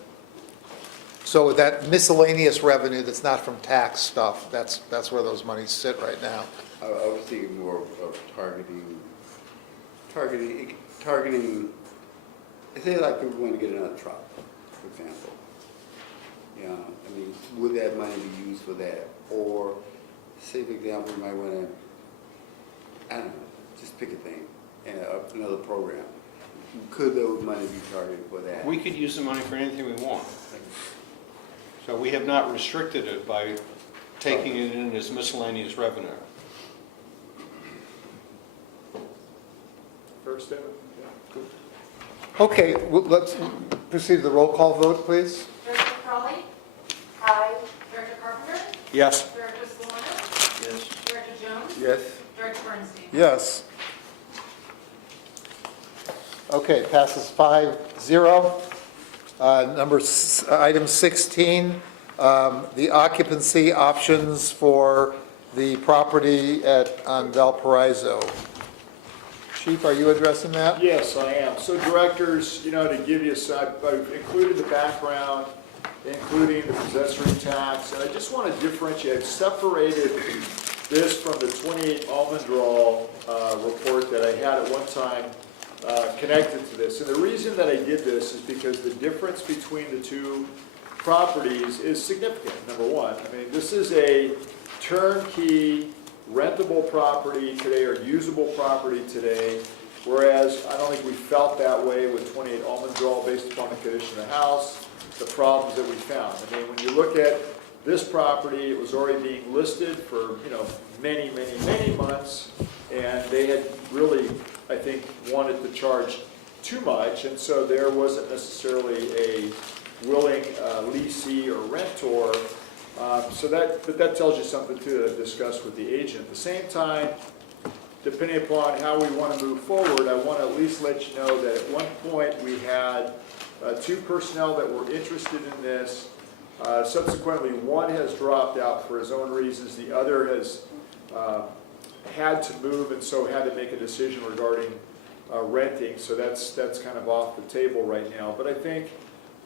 So that miscellaneous revenue that's not from tax stuff, that's where those monies sit right now. I was thinking more of targeting, say like we want to get another truck, for example. Would that money be used for that? Or say, for example, we might want to, I don't know, just pick a thing, another program. Could those money be targeted for that? We could use the money for anything we want. So we have not restricted it by taking it in as miscellaneous revenue. First statement? Yeah, good. Okay, let's proceed to the roll call vote, please. Director Crawley? Aye. Director Carpenter? Yes. Director Solano? Yes. Director Jones? Yes. Director Bernstein? Yes. Okay, passes 5-0. Item 16, the occupancy options for the property on Valparaiso. Chief, are you addressing that? Yes, I am. So directors, to give you I've included the background, including the possessory tax, and I just want to differentiate. I've separated this from the 28 Almondral report that I had at one time connected to this. And the reason that I did this is because the difference between the two properties is significant, number one. This is a turnkey rentable property today, or usable property today, whereas I don't think we felt that way with 28 Almondral based upon the condition of the house, the problems that we found. When you look at this property, it was already being listed for many months, and they had really, I think, wanted to charge too much, and so there wasn't necessarily a willing leasee or rentor. But that tells you something too that I've discussed with the agent. At the same time, depending upon how we want to move forward, I want to at least let you know that at one point we had 2 personnel that were interested in this. Subsequently, one has dropped out for his own reasons. The other has had to move, and so had to make a decision regarding renting. So that's kind of off the table right now. But I think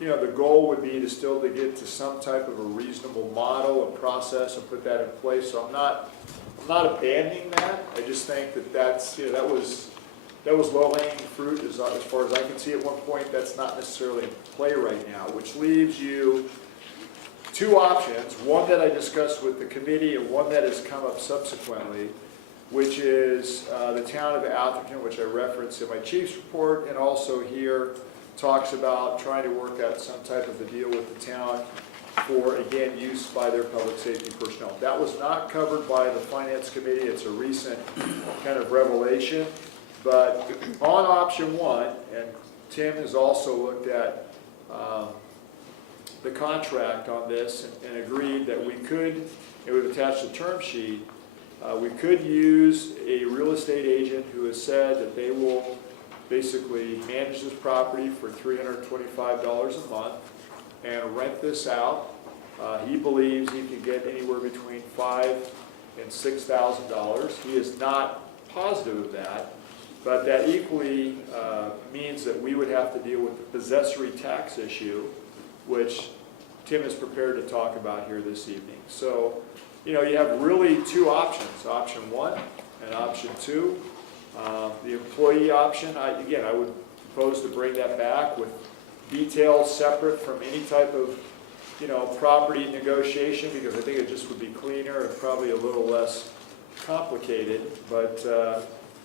the goal would be to still to get to some type of a reasonable model and process and put that in place. So I'm not abandoning that. I just think that was low-hanging fruit as far as I can see at one point. That's not necessarily in play right now, which leaves you 2 options. One that I discussed with the committee, and one that has come up subsequently, which is the town of Atherton, which I referenced in my chief's report, and also here talks about trying to work out some type of a deal with the town for, again, use by their public safety personnel. That was not covered by the finance committee. It's a recent kind of revelation. But on option 1, and Tim has also looked at the contract on this and agreed that we could, and we've attached a term sheet, we could use a real estate agent who has said that they will basically manage this property for $325 a month and rent this out. He believes he could get anywhere between $5,000 and $6,000. He is not positive of that, but that equally means that we would have to deal with the possessory tax issue, which Tim is prepared to talk about here this evening. So, you know, you have really two options, option one and option two. The employee option, again, I would propose to bring that back with details separate from any type of, you know, property negotiation, because I think it just would be cleaner and probably a little less complicated. But,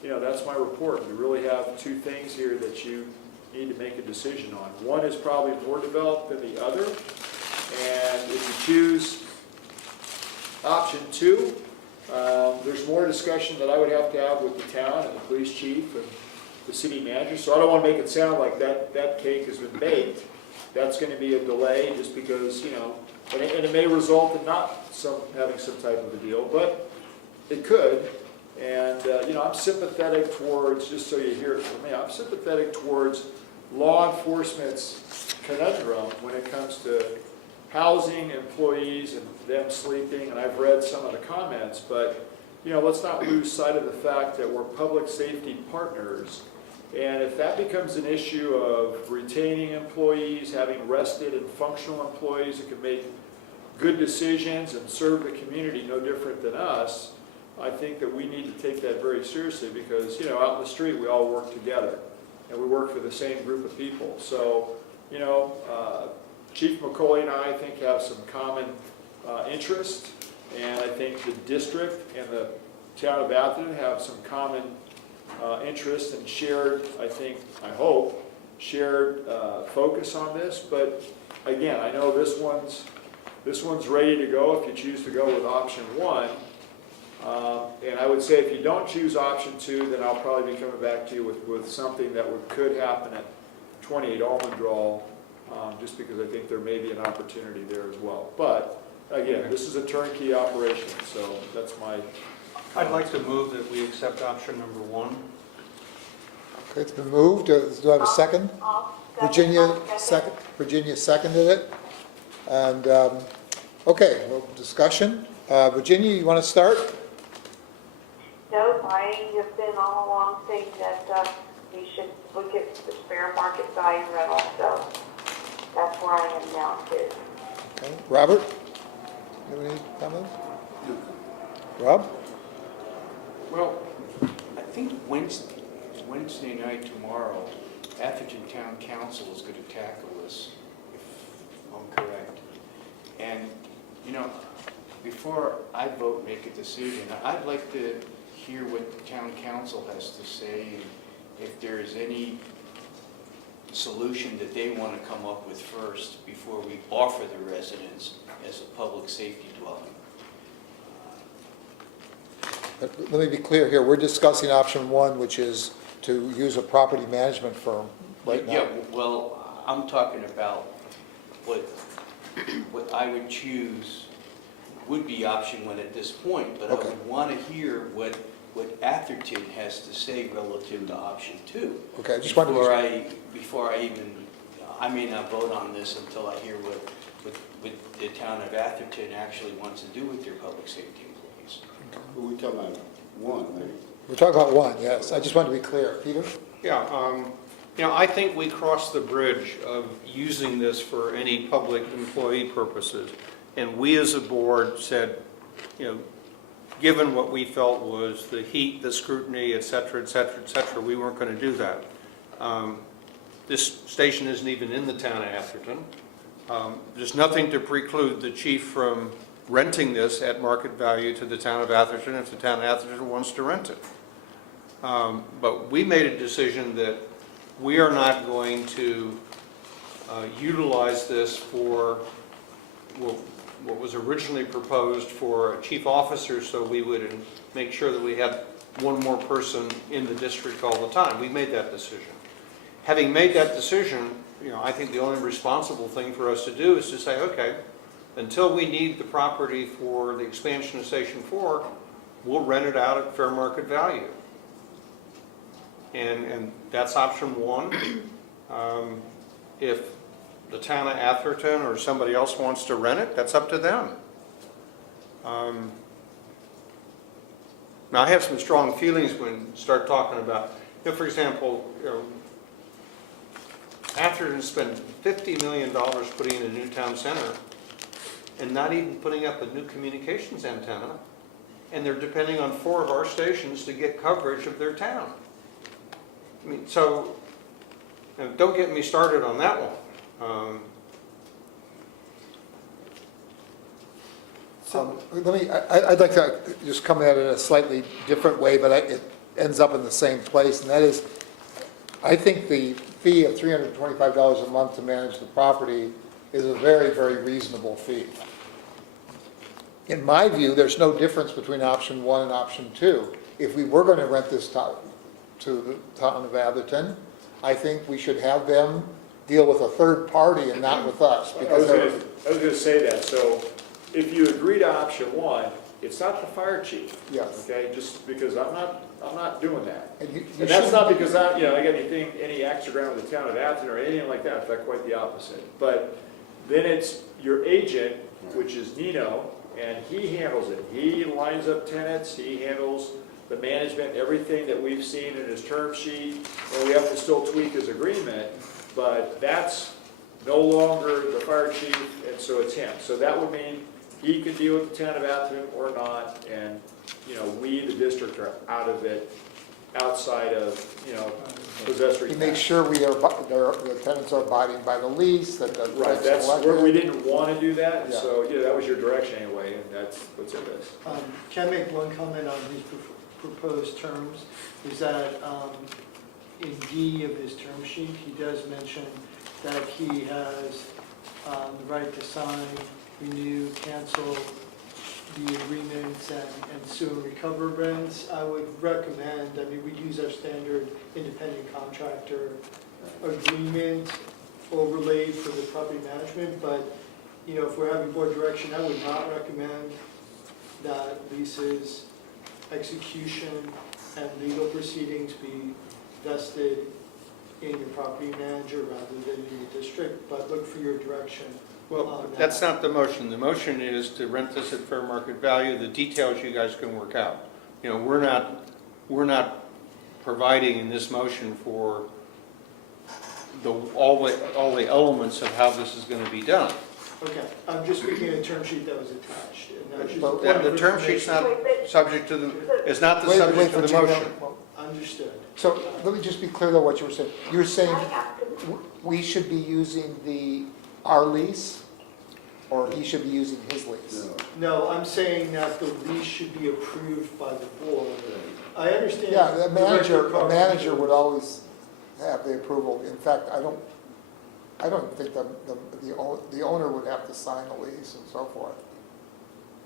you know, that's my report. We really have two things here that you need to make a decision on. One is probably more developed than the other. And if you choose option two, there's more discussion that I would have to have with the town and the police chief and the city manager. So I don't want to make it sound like that cake has been baked. That's going to be a delay just because, you know, and it may result in not having some type of a deal, but it could. And, you know, I'm sympathetic towards, just so you hear it from me, I'm sympathetic towards law enforcement's conundrum when it comes to housing employees and them sleeping, and I've read some of the comments, but, you know, let's not lose sight of the fact that we're public safety partners, and if that becomes an issue of retaining employees, having rested and functional employees that can make good decisions and serve the community no different than us, I think that we need to take that very seriously because, you know, out in the street we all work together, and we work for the same group of people. So, you know, Chief McCauley and I think have some common interest, and I think the district and the town of Atherton have some common interest and shared, I hope, shared focus on this. But again, I know this one's ready to go if you choose to go with option one. And I would say if you don't choose option two, then I'll probably be coming back to you with something that could happen at 28 Almondrall. Just because I think there may be an opportunity there as well. But again, this is a turnkey operation, so that's my... I'd like to move that we accept option number one. Okay, it's been moved. Do I have a second? I'll Virginia seconded it. And, okay, well, discussion. Virginia, you want to start? No, I have been all along saying that we should look at the fair market value rental, so that's where I am now too. Okay. Robert, you have any comments? Rob? Well, I think Wednesday night tomorrow, Atherton Town Council is going to tackle this, if I'm correct. And, you know, before I vote and make a decision, I'd like to hear what the town council has to say, and if there is any solution that they want to come up with first before we offer the residents as a public safety dwelling. Let me be clear here. We're discussing option one, which is to use a property management firm right now. Yeah, well, I'm talking about what I would choose would be option one at this point, but Okay. I would want to hear what Atherton has to say relative to option two. Okay, I just wanted to... Before I even, I may not vote on this until I hear what the town of Atherton actually wants to do with their public safety employees. We're talking about one, right? We're talking about one, yes. I just wanted to be clear. Peter? Yeah, you know, I think we crossed the bridge of using this for any public employee purposes. And we as a board said, you know, given what we felt was the heat, the scrutiny, et cetera, we weren't going to do that. This station isn't even in the town of Atherton. There's nothing to preclude the chief from renting this at market value to the town of Atherton if the town of Atherton wants to rent it. But we made a decision that we are not going to utilize this for what was originally proposed for a chief officer, so we would make sure that we had one more person in the district all the time. We made that decision. having made that decision, I think the only responsible thing for us to do is to say, okay, until we need the property for the expansion of Station 4, we'll rent it out at fair market value. And that's option one. If the town of Atherton or somebody else wants to rent it, that's up to them. Now, I have some strong feelings when you start talking about, for example, Atherton spent $50 million putting in a new town center and not even putting up a new communications antenna, and they're depending on 4 of our stations to get coverage of their town. I mean, so, don't get me started on that one. I'd like to just come at it in a slightly different way, but it ends up in the same place, and that is, I think the fee of $325 a month to manage the property is a very, very reasonable fee. In my view, there's no difference between option 1 and option 2. If we were going to rent this to the town of Atherton, I think we should have them deal with a third party and not with us. I was going to say that. So if you agree to option 1, it's not the fire chief. Yes. Okay, just because I'm not doing that. And you And that's shouldn't- not because I got any axe to grind with the town of Atherton or anything like that. In fact, quite the opposite. But then it's your agent, which is Nino, and he handles it. He lines up tenants, he handles the management, everything that we've seen in his term sheet, and we have to still tweak his agreement, but that's no longer the fire chief, and so it's him. So that would mean he could deal with the town of Atherton or not, and, we, the district, are out of it, outside of, possessory He tax. makes sure the tenants are abiding by the lease, that the Right, rent's that's collected. where we didn't want to do that, and Yeah. so, that was your direction anyway, and that's what's in this. Can I make one comment on his proposed terms? Is that in D of his term sheet, he does mention that he has the right to sign, renew, cancel the agreements and sue and recover rents. I would recommend, we use our standard independent contractor agreement overlaid for the property management, but, if we're having board direction, I would not recommend that leases, execution, and legal proceedings be vested in your property manager rather than in the district, but look for your direction. Well, that's not the motion. The motion is to rent this at fair market value. The details you guys can work out. We're not providing in this motion for all the elements of how this is going to be done. Okay, I'm just looking at a term sheet that was attached. And that's just Well, one The term sheet's not subject to is not the Wait, subject of the Virginia. motion. Understood. So let me just be clear though what you were saying. You're saying I have to, we should be using our lease, or he should be using his lease? No, I'm saying that the lease should be approved by the board. I understand. Yeah, the Director a Carpenter- manager would always have the approval. In fact, I don't think the owner would have to sign the lease and so forth.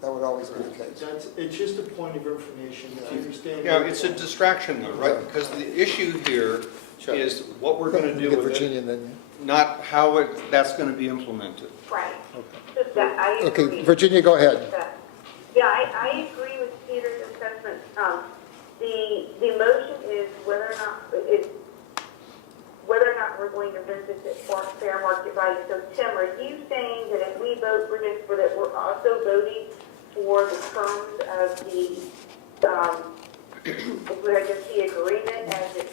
That would always be the case. It's just a point of information that I understand. Yeah, it's a distraction though, right? Because the issue here is what we're going to do Get with it, Virginia then. not how that's going to be implemented. right. So that, I agree. Okay, Virginia, go ahead. Yeah, I agree with Peter's assessment. The motion is whether or not we're going to rent this at fair market value. So Tim, are you saying that if we vote for this, that we're also voting for the terms of the, if we're just the agreement as it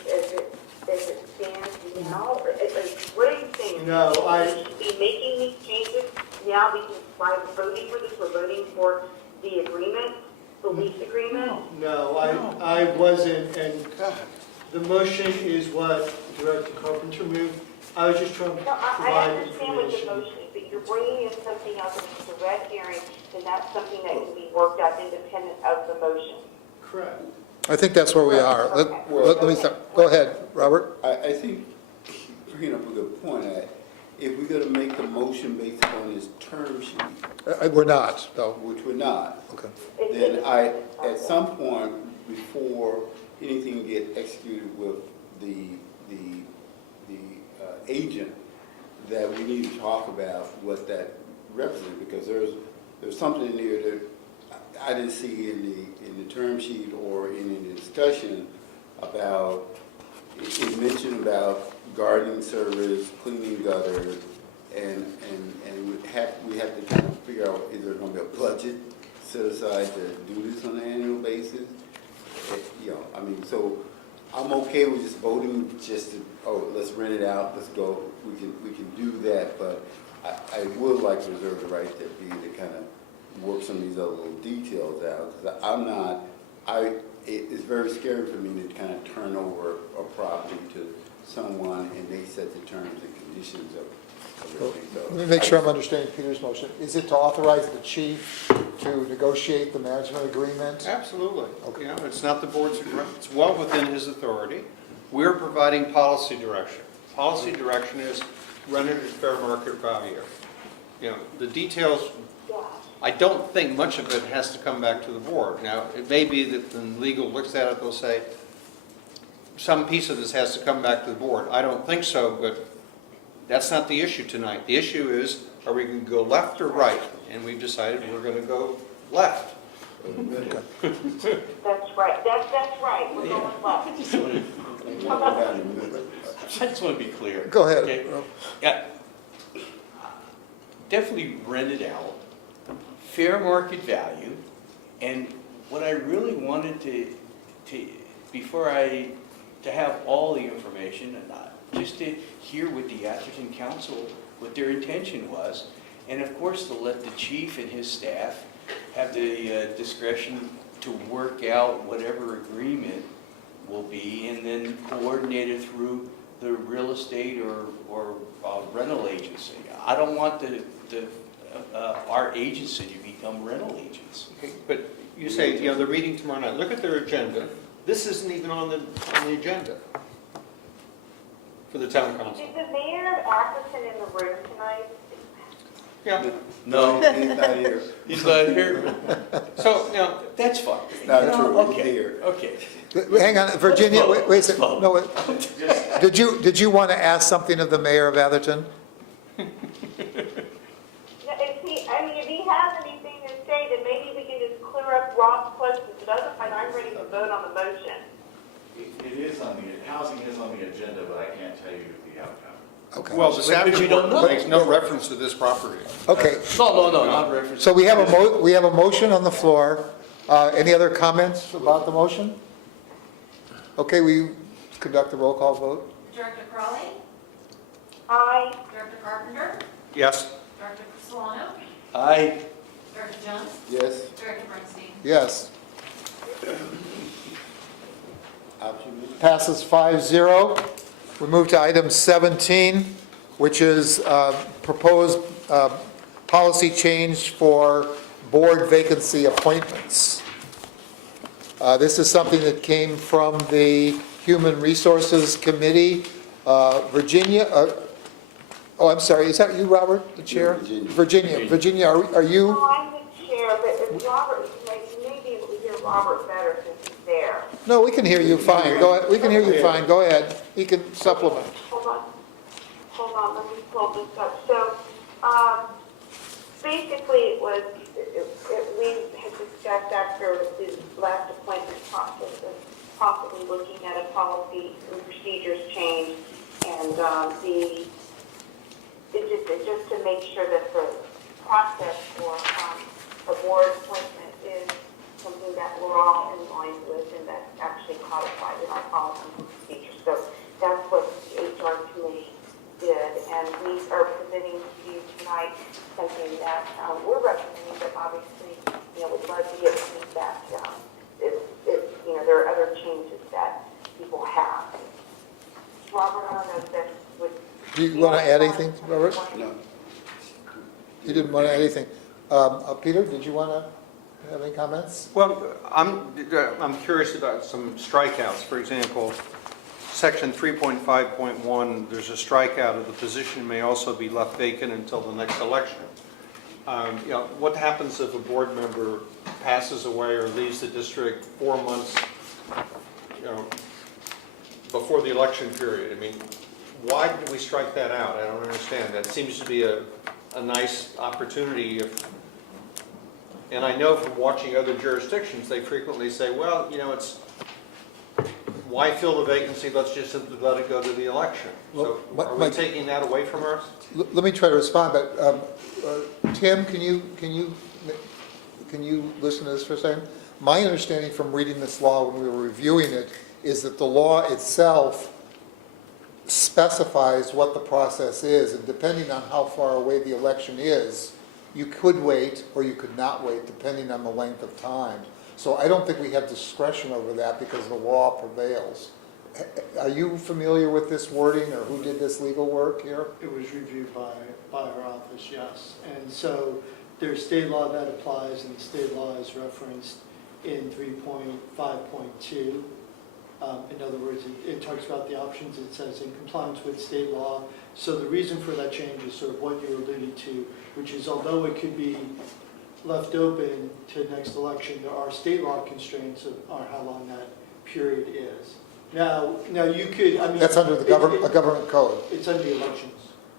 stands now? What are you saying? No, We should be making these changes now because by voting for this, we're voting for the agreement, the lease agreement? No, I wasn't, and the motion is what Director Carpenter moved. I was just trying to No, I provide understand what the information. motion is, but you're bringing in something else and it's a red herring, and that's something that can be worked out independent of the motion. Correct. I think that's where we are. Let me stop. Go ahead, Robert. I think you're bringing up a good point. If we're gonna make the motion based upon his term sheet, We're not, though. which we're not, Okay. then at some point, before anything get executed with the agent, that we need to talk about what that represents, because there's something in there that I didn't see in the term sheet or in the discussion about, it mentioned about gardening service, cleaning gutters, and we have to kind of figure out, is there gonna be a budget set aside to do this on an annual basis? You know, I mean, so I'm okay with just voting just to, oh, let's rent it out, let's go, we can do that, but I would like to reserve the right to be to kind of work some of these other little details out, because I'm not, it's very scary for me to kind of turn over a property to someone and they set the terms and conditions of everything. So Let me make sure I'm understanding Peter's motion. Is it to authorize the chief to negotiate the management agreement? Absolutely. You know, it's not the board's, it's well within his authority. We're providing policy direction. Policy direction is run it at fair market value. You know, the details, I don't think much of it has to come back to the board. Now, it may be that when legal looks at it, they'll say, some piece of this has to come back to the board. I don't think so, but that's not the issue tonight. The issue is, are we going to go left or right? And we've decided we're going to go left. That's right, that's right, we're going left. I just want to be clear. Go ahead. Okay? Yeah. Definitely rent it out, fair market value, and what I really wanted to have all the information, and just to hear what the Atherton Council, what their intention was, and of course to let the chief and his staff have the discretion to work out whatever agreement will be, and then coordinate it through the real estate or rental agency. I don't want our agency to become rental agents. Okay, but you say, you know, they're meeting tomorrow night. Look at their agenda. This isn't even on the agenda for the town council. Is the mayor of Atherton in the room tonight? Yeah. No, he's not here. he's not here. So, you know, That's fine. Not true, he's Okay, here. okay. Hang on, Virginia, wait a second. Let's No, wait. Did you want to ask something of the mayor of Atherton? No, if he has anything to say, then maybe we can just clear up Rob's questions, but otherwise I'm ready to vote on the motion. It is on the, housing is on the agenda, but I can't tell you the outcome. Okay. well, the staff But you don't report know. makes no reference to this property. Okay, No, not reference. so we have a motion on the floor. Any other comments about the motion? Okay, we conduct a roll call vote. Director Crawley, Aye. Director Carpenter, Yes? Director Solano, Aye. Director Jones, Yes, Director Bernstein. Yes. option B. Passes 5-0. We move to item 17, which is proposed policy change for board vacancy appointments. This is something that came from the Human Resources Committee. Virginia, oh, I'm sorry, is that you, Robert, the chair? Virginia. Virginia, are you? No, I'm the chair, but if Robert, you may be able to hear Robert better since he's there. No, we can hear you fine. Go ahead. We can hear you fine. Go ahead. He can supplement. Hold on, let me pull this up. So, basically, we had discussed after the last appointment process of possibly looking at a policy and procedures change, and it's just to make sure that the process for a board appointment is something that we're all in line with and that's actually codified in our policies and procedures. So that's what the HR committee did, and we are presenting to you tonight something that we're recommending, but obviously, we'd love to get feedback if there are other changes that people have. Robert, I don't know if that would... Do you want to add anything, Robert? No. You didn't want to add anything. Peter, did you want to have any comments? Well, I'm curious about some strikeouts. For example, section 3.5.1, there's a strikeout of the position may also be left vacant until the next election. What happens if a board member passes away or leaves the district 4 months, before the election period? I mean, why did we strike that out? I don't understand. That seems to be a nice opportunity if, and I know from watching other jurisdictions, they frequently say, well, you know, it's, why fill the vacancy, let's just simply let it go to the election. So Well, are we my- taking that away from us? Let me try to respond, but Tim, can you listen to this for a second? My understanding from reading this law when we were reviewing it is that the law itself specifies what the process is, and depending on how far away the election is, you could wait or you could not wait, depending on the length of time. So I don't think we have discretion over that because the law prevails. Are you familiar with this wording, or who did this legal work here? It was reviewed by our office, yes. And so there's state law that applies, and the state law is referenced in 3.5.2. In other words, it talks about the options. It says in compliance with state law. So the reason for that change is sort of what you alluded to, which is although it could be left open to next election, there are state law constraints on how long that period is. Now you could, I mean. That's under the government code. It's under the elections.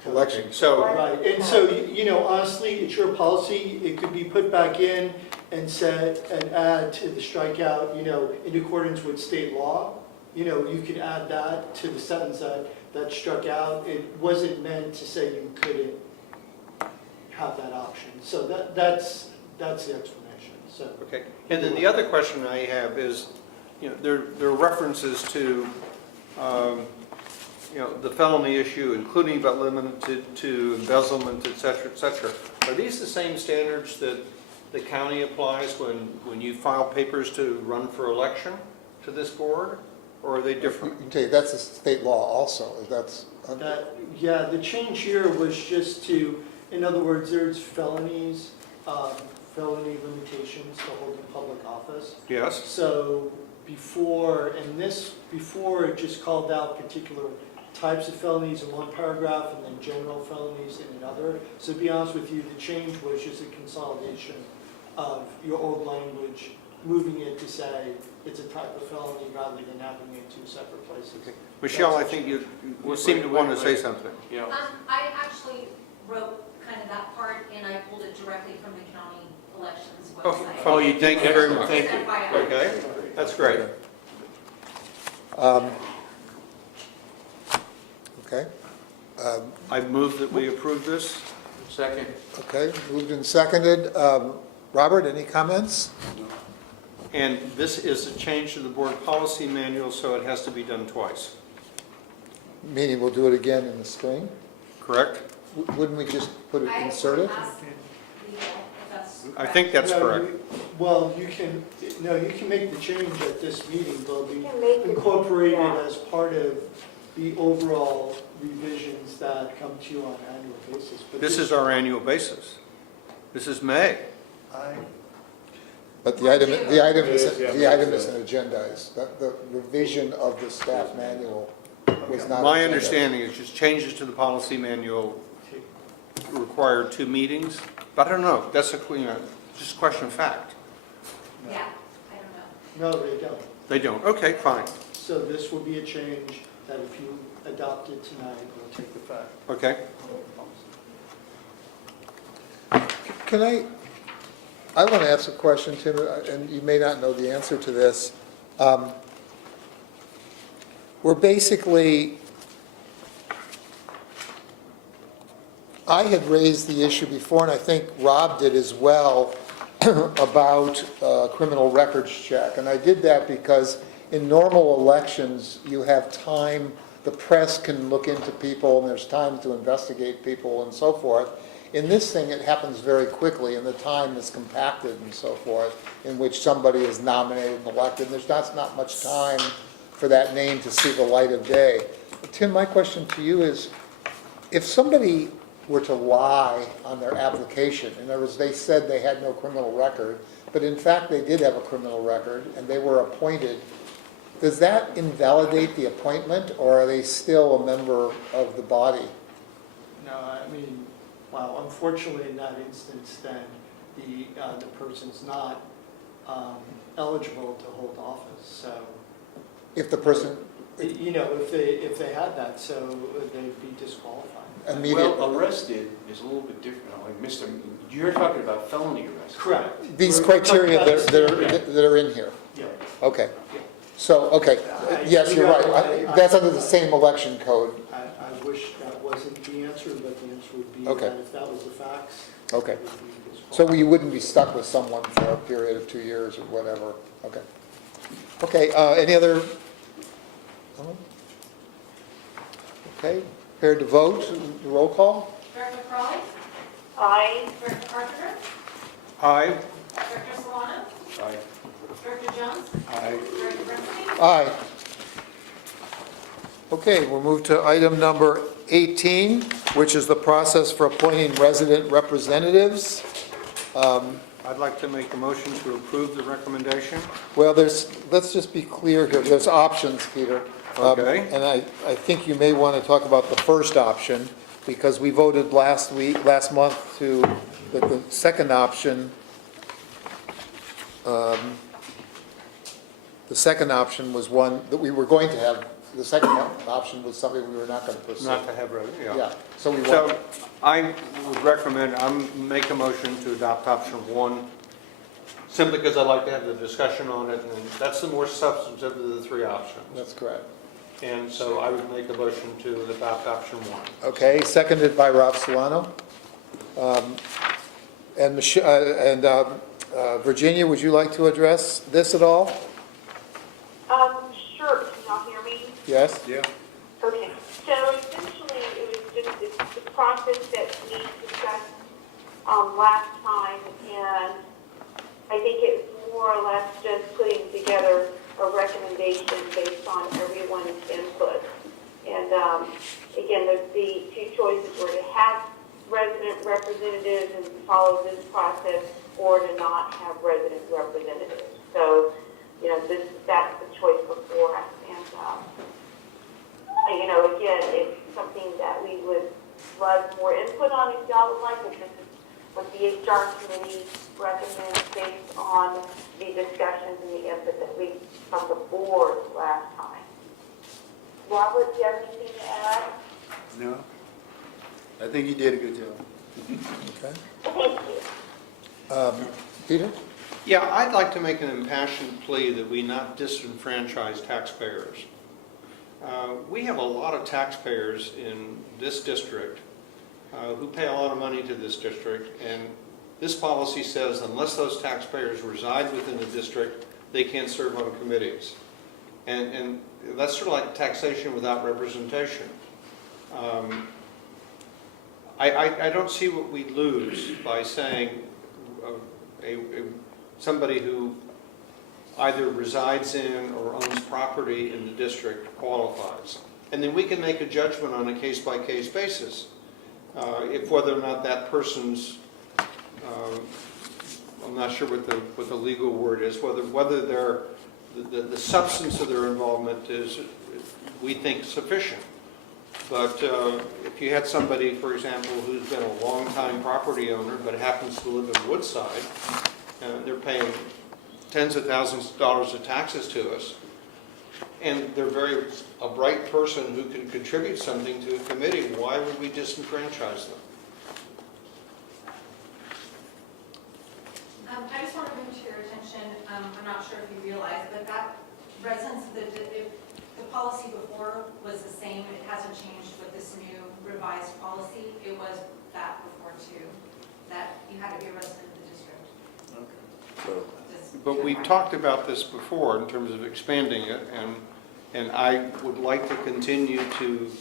Election. So, Right, and so, you know, honestly, it's your policy, it could be put back in and set, and add to the strikeout, you know, in accordance with state law. You know, you could add that to the sentence that struck out. It wasn't meant to say you couldn't have that option. So that's the explanation, so. okay. And then the other question I have is, you know, there are references to, you know, the felony issue, including but limited to embezzlement, et cetera, et cetera. Are these the same standards that the county applies when you file papers to run for election to this board? Or are they I different? can tell you, that's a state law also. That's, Yeah, the change here was just to, in other words, there's felonies, felony limitations to holding public office. Yes? So before it just called out particular types of felonies in one paragraph and then general felonies in another. So to be honest with you, the change was just a consolidation of your old language, moving it to say it's a type of felony rather than having it in two separate places. Michelle, I think you seem to want to say something. Yeah. I actually wrote kind of that part, and I pulled it directly from the county elections website. Oh, you thank you very much. Thank you. FYI. Okay, that's great. okay. I move that we approve this. Second. Okay, moved and seconded. Robert, any comments? And this is a change to the board policy manual, so it has to be done twice, Meaning we'll do it again in the spring? correct? Wouldn't we just put it, I insert it? asked legal if that's I think correct. that's No, correct. Well, you can make the change at this meeting, but we You can make it, incorporate it yeah. as part of the overall revisions that come to you on an annual basis. But This is our annual basis. This is May. But the item It is, yeah. isn't agendized. The revision of the staff manual was not. My agendized. understanding is just changes to the policy manual require 2 meetings, but I don't know, that's just a question of fact. Yeah, I don't know. No, they don't. They don't, okay, fine, So this will be a change that if you adopt it tonight, will take effect. okay. Can I want to ask a question, Tim, and you may not know the answer to this. We're basically, I had raised the issue before, and I think Rob did as well, about criminal records check. And I did that because in normal elections, you have time, the press can look into people, and there's time to investigate people and so forth. In this thing, it happens very quickly, and the time is compacted and so forth, in which somebody is nominated and elected. There's not much time for that name to see the light of day. But Tim, my question to you is, if somebody were to lie on their application, in other words, they said they had no criminal record, but in fact they did have a criminal record and they were appointed, does that invalidate the appointment, or are they still a member of the body? No, I mean, well, unfortunately, in that instance, then the person's not eligible to hold office, so. If the person, You know, if they had that, so they'd be disqualified. Immediate, Well, arrested is a little bit different. Like, Mr., you're talking about felony arrest. Correct. these We're talking criteria about that are in here. Yeah. Okay. So, okay, yes, you're right. That's under the same election code. I wish that wasn't the answer, but the answer would be Okay. that if that was the facts. Okay. it would be disqualified. So you wouldn't be stuck with someone for a period of 2 years or whatever? Okay. Okay, any other? Okay, prepared to vote, roll call? Director Crowley, Aye. Director Carpenter, Aye. Director Solano, Aye. Director Jones, Aye. Director Bernstein. Aye. Okay, we'll move to item number 18, which is the process for appointing resident representatives. I'd like to make a motion to approve the recommendation. Well, let's just be clear here, there's options, Peter. Okay. And I think you may want to talk about the first option, because we voted last month that the second option, the second option was one that we were going to have, the second option was something we were not going to pursue. Not to have, yeah. Yeah, so we So want, I would recommend, make a motion to adopt option 1, simply because I'd like to have the discussion on it, and that's the more substantive of the 3 options. that's correct. And so I would make a motion to adopt option 1. Okay, seconded by Rob Solano. And Virginia, would you like to address this at all? Sure, can y'all hear me? Yes? Yeah. Okay, so essentially, it was just the process that we discussed last time, and I think it's more or less just putting together a recommendation based on everyone's input. And again, the 2 choices were to have resident representatives and follow this process, or to not have resident representatives. So, you know, that's the choice before us. And, you know, again, it's something that we would love more input on if y'all would like, but this is what the HR committee recommends based on the discussions and the input that we from the board last time. Robert, do you have anything to add? No? I think you did a good job. Okay. Thank you. Peter? Yeah, I'd like to make an impassioned plea that we not disenfranchise taxpayers. We have a lot of taxpayers in this district who pay a lot of money to this district, and this policy says unless those taxpayers reside within the district, they can't serve on committees. And that's sort of like taxation without representation. I don't see what we lose by saying somebody who either resides in or owns property in the district qualifies. And then we can make a judgment on a case-by-case basis. If whether or not that person's, I'm not sure what the legal word is, whether the substance of their involvement is, we think, sufficient. But if you had somebody, for example, who's been a long-time property owner but happens to live in Woodside, and they're paying tens of thousands of dollars of taxes to us, and they're a bright person who can contribute something to a committee, why would we disenfranchise them? I just want to bring to your attention, I'm not sure if you realize, but that residence, the policy before was the same. It hasn't changed with this new revised policy. It was that before too, that you had to be a resident of the district. But we've talked about this before in terms of expanding it, and I would like to continue to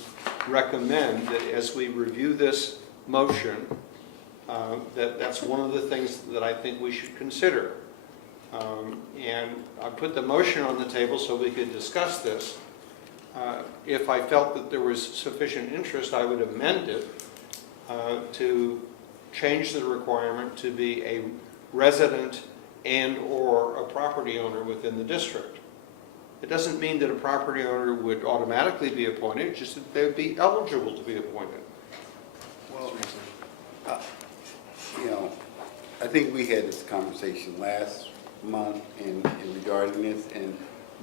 recommend that as we review this motion, that's one of the things that I think we should consider. And I put the motion on the table so we could discuss this. If I felt that there was sufficient interest, I would amend it to change the requirement to be a resident and/or a property owner within the district. It doesn't mean that a property owner would automatically be appointed, it's just that they would be eligible to be appointed. Well, you know, I think we had this conversation last month in regarding this, and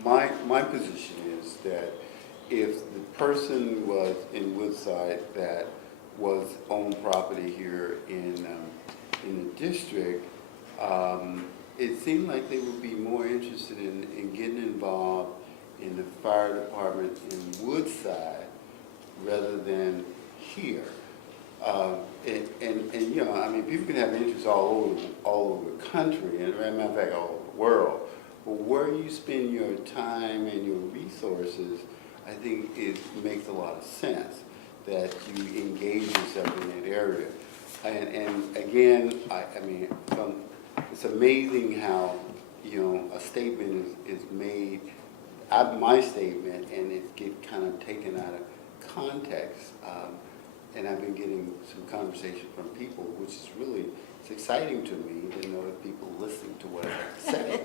my position is that if the person was in Woodside that was on property here in the district, it seemed like they would be more interested in getting involved in the fire department in Woodside rather than here. And you know, I mean, people can have interests all over the country, and as a matter of fact, all over the world. But where you spend your time and your resources, I think it makes a lot of sense that you engage yourself in that area. And again, I mean, it's amazing how, you know, a statement is made, my statement, and it get kind of taken out of context. And I've been getting some conversation from people, which is really, it's exciting to me to know that people are listening to what I have to say.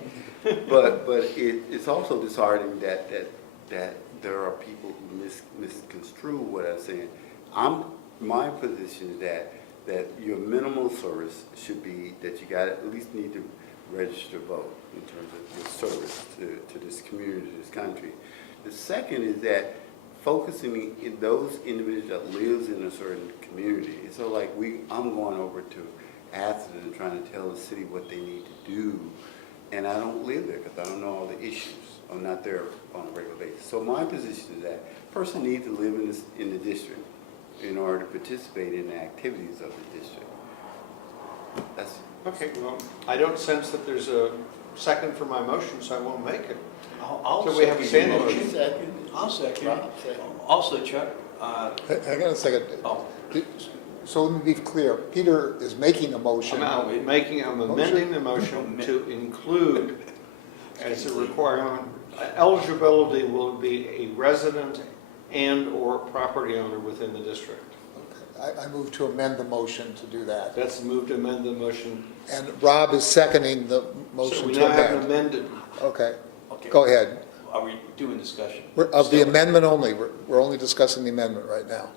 But it's also disheartening that there are people who misconstrue what I'm saying. My position is that your minimal service should be that you got at least need to register vote in terms of your service to this community, to this country. The second is that focusing in those individuals that lives in a certain community. So like I'm going over to Athens and trying to tell the city what they need to do, and I don't live there because I don't know all the issues. I'm not there on a regular basis. So my position is that a person needs to live in the district in order to participate in the activities of the district. That's Okay, well, I don't sense that there's a second for my motion, so I won't make it. So we have a standing motion. I'll second. Rob, second. Also, Chuck, Hang on a second. oh, So let me be clear, Peter is making a motion. I'm amending the motion to include as a requirement, eligibility will be a resident and/or property owner within the district. I move to amend the motion to do that. That's the move to amend the motion. And Rob is seconding the So motion we to now have an amend. amended. Okay, okay. go ahead. Are we doing discussion? Of the Still? amendment only, we're only discussing the amendment right now.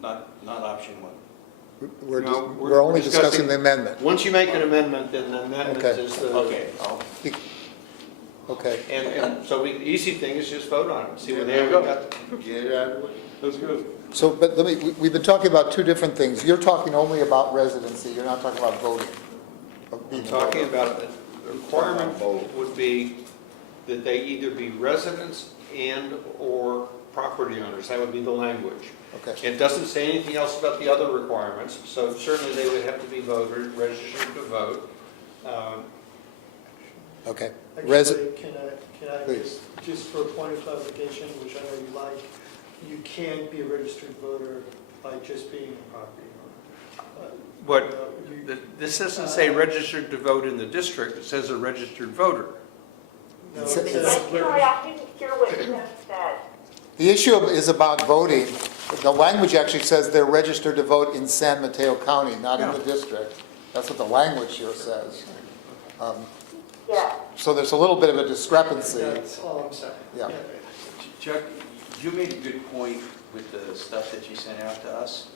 Not option one. No, We're only discussing the amendment. Once you make an amendment, then the amendment Okay. is the. Okay, Okay, And so the easy thing is just vote on it, see where they There have you go. got. Get it out of the way. That's good. so, but we've been talking about two different things. You're talking only about residency, you're not talking about voting. of being I'm a talking voter. about, the requirement would be that they either be residents and/or property owners. That would be the language. Okay, It doesn't say anything else about the other requirements, so certainly they would have to be voters, registered to vote. okay. Actually, can I Please. just for a point of clarification, which I know you like, you can't be a registered voter by just being a property owner. But this doesn't say registered to vote in the district, it says a registered voter. No, It's- it it's- says I'm sorry, I didn't hear what Tim said. The issue is about voting. The language actually says they're registered to vote in San Mateo County, not in the district. That's what the language here says. Yeah. So there's a little bit of a discrepancy. That's all I'm saying. Yeah. Chuck, you made a good point with the stuff that you sent out to us,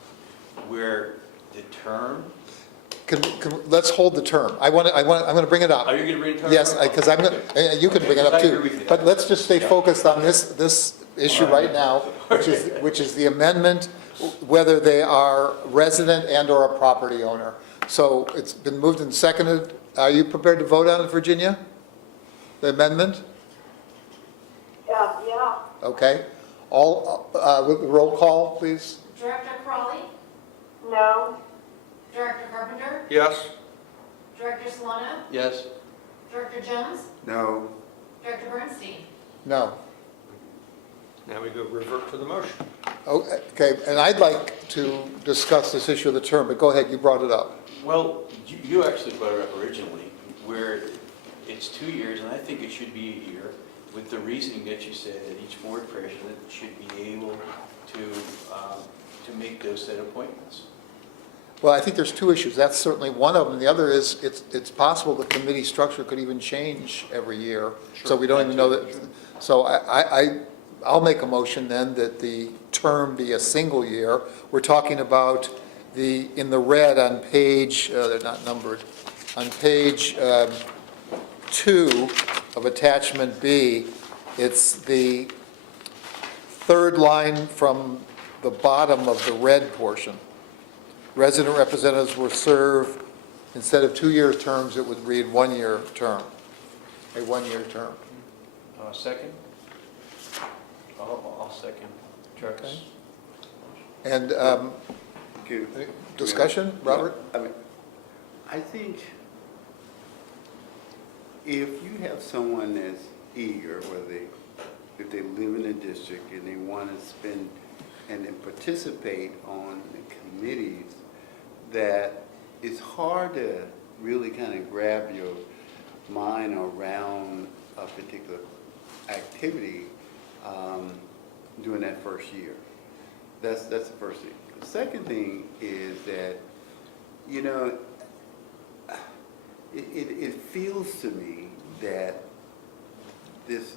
where the term, Let's hold the term. I'm going to bring it up. are you going to bring the term? Yes, because you can bring it up I too. agree with you. But let's just stay Yeah. focused on this issue right now, which is the amendment, whether they are resident and/or a property owner. So it's been moved and seconded. Are you prepared to vote on it, Virginia? The amendment? Yeah. Okay. All, with the roll call, please. Director Crawley, No. Director Carpenter, Yes? Director Solano, Yes? Director Jones, No, Director Bernstein. No. Now we go revert to the motion. Okay, and I'd like to discuss this issue of the term, but go ahead, you brought it up. Well, you actually brought it up originally, where it's 2 years, and I think it should be a year, with the reasoning that you said that each board president should be able to make those set appointments. Well, I think there's two issues. That's certainly one of them. The other is, it's possible the committee structure could even change every year. So we don't even know that. So I'll make a motion then that the term be a single year. We're talking about in the red on page, they're not numbered, on page 2 of attachment B, it's the third line from the bottom of the red portion. Resident representatives will serve, instead of 2-year terms, it would read 1-year term, a 1-year term. Second? I'll second Chuck's. Okay. And Okay. discussion, Robert? I mean, I think if you have someone that's eager, if they live in a district and they want to spend and then participate on the committees, that it's hard to really kind of grab your mind around a particular activity during that first year. That's the first thing. The second thing is that, you know, it feels to me that this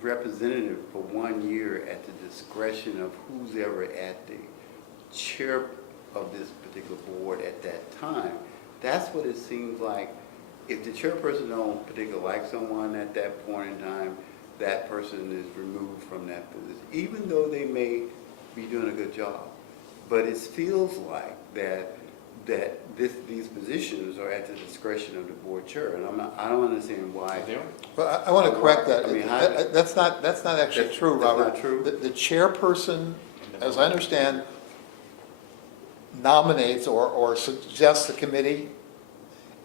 representative for 1 year at the discretion of who's ever at the chair of this particular board at that time, that's what it seems like. If the chairperson don't particularly like someone at that point in time, that person is removed from that position, even though they may be doing a good job. But it feels like that these positions are at the discretion of the board chair, and I don't understand why. Well, I want to correct that. I mean, That's not actually true, that's Robert. not true? The chairperson, as I understand, nominates or suggests the committee,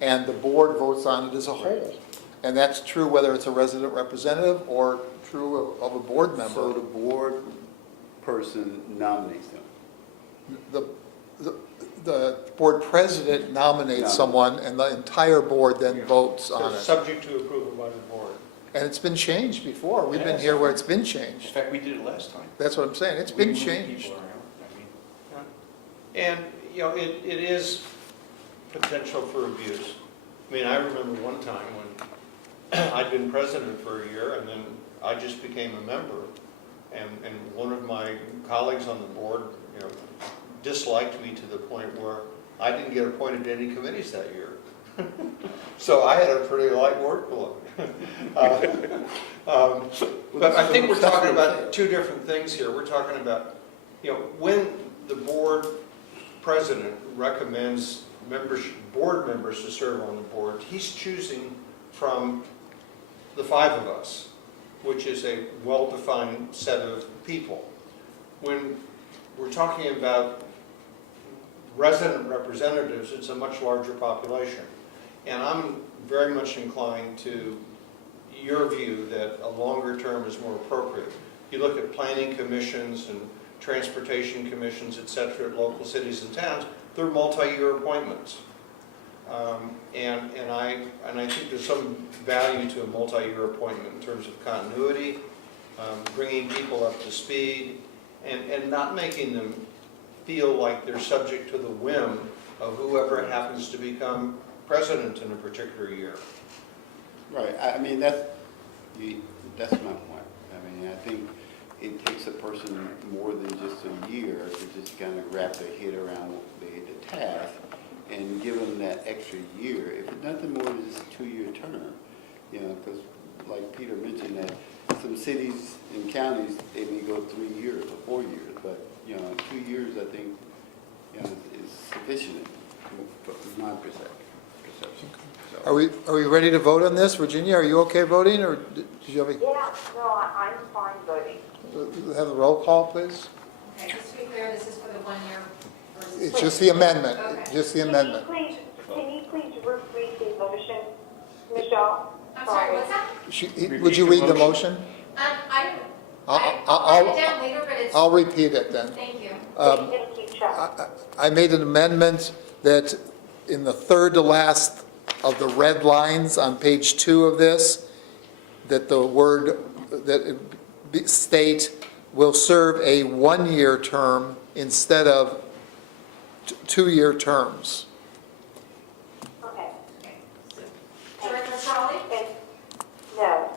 and the board votes on it as a whole. And that's true whether it's a resident representative or true of a board member. So the board person nominates them. The board president nominates someone, and the entire board then votes on it. Subject to approval by the board. And it's been changed before. We've been here where it's been changed. In fact, we did it last time. That's what I'm saying. It's We been moved changed. people around. I mean, And, you know, it is potential for abuse. I mean, I remember one time when I'd been president for a year, and then I just became a member, and one of my colleagues on the board, you know, disliked me to the point where I didn't get appointed to any committees that year. So I had a pretty light workload. But I think we're talking about two different things here. We're talking about, you know, when the board president recommends board members to serve on the board, he's choosing from the 5 of us, which is a well-defined set of people. When we're talking about resident representatives, it's a much larger population. And I'm very much inclined to your view that a longer term is more appropriate. You look at planning commissions and transportation commissions, et cetera, at local cities and towns, they're multi-year appointments. And I think there's some value to a multi-year appointment in terms of continuity, bringing people up to speed, and not making them feel like they're subject to the whim of whoever happens to become president in a particular year. Right, I mean, that's my point. I mean, I think it takes a person more than just a year to just kind of wrap their head around the task and give them that extra year. If it's nothing more than just a 2-year term, you know, because like Peter mentioned that some cities and counties, they may go 3 years or 4 years, but, you know, 2 years, I think, you know, is sufficient from my perception. So- Are we ready to vote on this? Virginia, are you okay voting, or did you have Yeah, no, I'm fine voting. have a roll call, please? Okay, just to be clear, this is for the 1 year versus. It's just the amendment, Okay. just the amendment. Can you please read the motion, Michelle? I'm sorry, what's that? Would you read the motion? I'll write it down later, but it's. I'll repeat it then. Thank you. Thank you, Chuck. I made an amendment that in the third to last of the red lines on page 2 of this, that the word, that it state will serve a 1-year term instead of 2-year terms. Okay. Director Trolley? No.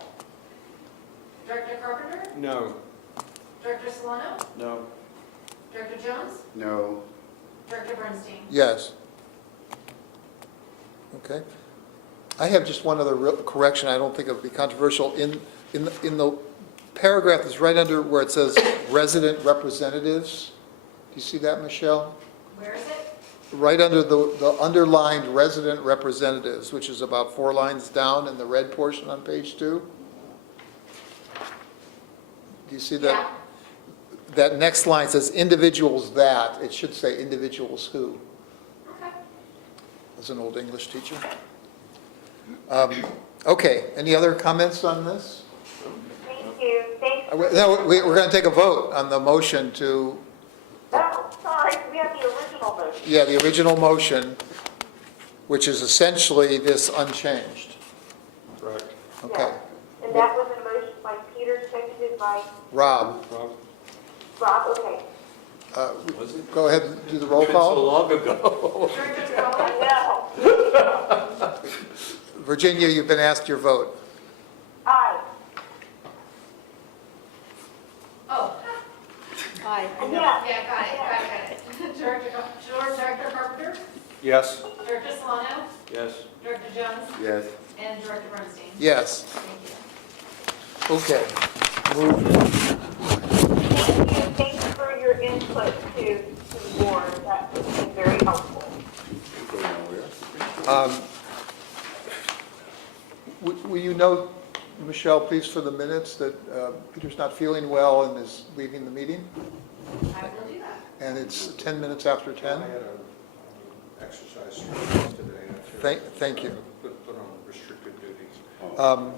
Director Carpenter? No. Director Solano? No. Director Jones? No, Director Bernstein? Yes. Okay. I have just one other correction. I don't think it would be controversial. In the paragraph is right under where it says resident representatives. Do you see that, Michelle? Where is it? Right under the underlined resident representatives, which is about 4 lines down in the red portion on page 2. Do you see that? Yeah. That next line says individuals that, it should say individuals who, Okay. as an old English teacher. Okay, any other comments on this? Thank you, thanks. No, we're going to take a vote on the motion to, Oh, sorry, we have the original motion. yeah, the original motion, which is essentially this unchanged. Correct. Okay. Yeah. And that was a motion by Peter, seconded by Rob, Rob, okay. go ahead and do the roll So call. long ago. I know. Virginia, you've been asked your vote. Aye. Oh, Aye. Yeah. yeah, got it. Director Carpenter, Yes. Director Solano, Yes. Director Jones, Yes. and Director Bernstein. Yes. Thank you. Okay. Move. Thank you for your input to the board, that has been very helpful. Will you note, Michelle, please, for the minutes, that Peter's not feeling well and is leaving the meeting? I will do that. And it's 10 minutes after 10? I had an exercise today. Thank you. Put on restricted duties. Okay.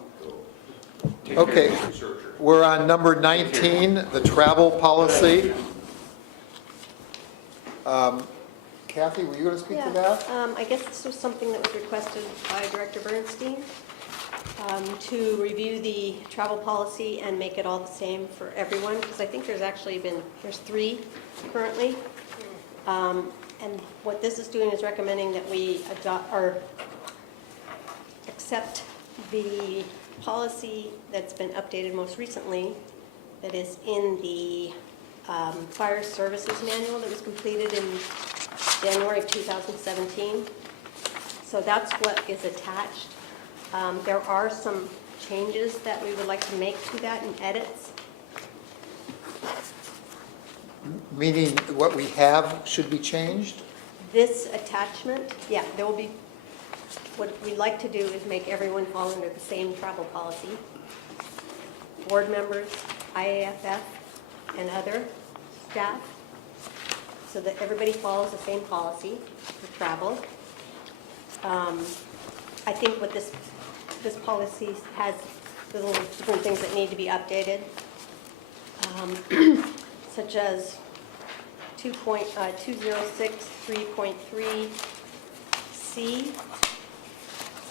Take care of the surgery. We're on number 19, the travel policy. Kathy, were you going to speak to that? I guess this was something that was requested by Director Bernstein, to review the travel policy and make it all the same for everyone, because I think there's 3 currently. And what this is doing is recommending that we adopt, or accept the policy that's been updated most recently, that is in the Fire Services Manual that was completed in January of 2017. So that's what is attached. There are some changes that we would like to make to that and edits. Meaning what we have should be changed? This attachment, yeah, there will be, what we'd like to do is make everyone fall under the same travel policy. Board members, IAFF, and other staff, so that everybody follows the same policy for travel. I think what this policy has little different things that need to be updated, such as 2063.3C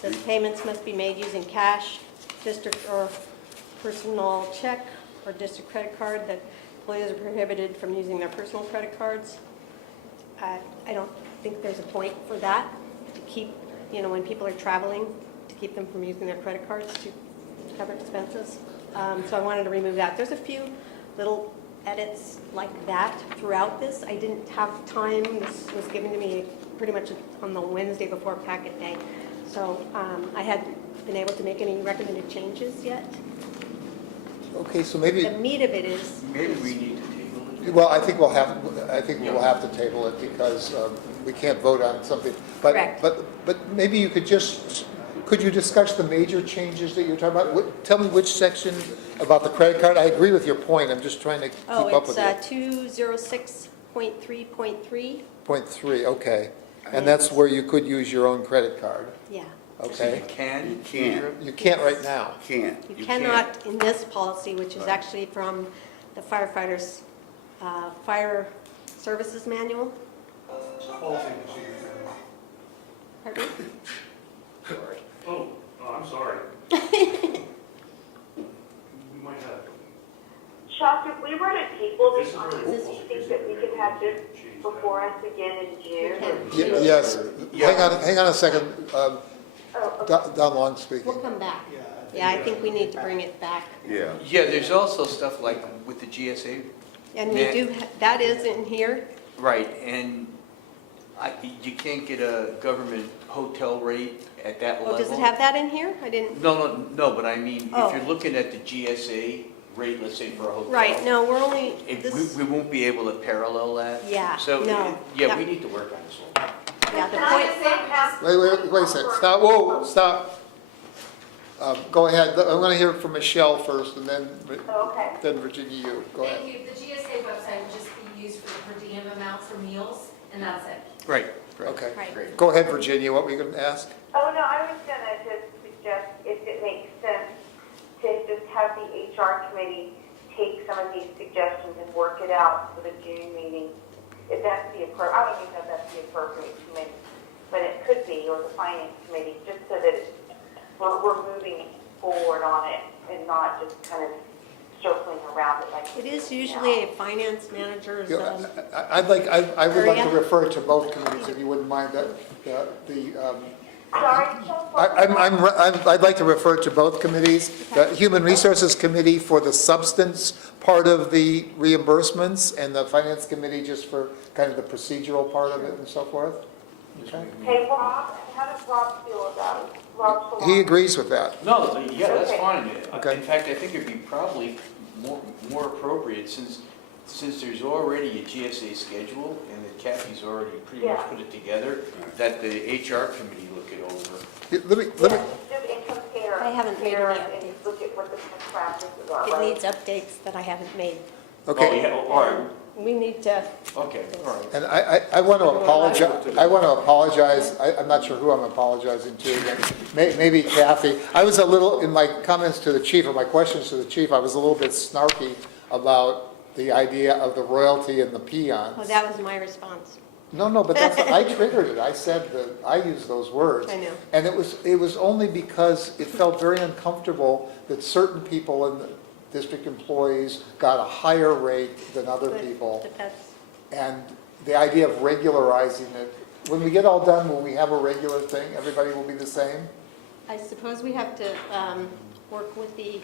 says payments must be made using cash, district or personal check, or district credit card, that employees are prohibited from using their personal credit cards. I don't think there's a point for that, to keep, when people are traveling, to keep them from using their credit cards to cover expenses. So I wanted to remove that. There's a few little edits like that throughout this. I didn't have time. This was given to me pretty much on the Wednesday before packet day. So I hadn't been able to make any recommended changes yet. Okay, so maybe, The meat of it is, Maybe we need to table it. well, I think we'll have to table it because we can't vote on something. Correct. But maybe you could could you discuss the major changes that you're talking about? Tell me which section about the credit card. I agree with your point. I'm just trying to keep up with it's you. 206.3.3. Point 3, okay. And that's where you could use your own credit card, Yeah. okay? You can? You can't. You can't right now. Can't. You You cannot in this policy, which is actually from the firefighters' fire services manual. Pardon me? Oh, I'm sorry. We might have. Chuck, if we were to table This this is on, where do the you think that we could have this before us again in June? Yes. Hang on a second. Oh, Don Long speaking. We'll come back. Yeah, I think we need to bring it back. Yeah. Yeah, there's also stuff like with the GSA. And we Ma- do, that is in here. Right, and you can't get a government hotel rate at that level. Oh, does it have that in here? I didn't, No, but I mean, Oh. if you're looking at the GSA rate, let's say for a hotel. Right, no, we're only, this, We won't be able to parallel that. Yeah, So, no. yeah, we need to work on this one. yeah, the Can I point, just ask- Wait a second, stop, whoa, stop. Go ahead, I'm gonna hear from Michelle first, and then, Okay. then Virginia, you, go ahead. Thank you. The GSA website would just be used for the per diem amount for meals, and that's it. Right, right. Okay, right. go ahead, Virginia, what were you gonna ask? Oh, no, I was gonna just suggest if it makes sense to just have the HR committee take some of these suggestions and work it out for the June meeting. If that's the appropriate, I don't even know if that's the appropriate committee, but it could be, or the finance committee, just so that we're moving forward on it and not just kind of circling around it like. it is usually a finance manager's, Yeah, I would like to area. refer to both committees, if you wouldn't mind, Sorry, I'd like to refer to both committees. The Human Resources Committee for the substance part of the reimbursements, and the Finance Committee just for kind of the procedural part of it and so forth. Okay? Hey, Rob, how does Rob feel about it? Rob He Salon? agrees with that. No, yeah, that's Okay. fine. Okay. In fact, I think it'd be probably more appropriate since there's already a GSA schedule and that Kathy's already pretty much Yeah. put it together, that the HR committee look it over. Let me, And compare. I haven't made compare any and updates. look at what the practices are, it right? needs updates that I haven't made. Oh, okay. yeah, all right, We need to, okay, all right. And I want to apologize, I'm not sure who I'm apologizing to, but maybe Kathy. I was a little, in my comments to the chief, or my questions to the chief, I was a little bit snarky about the idea of the royalty and the peons. oh, that was my response. No, but that's, I triggered it, I said that, I used those words. I know. And it was only because it felt very uncomfortable that certain people in the district employees got a higher rate than other But- people. But that's, And the idea of regularizing it, when we get all done, will we have a regular thing? Everybody will be the same? I suppose we have to work with the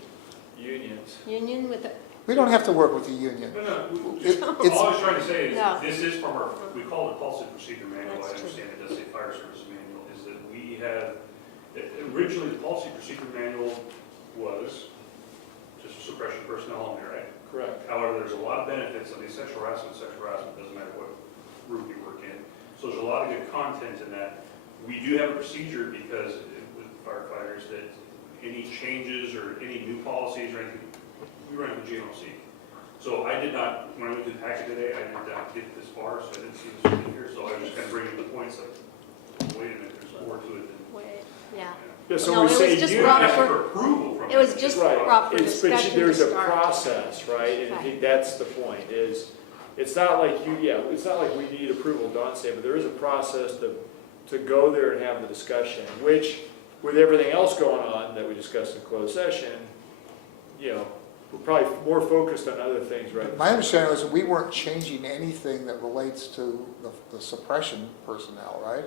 Unions. union, with the, We don't have to work with the union. No, It- all it's- I was trying to say is, No. this is from our, we call it policy procedure manual, I That's true. understand it does say fire services manual, is that we have, originally, the policy procedure manual was just suppression personnel only, right? Correct. However, there's a lot of benefits, I mean, sexual harassment doesn't matter what group you work in. So there's a lot of good content in that. We do have a procedure because with firefighters that any changes or any new policies or anything, we run it with GMC. So I did not, when I went through the packet today, I did not get this far, so I didn't see this in here. So I was just kind of bringing the points like, wait a minute, there's more to it than. wait, yeah. Yeah, so No, we it say was just union. brought Ask for- for approval from. It was just Right. brought for But discussion to there's a start. process, right? And I think that's the point, is, it's not like it's not like we need approval, Don said, but there is a process to go there and have the discussion, which, with everything else going on that we discussed in closed session, we're probably more focused on other things, right? My understanding was that we weren't changing anything that relates to the suppression personnel, right?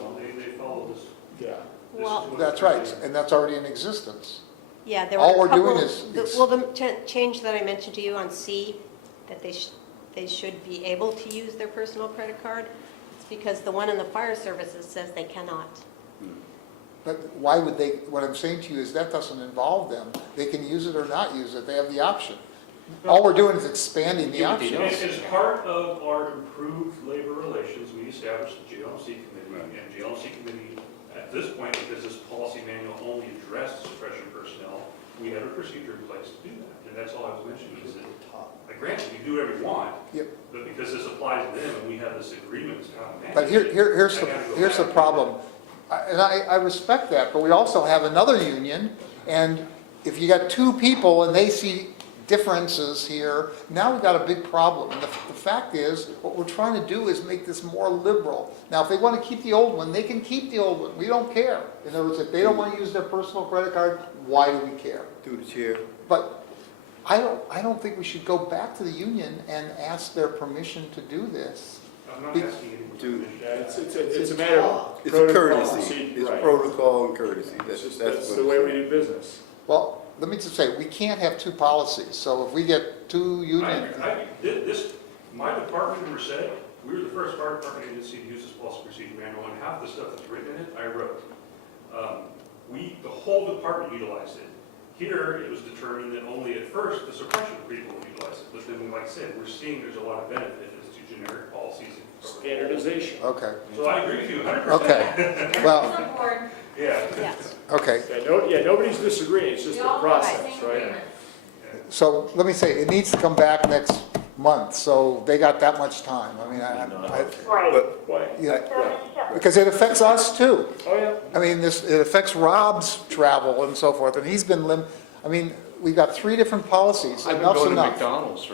Well, they follow this. Yeah. This is Well- what That's they're right, saying. and that's already in existence. Yeah, there were All a we're doing couple, is- well, the change that I mentioned to you on C, that they should be able to use their personal credit card, it's because the one in the fire services says they cannot. But why would they, what I'm saying to you is that doesn't involve them. They can use it or not use it, they have the option. All we're doing is expanding the Yeah, but they option. don't. As part of our improved labor relations, we established the GLMC committee, and GLMC committee, at this point, because this policy manual only addressed suppression personnel, we have a procedure in place to do that, and that's all I was mentioning, is that, like, granted, we do whatever we want, Yep. but because this applies to them, and we have this agreement as to how to manage But it, here's I gotta go here's the back. problem. And I respect that, but we also have another union, and if you got two people and they see differences here, now we've got a big problem. And the fact is, what we're trying to do is make this more liberal. Now, if they want to keep the old one, they can keep the old one. We don't care. In other words, if they don't want to use their personal credit card, why do we care? Through the chair. But I don't think we should go back to the union and ask their permission to do this. I'm not Be- asking you to Dude. permission. Yeah, it's a matter of It's a protocol, courtesy. procedure, It's right. protocol and courtesy. That's That's the way we do business. Well, let me just say, we can't have two policies, so if we get two union, My department in Merced, we were the first fire department agency to use this policy procedure manual, and half the stuff that's written in it, I wrote. The whole department utilized it. Here, it was determined that only at first the suppression people would utilize it, but then, like I said, we're seeing there's a lot of benefit as to generic policies. Standardization. Okay, So I agree with you 100%. okay, well, On board. Yeah. Yes. okay. Yeah, nobody's disagreeing, it's just We the all process, same right? agreement. So let me say, it needs to come back next month, so they got that much time. I mean, Right. Why? yeah, So, Michelle, because it affects us too. Oh, yeah. I mean, it affects Rob's travel and so forth, and he's been I mean, we've got 3 different policies, I've been enough's going to enough. McDonald's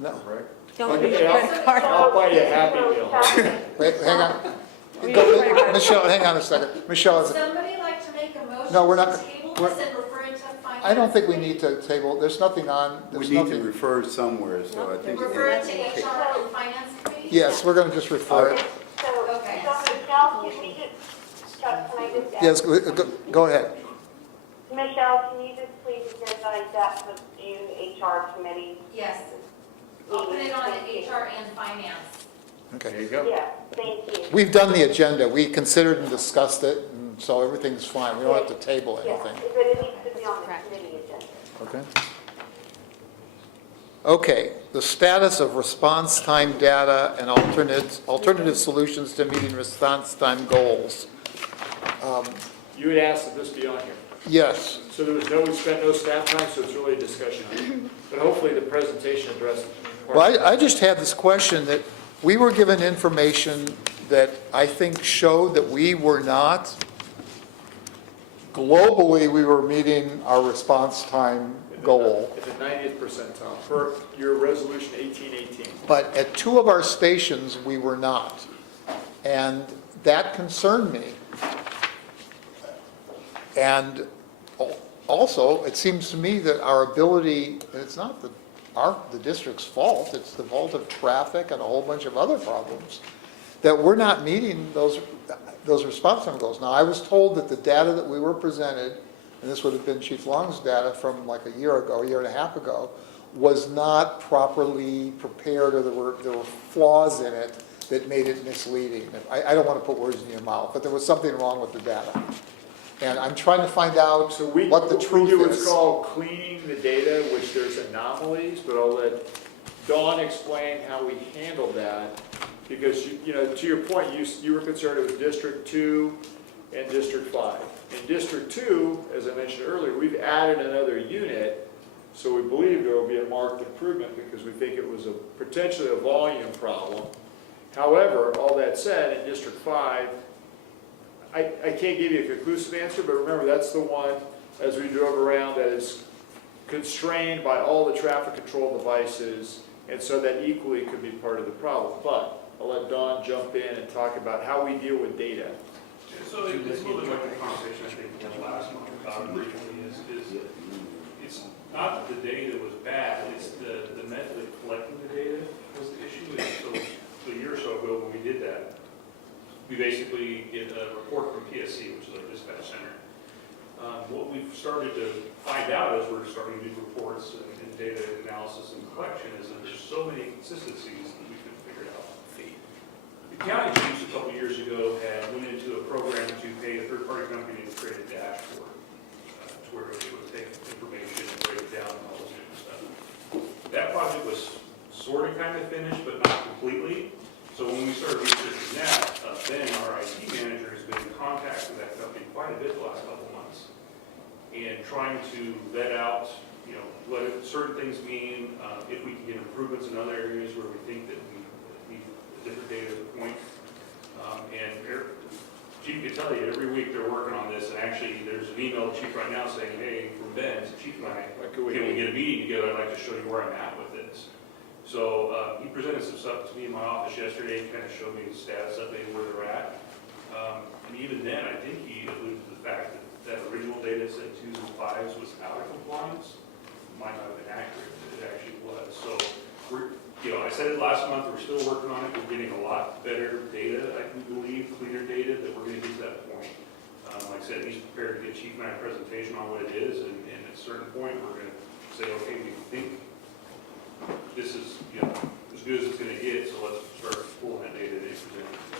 No, right? Don't Okay, be a I'll- credit card. I'll buy you a Happy Meal. wait, hang on. We Go- don't play hard. Michelle, hang on a second. Michelle, Would somebody like to make a motion No, we're not- to table we're- this and refer it to finance? I don't think we committee? need to table, there's nothing on, We there's need to nothing. refer somewhere, so I think. Refer it to HR and finance committee? Yes, we're going to just refer it. So, Okay. Michelle, can we just, Chuck, can I just ask? Yes, go ahead. Michelle, can you just please advise that to the HR committee? Yes. I'll put it on HR and finance. Okay. There you go. Yeah, thank you. We've done the agenda. We considered and discussed it, and so everything's fine. We don't have to table Yeah, anything. but it needs to be on the committee agenda. Okay. Okay, the status of response time data and alternative solutions to meeting response time goals. You had asked that this be on here. Yes, So we spent no staff time, so it's really a discussion. But hopefully the presentation addressed. well, I just had this question that we were given information that I think showed that we were not, globally, we were meeting our response time goal. At the 90th percentile, per your resolution 1818. But at 2 of our stations, we were not. And that concerned me. And also, it seems to me that our ability, and it's not the district's fault, it's the fault of traffic and a whole bunch of other problems, that we're not meeting those response time goals. Now, I was told that the data that we were presented, and this would have been Chief Long's data from like a year and a half ago, was not properly prepared, or there were flaws in it that made it misleading. I don't want to put words in your mouth, but there was something wrong with the data. And I'm trying to find out So we what the we truth do what's is. called cleaning the data, which there's anomalies, but I'll let Dawn explain how we handled that. Because, to your point, you were concerned it was District 2 and District 5. In District 2, as I mentioned earlier, we've added another unit, so we believe there will be a marked improvement because we think it was potentially a volume problem. However, all that said, in District 5, I can't give you a conclusive answer, but remember, that's the one, as we drove around, that is constrained by all the traffic control devices, and so that equally could be part of the problem. But I'll let Dawn jump in and talk about how we deal with data. So it's a little bit like the conversation I think from last month about briefly is it's not that the data was bad, it's the method of collecting the data was the issue. And so a year or so ago when we did that, we basically get a report from PSC, which is our dispatch center. What we've started to find out as we're starting to do reports and data analysis and collection is that there's so many inconsistencies that we couldn't figure it out. The county chiefs a couple years ago went into a program to pay a third-party company to create a dashboard to where they would take information and break it down and all this different stuff. That project was sort of kind of finished, but not completely. So when we started researching that, then our IT manager has been in contact with that company quite a bit the last couple of months and trying to vet out, what certain things mean, if we can get improvements in other areas where we think that we need different data at the point. Chief can tell you, every week they're working on this, and actually there's an email to Chief right now saying, hey, from Ben, to Chief and I, can we get a meeting together? I'd like to show you where I'm at with this. So he presented some stuff to me in my office yesterday, kind of showed me the status update where they're at. And even then, I think he alluded to the fact that original data said 2s and 5s was out of compliance. Might not have been accurate, but it actually was. So I said it last month, we're still working on it. We're getting a lot better data, I can believe, cleaner data that we're going to get to that point. Like I said, he's prepared to give Chief and I a presentation on what it is, and at a certain point, we're going to say, okay, we think this is, as good as it's going to get, so let's start pulling that data that he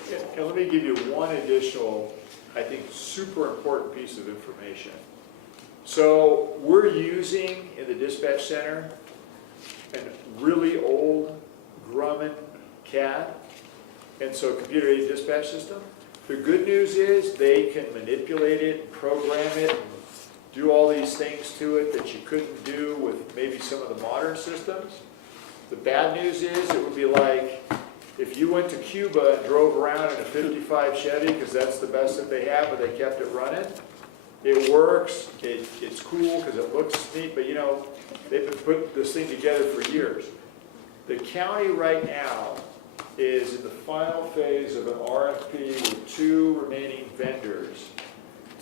presented. And let me give you one additional, I think, super important piece of information. So we're using in the dispatch center a really old Grumman CAD, and so computer-aided dispatch system. The good news is they can manipulate it, program it, do all these things to it that you couldn't do with maybe some of the modern systems. The bad news is it would be like if you went to Cuba and drove around in a 55 Chevy, because that's the best that they have, but they kept it running. It works, it's cool because it looks neat, but you know, they've been putting this thing together for years. The county right now is in the final phase of an RFP with 2 remaining vendors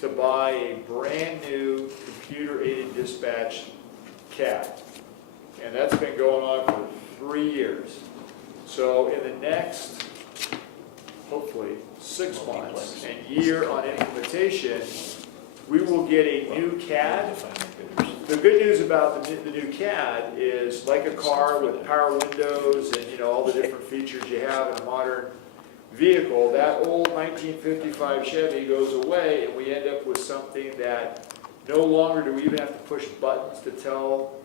to buy a brand-new computer-aided dispatch CAD. And that's been going on for 3 years. So in the next, hopefully, 6 months and year on implementation, we will get a new CAD. The good news about the new CAD is like a car with power windows and, you know, all the different features you have in a modern vehicle, that old 1955 Chevy goes away and we end up with something that no longer do we even have to push buttons to tell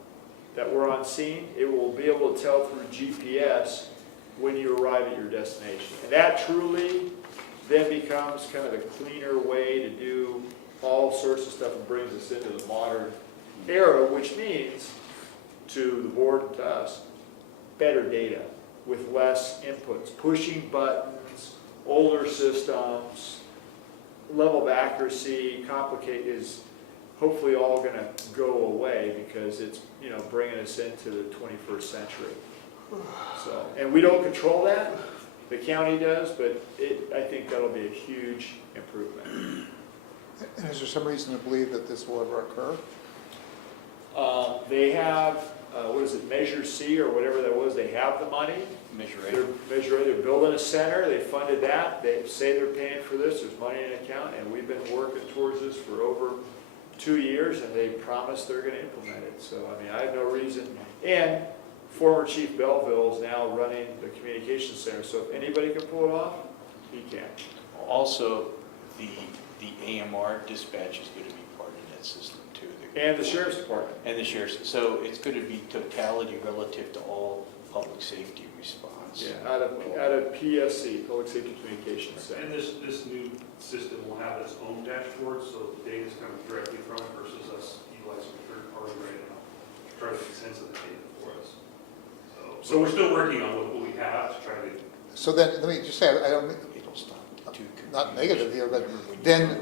that we're on scene. It will be able to tell through GPS when you arrive at your destination. And that truly then becomes kind of the cleaner way to do all sorts of stuff and brings us into the modern era, which means to the board and to us, better data with less inputs, pushing buttons, older systems, level of accuracy, complicate is hopefully all going to go away because it's, you know, bringing us into the 21st century. So, and we don't control that, the county does, but I think that'll be a huge improvement. And is there some reason to believe that this will ever occur? They have, what is it, Measure C or whatever that was, they have the money. They're building a center, they funded that, they say they're paying for this, there's money in an account, and we've been working towards this for over 2 years, and they promised they're going to implement it. So, I mean, I have no reason. And former Chief Belleville is now running the communications center, so if anybody can pull it off, he can. Also, the AMR dispatch is going to be part of that system too. And the sheriff's department. And the sheriff's, so it's going to be totality relative to all public safety response. Yeah, out of PSC, Public Safety Communications Center. And this new system will have its own dashboard, so the data is coming directly from it versus us utilizing a third party right now to try to make sense of the data for us. So we're still working on what we have to try to. So then, let me just say, I don't, It'll stop. not negative here, but then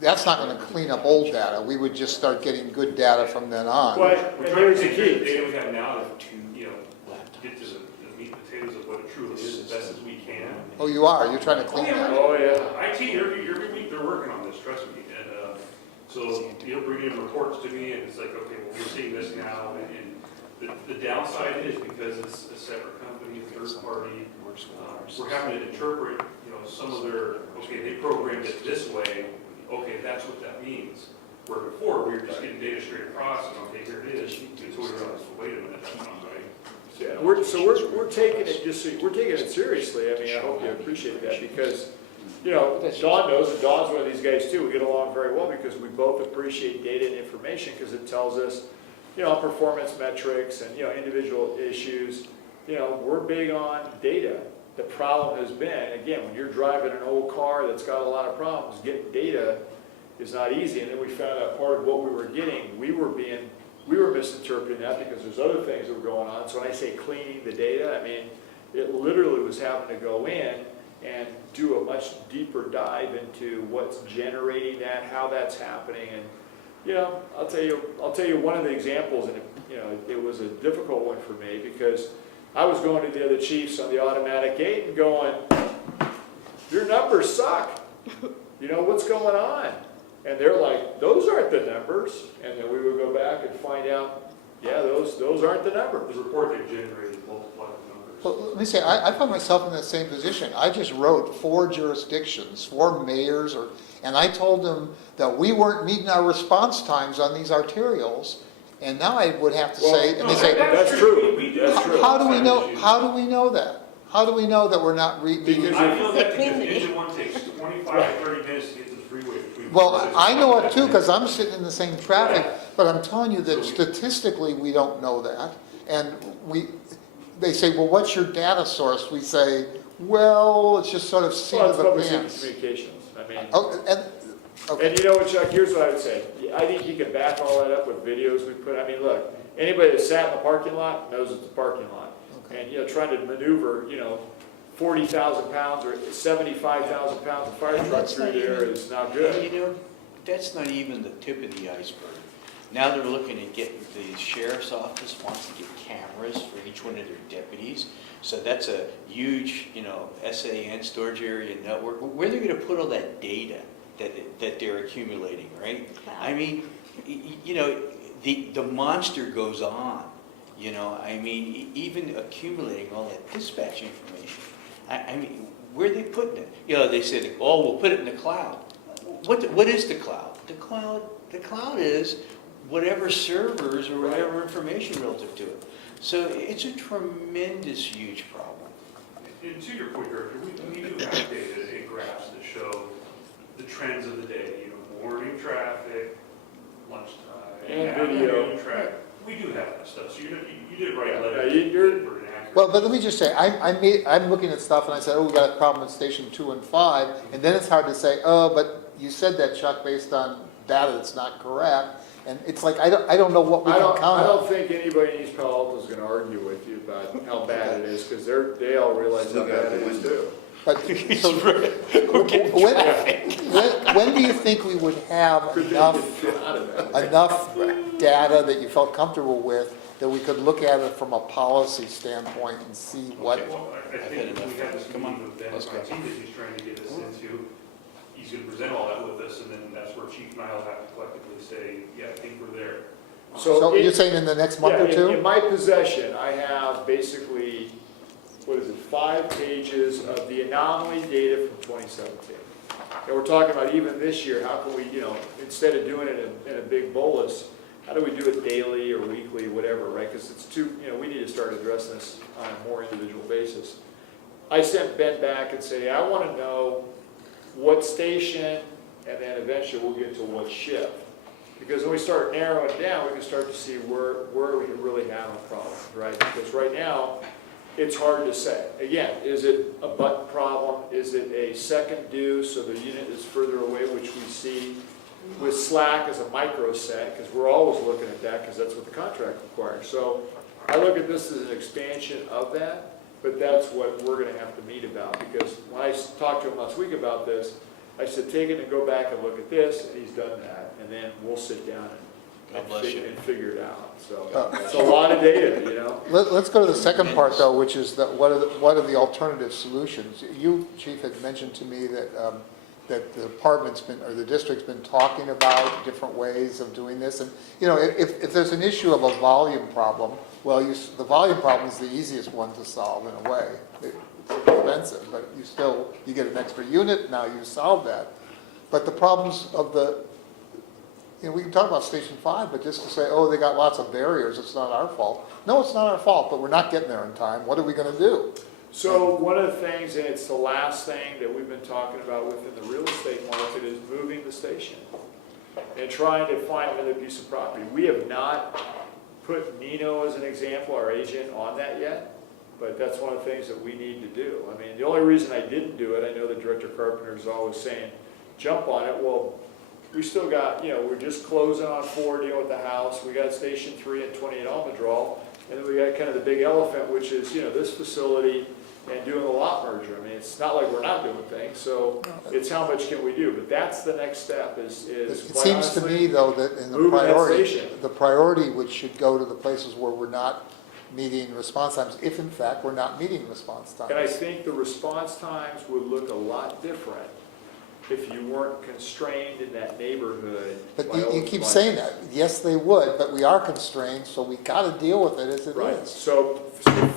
that's not going to clean up old data. We would just start getting good data from then on. But We're and trying to here's the take the key. data we have now to, you know, get to the meat and potatoes of what it truly is as best as we can. Oh, you are? You're trying to clean that? Oh, yeah. IT, every week they're working on this, trust me. And so you'll bring in reports to me and it's like, okay, well, we're seeing this now. And the downside is because it's a separate company, third party, we're having to interpret, you know, some of their, okay, they programmed it this way, okay, that's what that means. Where before, we were just getting data straight across and okay, here it is, until we realized, wait a minute, that's not right. Yeah, we're taking it we're taking it seriously. I mean, I hope you appreciate that because, you know, Don knows, and Don's one of these guys too. We get along very well because we both appreciate data and information because it tells us, you know, performance metrics and, you know, individual issues. You know, we're big on data. The problem has been, again, when you're driving an old car that's got a lot of problems, getting data is not easy. And then we found out part of what we were getting, we were misinterpreting that because there's other things that were going on. So when I say cleaning the data, I mean, it literally was having to go in and do a much deeper dive into what's generating that, how that's happening. And, you know, I'll tell you one of the examples, and it was a difficult one for me because I was going to the other chiefs on the automatic gate and going, your numbers suck. You know, what's going on? And they're like, those aren't the numbers. And then we would go back and find out, yeah, those aren't the numbers. The report they generated multiplied the numbers. Well, let me say, I found myself in that same position. I just wrote 4 jurisdictions, 4 mayors, and I told them that we weren't meeting our response times on these arterials. And now I would have to say, and they say, that's true. That's true. how do we know? How do we know that? How do we know that we're not meeting? I feel that They clean because the- engine one takes 25 to 30 minutes to get to the freeway between Well, I know it too, because I'm sitting in the same traffic, but I'm telling you that statistically, we don't know that. And they say, well, what's your data source? We say, well, it's just sort of seat Well, of it's the public pants. communications, I mean. Oh, okay. And you know what, Chuck, here's what I would say. I think you can back all that up with videos we put, I mean, look, anybody that sat in the parking lot knows it's a parking lot. Okay. And, you know, trying to maneuver, 40,000 pounds or 75,000 pounds of fire truck through there is not good. You know, that's not even the tip of the iceberg. Now they're looking at getting, the sheriff's office wants to get cameras for each one of their deputies. So that's a huge, SAN, storage area network. Where they're gonna put all that data that they're accumulating, right? I mean, the monster goes on, even accumulating all that dispatch information. I mean, where are they putting it? They said, oh, we'll put it in the cloud. What is the cloud? The cloud is whatever servers or whatever information relative to it. So it's a tremendous, huge problem. And to your point, Director, we do have data and graphs that show the trends of the day, morning traffic, lunchtime, And afternoon video. traffic. We do have that stuff, so you did write a Yeah, letter. you're- for an accurate- Well, but let me just say, I'm looking at stuff and I said, oh, we got a problem at station 2 and 5, and then it's hard to say, oh, but you said that, Chuck, based on data that's not correct, and it's like, I don't know what we I can don't, count I on. don't think anybody in East Palo Alto is gonna argue with you about how bad it is, because they all realize how Look out bad the it is window. too. But, so, when do you think we would have Could they enough get out of that? enough data that you felt comfortable with, that we could look at it from a policy standpoint and see what, Okay. Well, I I've had think enough. we have this Come on, meeting with Ben let's go. Martin that he's trying to get us into. He's gonna present all that with us, and then that's where Chief and I will have to collectively say, yeah, I think we're there. so in- you're saying in the next month Yeah, or in two? my possession, I have basically, 5 pages of the anomaly data from 2017. And we're talking about even this year, how can we, instead of doing it in a big bolus, how do we do it daily or weekly, whatever, right? Because it's we need to start addressing this on a more individual basis. I sent Ben back and said, I want to know what station, and then eventually we'll get to what shift. Because when we start narrowing it down, we can start to see where we really have a problem, right? Because right now, it's hard to say. Again, is it a button problem? Is it a second due, so the unit is further away, which we see with Slack as a micro set, because we're always looking at that, because that's what the contract requires. So I look at this as an expansion of that, but that's what we're gonna have to meet about, because when I talked to him last week about this, I said, take it and go back and look at this, and he's done that, and then we'll sit down God bless you. and figure it out. So it's a lot of data, Let's go to the second part, though, which is that what are the alternative solutions? You, Chief, had mentioned to me that, that the department's been, or the district's been talking about different ways of doing this. And, if there's an issue of a volume problem, well, the volume problem is the easiest one to solve in a way. It's expensive, but you get an extra unit, now you solve that. But the problems of we can talk about Station 5, but just to say, oh, they got lots of barriers, it's not our fault. No, it's not our fault, but we're not getting there in time. What are we going to do? So one of the things, and it's the last thing that we've been talking about within the real estate market, is moving the station and trying to find another piece of property. We have not put Nino as an example, our agent, on that yet, but that's one of the things that we need to do. I mean, the only reason I didn't do it, I know that Director Carpenter is always saying, jump on it. Well, we still got, we're just closing on 4, dealing with the house. We got Station 3 and 28 Almondral, and then we got kind of the big elephant, which is, this facility and doing a lot merger. I mean, it's not like we're not doing things, so it's how much can we do? But that's the next step is It quite seems to honestly, me, though, that in moving that station. the priority which should go to the places where we're not meeting response times, if in fact we're not meeting response times. And I think the response times would look a lot different if you weren't constrained in that neighborhood. But by you all keep the saying that. Yes, they would, but we are constrained, so we got to deal with it as it Right, is. so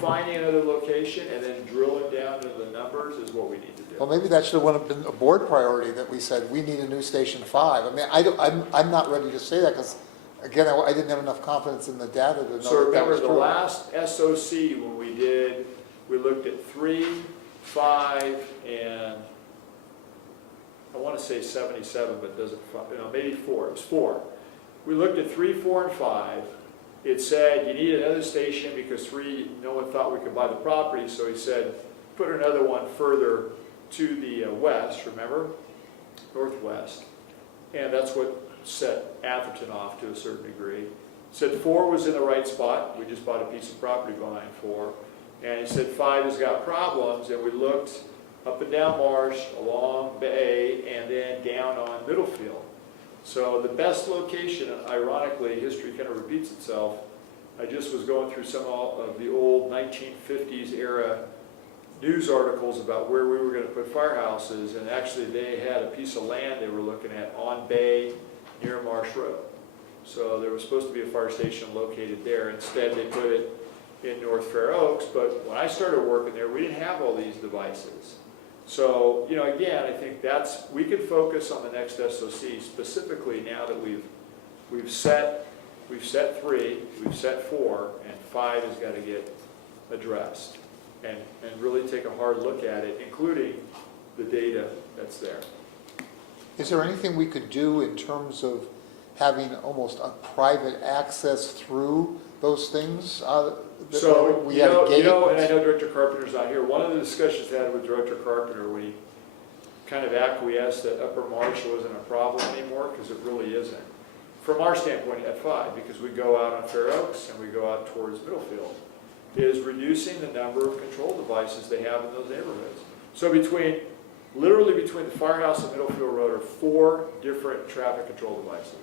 finding another location and then drilling down into the numbers is what we need to do. Well, maybe that should have been a board priority, that we said, we need a new Station 5. I mean, I'm not ready to say that, because, again, I didn't have enough confidence in the data to know So that that remember was the true. last SOC when we looked at 3, 5, and I want to say 77, but it doesn't, maybe 4, it was 4. We looked at 3, 4, and 5. It said you need another station because 3, no one thought we could buy the property, so he said, put another one further to the west, remember? Northwest. And that's what set Atherton off to a certain degree. Said 4 was in the right spot. We just bought a piece of property behind 4. And he said 5 has got problems, and we looked up and down Marsh, along Bay, and then down on Middlefield. So the best location, ironically, history kind of repeats itself. I just was going through some of the old 1950s era news articles about where we were going to put firehouses, and actually they had a piece of land they were looking at on Bay near Marsh Road. So there was supposed to be a fire station located there. Instead, they put it in North Fair Oaks, but when I started working there, we didn't have all these devices. So, again, I think we could focus on the next SOC specifically now that we've set 3, we've set 4, and 5 has got to get addressed. And really take a hard look at it, including the data that's there. Is there anything we could do in terms of having almost a private access through those things? So, we had a gate? and I know Director Carpenter's not here. One of the discussions I had with Director Carpenter when he kind of acquiesced that Upper Marsh wasn't a problem anymore, because it really isn't. From our standpoint at 5, because we go out on Fair Oaks and we go out towards Middlefield, is reducing the number of control devices they have in those neighborhoods. So literally between the firehouse and Middlefield Road are 4 different traffic control devices.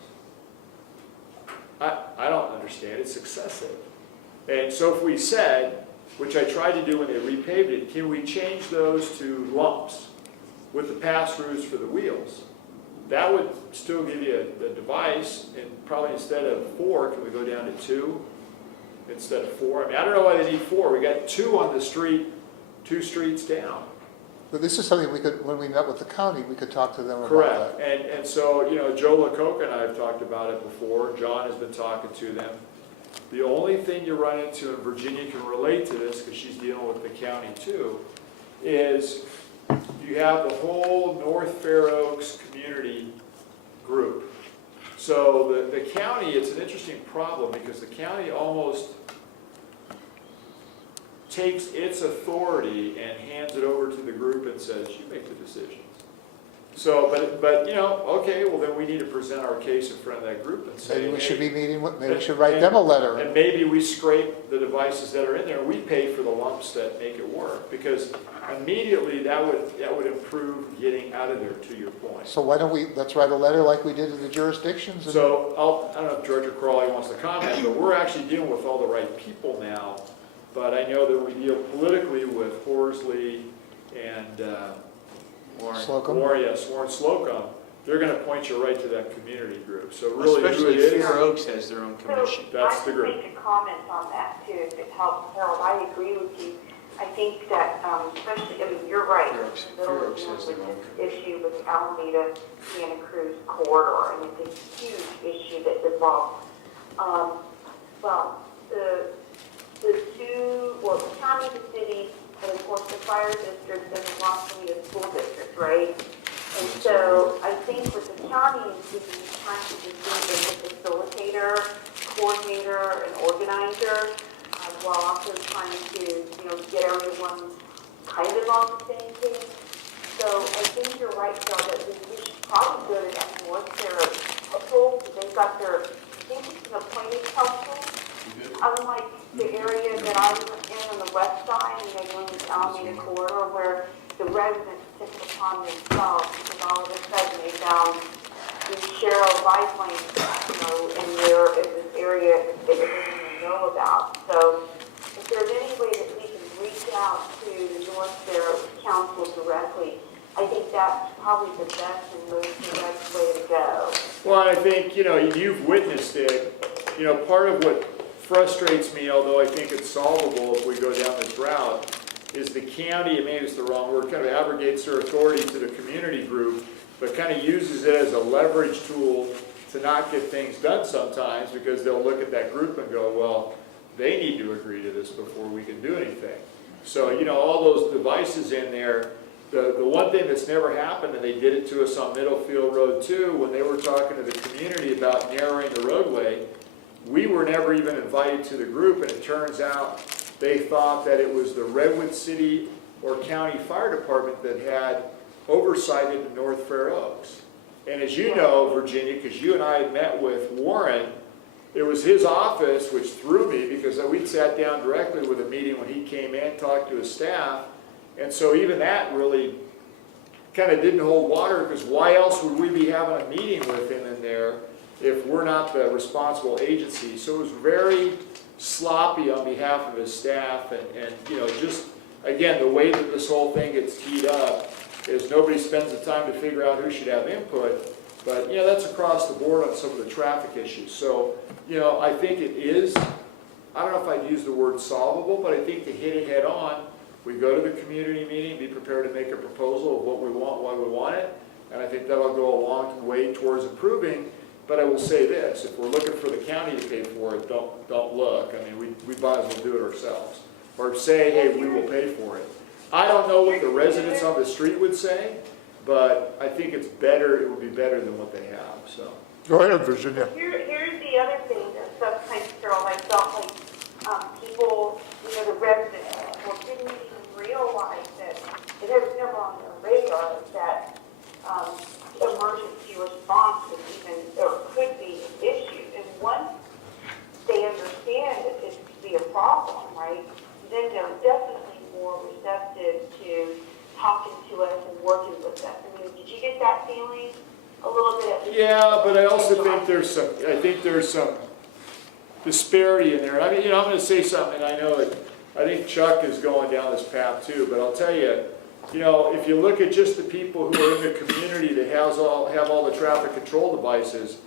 I don't understand, it's excessive. And so if we said, which I tried to do when they repaved it, can we change those to lumps with the pass-throughs for the wheels? That would still give you a device, and probably instead of 4, can we go down to 2? Instead of 4. I mean, I don't know why they need 4. We got 2 on the street, 2 streets down. But this is something we could, when we met with the county, we could talk to them about Correct. that. And so, Joe LaCoca and I have talked about it before. John has been talking to them. The only thing you run into, and Virginia can relate to this because she's dealing with the county too, is you have the whole North Fair Oaks community group. So the county, it's an interesting problem because the county almost takes its authority and hands it over to the group and says, you make the decisions. So, but okay, well then we need to present our case in front of that group and say, Maybe we should be meeting with, maybe we and- should write them a letter. and maybe we scrape the devices that are in there, we pay for the lumps that make it work, because immediately that would improve getting out of there, to your point. So why don't let's write a letter like we did to the jurisdictions? So I don't know if Director Crawley wants to comment, but we're actually dealing with all the right people now. But I know that we deal politically with Horsley and Slocum? Warren Slocum. They're going to point you right to that community group. So really, who Especially it is, Fair Oaks has their own commission. That's the I group. can make a comment on that too, if it helps, Harold. I agree with you. I think that, especially, you're right. Fair Oaks has their own This issue with the Alameda Santa Cruz corridor, and it's a huge issue that involves, the county, the city, and of course the fire district and the Los Angeles school district, right? And so I think what the county is doing is trying to just be a facilitator, coordinator, and organizer, while also trying to, get everyone kind of on the same page. So I think you're right, Joe, that we should probably go to that North Fair council. They've got their, I think it's an appointed council. Unlike the area that I was in on the west side, in the Alameda corridor, where the residents took it upon themselves, because all of a sudden they found these Cheryl biplanes, in this area that they didn't even know about. So if there's any way that we can reach out to the North Fair Council directly, I think that's probably the best and most direct way to go. Well, I think, you've witnessed it. Part of what frustrates me, although I think it's solvable if we go down this route, is the county, maybe it's the wrong word, kind of abrogates their authority to the community group, but kind of uses it as a leverage tool to not get things done sometimes, because they'll look at that group and go, well, they need to agree to this before we can do anything. So, all those devices in there, the one thing that's never happened, and they did it to us on Middlefield Road too, when they were talking to the community about narrowing the roadway, we were never even invited to the group, and it turns out they thought that it was the Redwood City or County Fire Department that had oversight into North Fair Oaks. And as you know, Virginia, because you and I had met with Warren, it was his office which threw me, because we'd sat down directly with a meeting when he came in, talked to his staff, and so even that really kind of didn't hold water, because why else would we be having a meeting with him in there if we're not the responsible agency? So it was very sloppy on behalf of his staff, and you know, just, again, the way that this whole thing gets teed up is nobody spends the time to figure out who should have input, but, you know, that's across the board on some of the traffic issues. So, you know, I think it is, I don't know if I'd use the word solvable, but I think to hit it head on, we go to the community meeting, be prepared to make a proposal of what we want, why we want it, and I think that'll go a long way towards improving. But I will say this, if we're looking for the county to pay for it, don't look. I mean, we might as well do it ourselves. Or say, hey, we will pay for it. I don't know what the residents on the street would say, but I think it's better, it would be better than what they have, so. Go ahead, Virginia. Here's the other thing that sometimes, Carol, I felt like people, you know, the residents, didn't even realize that it was never on their radar that emergency response could even, or could be issued. And once they understand that this could be a problem, right, then they're definitely more receptive to talking to us and working with us. I mean, did you get that feeling a little bit? Yeah, but I also think there's some disparity in there. I mean, you know, I'm going to say something, and I know that I think Chuck is going down this path too, but I'll tell you, you know, if you look at just the people who are in the community that have all the traffic control devices,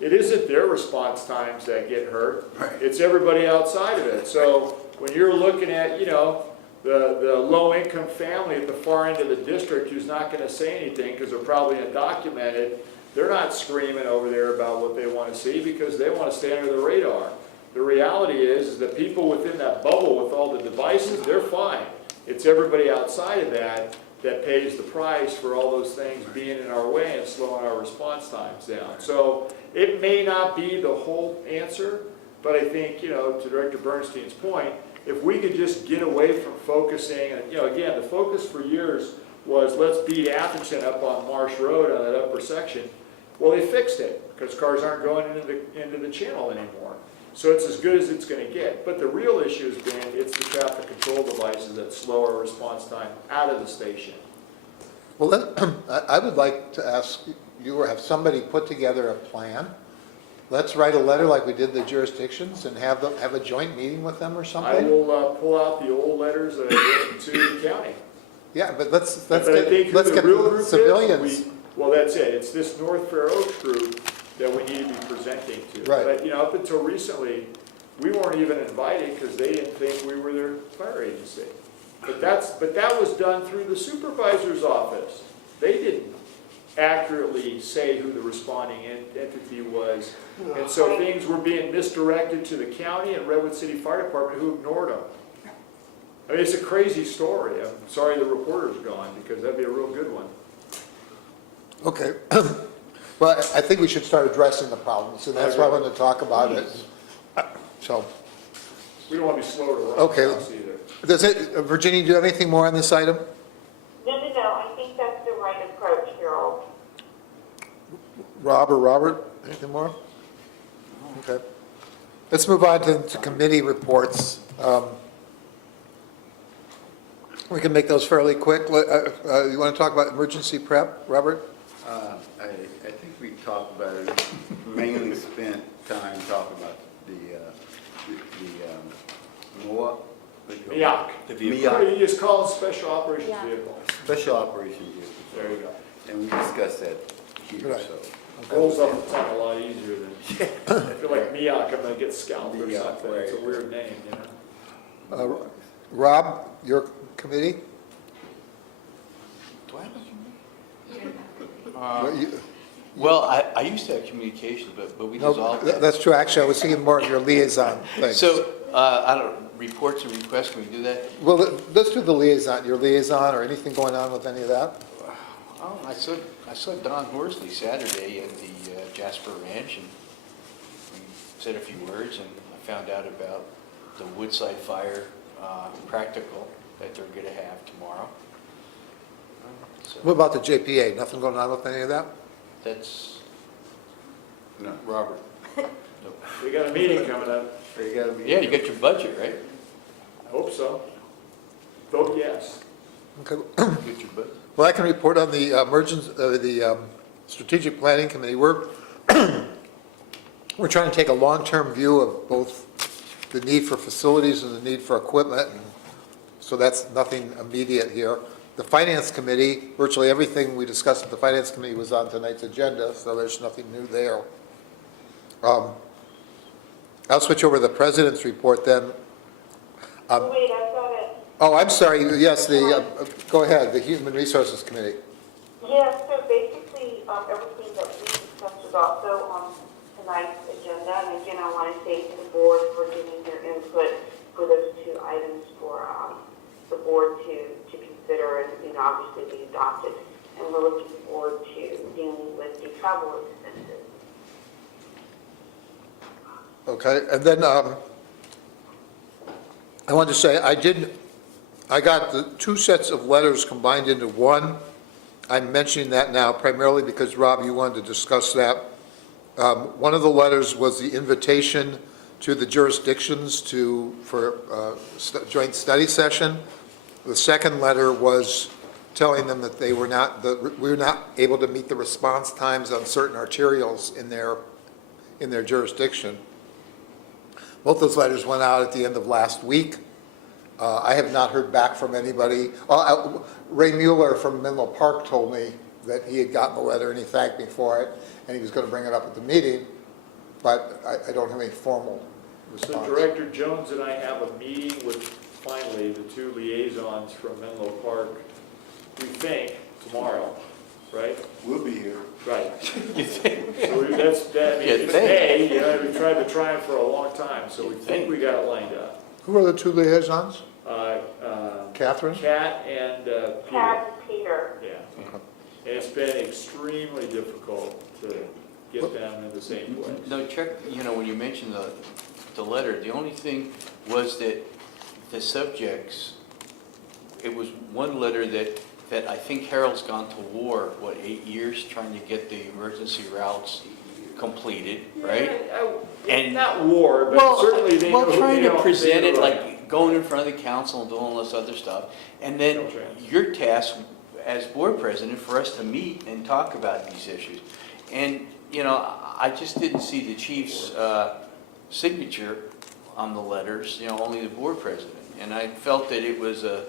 it isn't their response times that get hurt. It's everybody outside of it. So when you're looking at, you know, the low-income family at the far end of the district who's not going to say anything because they're probably undocumented, they're not screaming over there about what they want to see because they want to stay under the radar. The reality is that people within that bubble with all the devices, they're fine. It's everybody outside of that that pays the price for all those things being in our way and slowing our response times down. So it may not be the whole answer, but I think, you know, to Director Bernstein's point, if we could just get away from focusing, and, you know, again, the focus for years was let's beat Atherton up on Marsh Road on that upper section. Well, they fixed it because cars aren't going into the channel anymore. So it's as good as it's going to get. But the real issue has been it's the traffic control devices that slow our response time out of the station. Well, I would like to ask you or have somebody put together a plan. Let's write a letter like we did the jurisdictions and have a joint meeting with them or I something. will pull out the old letters that I wrote to the county. Yeah, but let's But I think get who the real the group civilians. is, well, that's it. It's this North Fair Oaks group that we need to be presenting to. Right. But, you know, up until recently, we weren't even invited because they didn't think we were their fire agency. But that was done through the supervisor's office. They didn't accurately say who the responding entity was. And so things were being misdirected to the county and Redwood City Fire Department who ignored them. I mean, it's a crazy story. I'm sorry the reporter's gone because that'd be a real good one. Okay. Well, I think we should start addressing the problems, and that's why I wanted to talk about it. So, We don't want to be slow to run Okay. house either. does it, Virginia, do you have anything more on this item? No, I think that's the right approach, Carol. Rob or Robert, anything more? Okay. Let's move on to committee reports. We can make those fairly quick. You want to talk about emergency prep, Robert? I think we talked about it, mainly spent time talking about the MOA. MEOC. MEOC. You just call it Special Operations Yeah. Vehicle. Special Operations Vehicle. There you go. And we discussed that here, Right. so. Rolls off the tongue a lot easier than, I feel like MEOC, I'm gonna get scalped or MEOC, something. It's a right. weird name, you know? Rob, your committee? Do I have a Well, you- Well, I used to have communications, but we No, dissolved that. that's true. Actually, I was thinking more of your liaison things. So, I don't, reports and requests, can we do that? Well, let's do the liaison, your liaison, or anything going on with any of that? Oh, I saw Don Horsley Saturday at the Jasper Ranch, and we said a few words, and I found out about the Woodside Fire practical that they're gonna have tomorrow. So What about the JPA? Nothing going on with any of that? that's, no, Robert. We got a meeting coming up. Yeah, you got your budget, right? I hope so. Vote yes. Okay. Get your budget. Well, I can report on the strategic planning committee. We're trying to take a long-term view of both the need for facilities and the need for equipment, and so that's nothing immediate here. The finance committee, virtually everything we discussed at the finance committee was on tonight's agenda, so there's nothing new there. I'll switch over to the president's report then. Wait, I've got it. Oh, I'm sorry, yes, go ahead, the Human Resources Committee. Yeah, so basically, everything that we discussed is also on tonight's agenda. And again, I want to thank the board for giving their input for those two items for the board to consider and obviously be adopted. And we're looking forward to dealing with the travel expenses. Okay, and then I wanted to say, I got the two sets of letters combined into one. I'm mentioning that now primarily because, Rob, you wanted to discuss that. One of the letters was the invitation to the jurisdictions for joint study session. The second letter was telling them that we were not able to meet the response times on certain arterials in their jurisdiction. Both those letters went out at the end of last week. I have not heard back from anybody. Ray Mueller from Menlo Park told me that he had gotten the letter and he thanked me for it, and he was going to bring it up at the meeting, but I don't have any formal So response. Director Jones and I have a meeting with, finally, the two liaisons from Menlo Park, we think, tomorrow, right? We'll be here. Right. You think? So I mean, it's think. May, we tried to try it for a long time, so we think we got it lined up. Who are the two liaisons? Catherine? Kat and Peter. Pat and Peter. Yeah. And it's been extremely difficult to get them in the same place. No, Chuck, when you mentioned the letter, the only thing was that the subjects, it was one letter that I think Harold's gone to war, 8 years trying to get the emergency routes completed, right? Yeah, And- not war, but certainly they know. trying they to know- present they it know like going in front of the council and doing all this other stuff. And then Okay. your task as board president for us to meet and talk about these issues. And, I just didn't see the chief's signature on the letters, only the board president. And I felt that it was a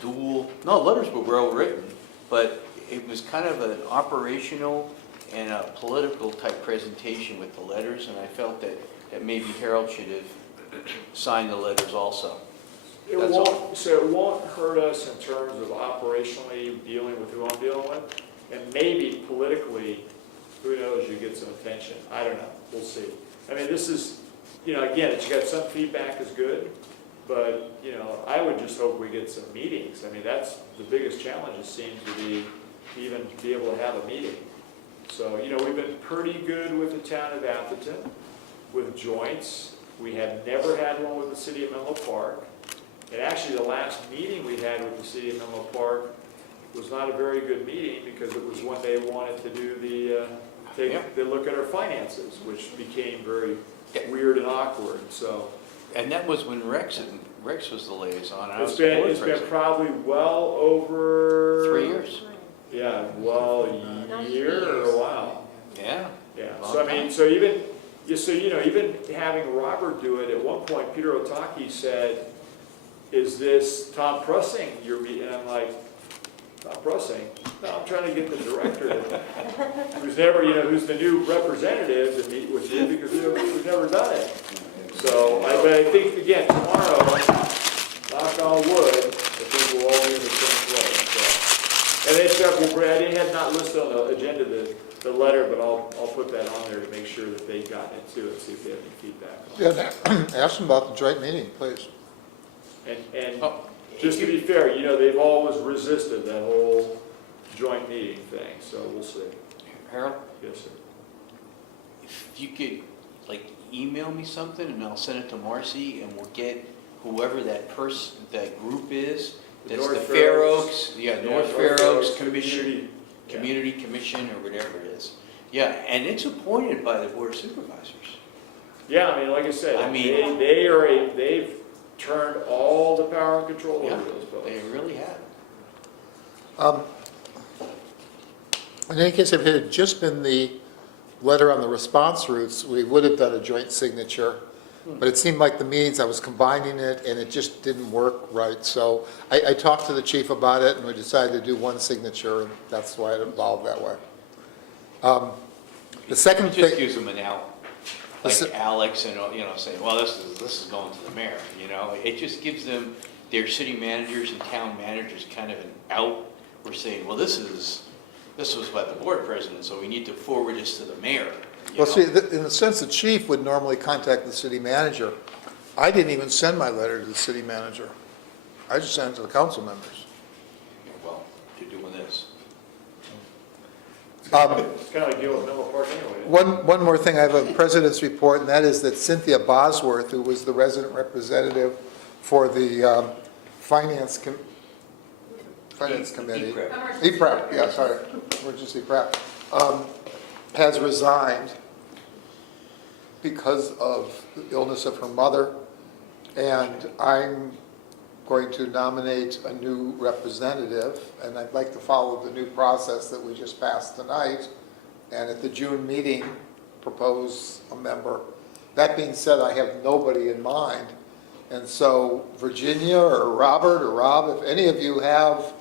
dual, no, letters were well written, but it was kind of an operational and a political type presentation with the letters, and I felt that maybe Harold should have signed the letters also. It That's all. won't, so it won't hurt us in terms of operationally dealing with who I'm dealing with, and maybe politically, who knows, you get some attention. I don't know, we'll see. I mean, this is, again, it's got some feedback is good, but, I would just hope we get some meetings. I mean, that's the biggest challenge, it seems to be, to even be able to have a meeting. So, we've been pretty good with the town of Atherton, with joints. We have never had one with the city of Menlo Park. And actually, the last meeting we had with the city of Menlo Park was not a very good meeting because it was when they wanted to do the look at our finances, which became very weird and awkward, so. And that was when Rex was the liaison, and I was It's the board been president. probably well over. 3 years. Yeah, well, a year or a while. Yeah. Yeah, Long so I time. mean, so even having Robert do it, at one point, Peter Otaki said, is this Tom Pressing your meeting? And I'm like, Tom Pressing? No, I'm trying to get the director, who's never, who's the new representative to meet with you because we've never done it. So, but I think, again, tomorrow, knock on wood, I think we'll all be in the same place, so. And then Chuck, I had not listed on the agenda the letter, but I'll put that on there to make sure that they got it too and see if they have any feedback. Yeah, ask them about the joint meeting, please. And Oh, just to be fair, you know, they've always resisted that whole joint meeting thing, so we'll see. Harold, Yes, sir. if you could, like, email me something and I'll send it to Marcy and we'll get whoever that person, that group is, that's the North Fair Oaks. Oaks, yeah, North Fair Oaks Commission, Community. Yeah. Community Commission or whatever it is. Yeah, and it's appointed by the Board of Supervisors. Yeah, I mean, like I said, I mean- they've turned all the power and control Yeah, over those folks. they really have. In any case, if it had just been the letter on the response routes, we would have done a joint signature. But it seemed like the meetings, I was combining it, and it just didn't work right. So I talked to the chief about it, and we decided to do one signature, and that's why it evolved that way. The second It just thing, gives them an out, like Alex and, you know, saying, well, this is going to the mayor, you know? It just gives them, their city managers and town managers kind of an out. We're saying, well, this was by the board president, so we need to forward this to the mayor. you well, know? see, in the sense, the chief would normally contact the city manager. I didn't even send my letter to the city manager. I just sent it to the council members. Yeah, well, you're doing this. It's kind of like dealing with Menlo Park anyway. One more thing, I have a president's report, and that is that Cynthia Bosworth, who was the resident representative for the Finance Committee. EPREP. EPREP, yeah, sorry, Emergency Prep, has resigned because of the illness of her mother, and I'm going to nominate a new representative, and I'd like to follow the new process that we just passed tonight, and at the June meeting, propose a member. That being said, I have nobody in mind, and so Virginia or Robert or Rob, if any of you have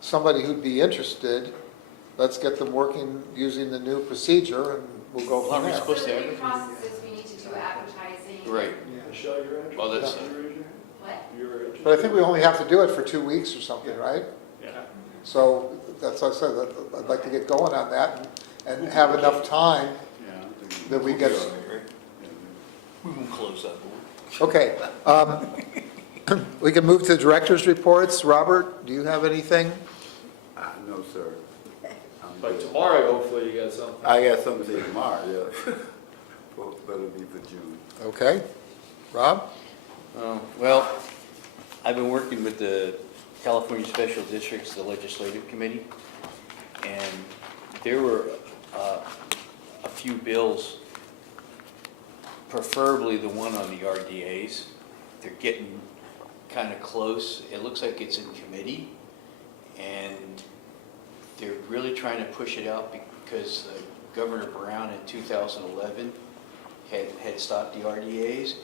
somebody who'd be interested, let's get them working using the new procedure, and we'll go Well, from aren't we there. supposed to So the have big process is we need to do advertising. Right. Michelle, you're interested? Well, that's, You raise your hand? What? You're interested? But I think we only have to do it for 2 weeks or something, right? Yeah. So that's what I said, that I'd like to get going on that and have enough time that we get. we won't close that door. Okay. We can move to director's reports. Robert, do you have anything? No, sir. I'm But good. tomorrow, hopefully, you got something. I got something to say tomorrow, yeah. Well, better be for June. Okay. Rob? Well, I've been working with the California Special Districts, the Legislative Committee, and there were a few bills, preferably the one on the RDAs. They're getting kind of close. It looks like it's in committee, and they're really trying to push it out because Governor Brown in 2011 had stopped the RDAs,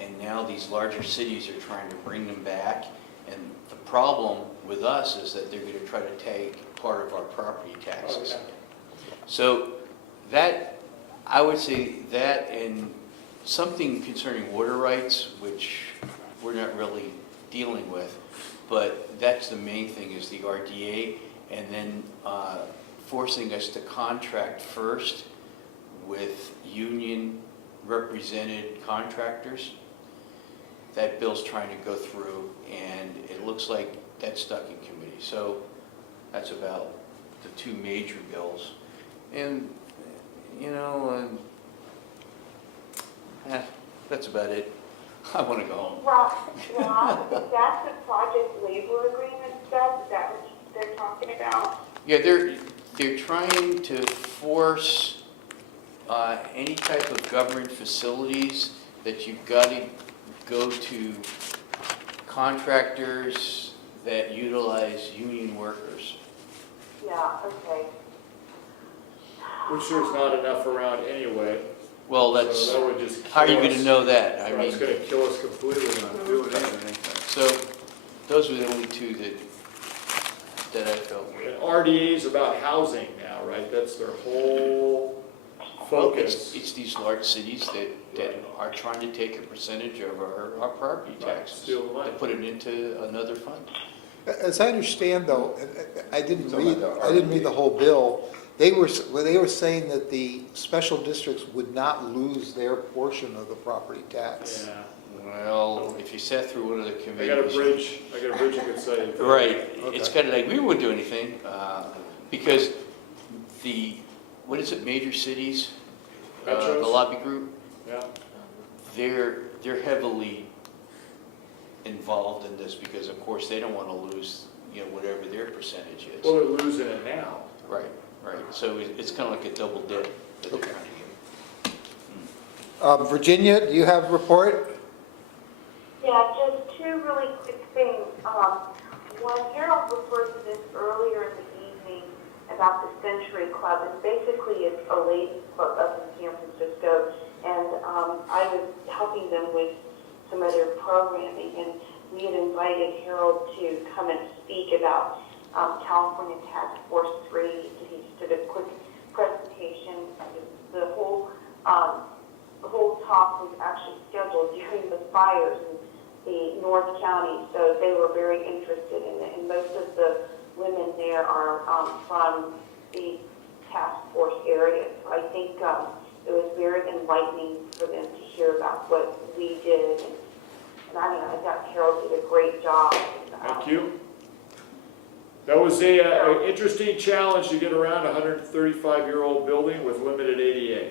and now these larger cities are trying to bring them back. And the problem with us is that they're going to try to take part of our property taxes. So that, I would say that, and something concerning water rights, which we're not really dealing with, but that's the main thing, is the RDA, and then forcing us to contract first with union represented contractors. That bill's trying to go through, and it looks like that's stuck in committee. So that's about the two major bills. And, you know, that's about it. I want to go home. Rob, is that the project labor agreement stuff? Is that what they're talking about? Yeah, they're trying to force any type of government facilities that you've got to go to contractors that utilize union workers. Yeah, okay. Which there's not enough around anyway. Well, that's, So that would just how are you kill going to us. know that? I It's mean, gonna kill us completely not doing anything. so those were the only two that I felt. And RDA's about housing now, right? That's their whole Well, focus. it's these large cities that are trying to take a percentage of our property Right, taxes steal the money. to put it into another fund. As I understand, though, I didn't Talking read, about the I didn't read the RDA. whole bill. They were saying that the special districts would not lose their portion of the property tax. Yeah. Well, if you sat through one of the I committees. got a bridge I could say. Right, it's kind of like, we wouldn't do anything, because what is it, major cities? The Metros? lobby group, Yeah, they're heavily involved in this, because of course, they don't want to lose, whatever their percentage is. well, they're losing it now. Right, so it's kind of like a double dip that they're trying to get. Virginia, do you have a report? Yeah, just two really quick things. One, Harold referred to this earlier in the evening about the Century Club, and basically it's a ladies' club up in San Francisco, and I was helping them with some of their programming, and we had invited Harold to come and speak about California Task Force 3. He just did a quick presentation. The whole talk was actually scheduled during the fires in the North County, so they were very interested in it. And most of the women there are from the task force area. So I think it was very enlightening for them to hear about what we did. And I don't know, I thought Carol did a great job. Thank you. That was a interesting challenge to get around a 135-year-old building with limited ADA.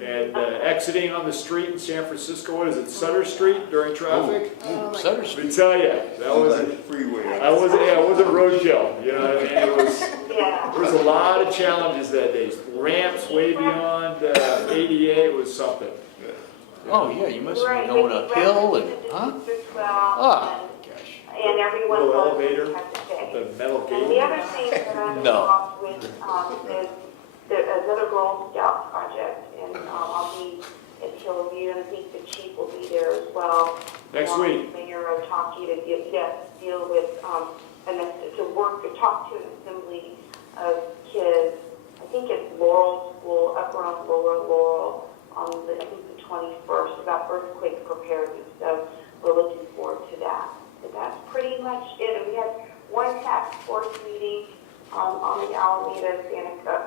And exiting on the street in San Francisco, what is it, Sutter Street during traffic? Sutter Let Street. me tell you, that was Like freeway. it wasn't roadkill, you know what I mean? There was a lot of challenges that day. Ramps way beyond ADA, it was something. Oh, yeah, you must have Right, been going we uphill and, represented the huh? district well, Ah, gosh. and everyone Little knows elevator, what to say. the metal And the gate. other thing that I'm No. involved with is another Girl Scout project, and I'll be at Hillview, and I think the chief will be there as well. Next week. Mayor Otaki to deal with, talk to an assembly of kids. I think it's Laurel School, up around Laurel, on I think the 21st, about earthquake preparedness. So we're looking forward to that. But that's pretty much it. And we had one task force meeting on the Alameda,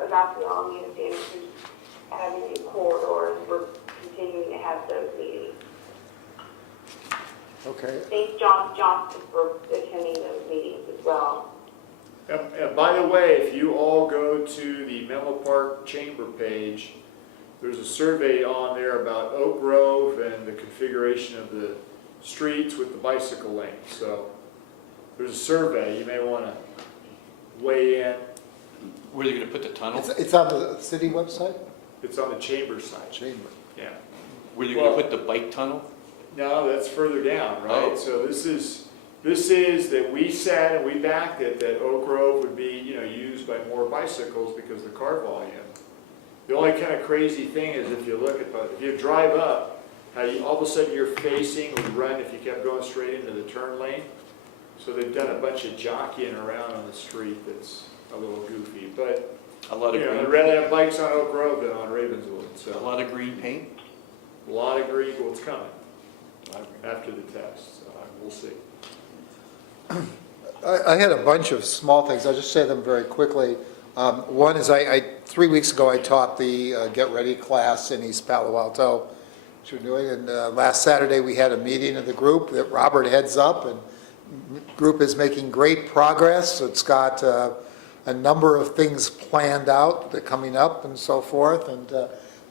about the Alameda Santa Cruz Avenue corridor, and we're continuing to have those meetings. Okay. Thanks, John Johnson, for attending those meetings as well. And by the way, if you all go to the Menlo Park Chamber page, there's a survey on there about Oak Grove and the configuration of the streets with the bicycle lanes. So there's a survey, you may want to weigh in. Where are they going to put the tunnel? It's on the city website? It's on the Chamber side. Chamber. Yeah. Where are they going to put the bike tunnel? No, that's further down, right? Oh. So this is that we sat and we backed it, that Oak Grove would be, used by more bicycles because of the car volume. The only kind of crazy thing is if you look at, if you drive up, how you, all of a sudden your facing would run if you kept going straight into the turn lane. So they've done a bunch of jockeying around on the street that's a little goofy, but A lot of I'd green, rather have bikes on Oak Grove than on Ravenswood, a so lot of green paint? a lot of green, well, it's coming A lot of green. after the test, so we'll see. I had a bunch of small things. I'll just say them very quickly. One is 3 weeks ago, I taught the Get Ready class in East Palo Alto, which we're doing. And last Saturday, we had a meeting of the group that Robert heads up, and the group is making great progress. It's got a number of things planned out that are coming up and so forth. And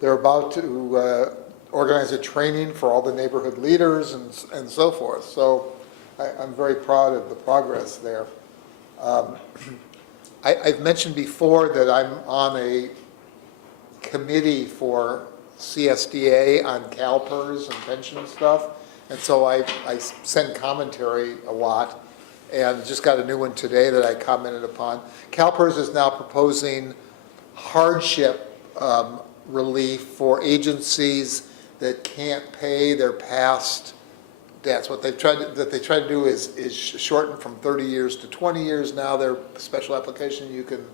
they're about to organize a training for all the neighborhood leaders and so forth. So I'm very proud of the progress there. I've mentioned before that I'm on a committee for CSDA on CalPERS and pension stuff, and so I send commentary a lot, and just got a new one today that I commented upon. CalPERS is now proposing hardship relief for agencies that can't pay their past debts. What they try to do is shorten from 30 years to 20 years. Now their special application, you can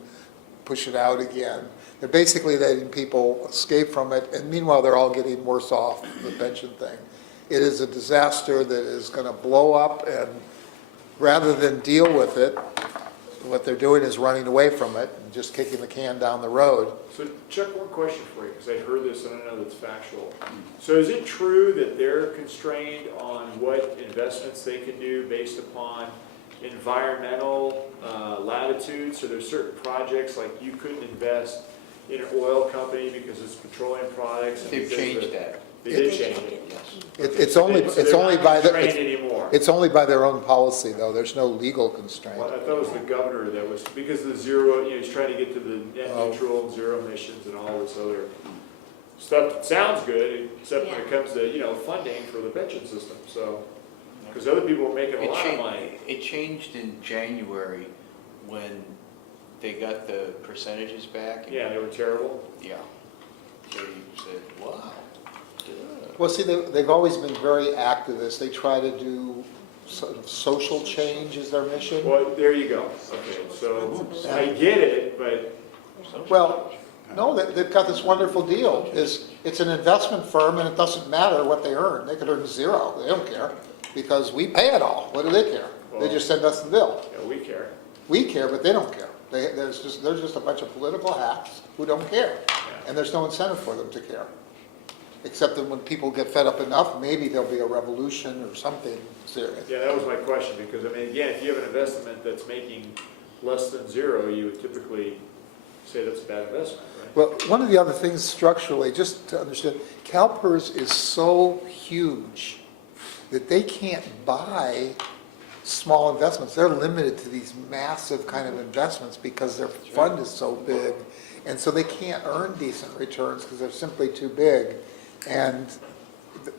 push it out again. They're basically letting people escape from it, and meanwhile they're all getting worse off, the pension thing. It is a disaster that is going to blow up, and rather than deal with it, what they're doing is running away from it and just kicking the can down the road. So Chuck, one question for you, because I heard this and I know that's factual. So is it true that they're constrained on what investments they can do based upon environmental latitudes? So there's certain projects, like you couldn't invest in an oil company because it's petroleum products? and They've because changed that. They did change it? Yes. It's only by They're not the, constrained anymore? it's only by their own policy, though. There's no legal constraint. Well, I thought it was the governor that was, because of the zero, he's trying to get to the net Oh. neutral, zero emissions and all this other stuff. That sounds good, except when it comes to, funding for the pension system, so. Because other people are making a lot of money. It changed in January when they got the percentages back. Yeah, they were terrible. Yeah. So you said, wow. Good. Well, see, they've always been very activist. They try to do sort of social change is their mission. Well, there you go. Okay, so I get it, but Well, no, they've got this wonderful deal. It's an investment firm, and it doesn't matter what they earn. They could earn zero. They don't care, because we pay it all. What do they care? They just send us the bill. we care. We care, but they don't care. There's just a bunch of political hacks who don't care, and there's no incentive for them to care. Except that when people get fed up enough, maybe there'll be a revolution or something serious. Yeah, that was my question, because I mean, again, if you have an investment that's making less than zero, you would typically say that's a bad investment, right? Well, one of the other things structurally, just to understand, CalPERS is so huge that they can't buy small investments. They're limited to these massive kind of investments because their fund is so big. And so they can't earn decent returns because they're simply too big.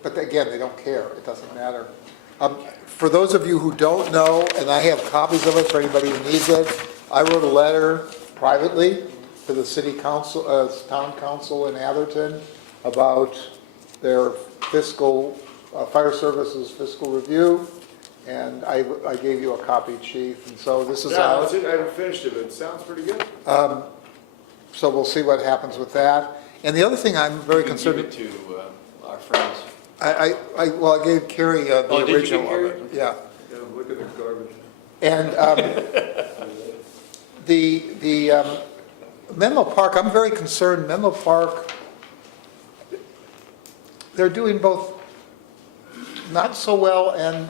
But again, they don't care. It doesn't matter. For those of you who don't know, and I have copies of it for anybody who needs it, I wrote a letter privately to the city council, town council in Atherton about their fiscal, fire services fiscal review. And I gave you a copy, Chief, and so this is Yeah, out. that's it. I haven't finished it, but it sounds pretty good. So we'll see what happens with that. And the other thing I'm very concerned, Give it to our friends. well, I gave Carrie the Oh, did you original give of Carrie? it. Yeah. Yeah, look at the garbage. And the Menlo Park, I'm very concerned, Menlo Park, they're doing both not so well and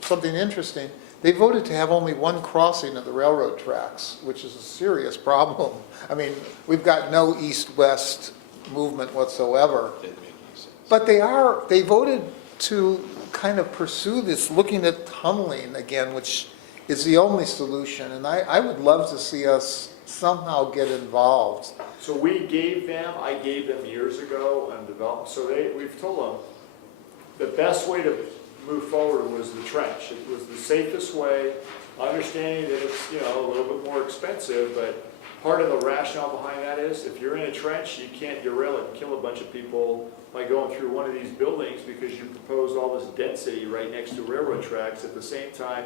something interesting. They voted to have only one crossing of the railroad tracks, which is a serious problem. I mean, we've got no east-west movement whatsoever. Didn't make any sense. But they voted to kind of pursue this, looking at tunneling again, which is the only solution. And I would love to see us somehow get involved. So I gave them years ago on development, so we've told them the best way to move forward was the trench. It was the safest way, understanding that it's, a little bit more expensive, but part of the rationale behind that is if you're in a trench, you can't derail it and kill a bunch of people by going through one of these buildings because you proposed all this density right next to railroad tracks, at the same time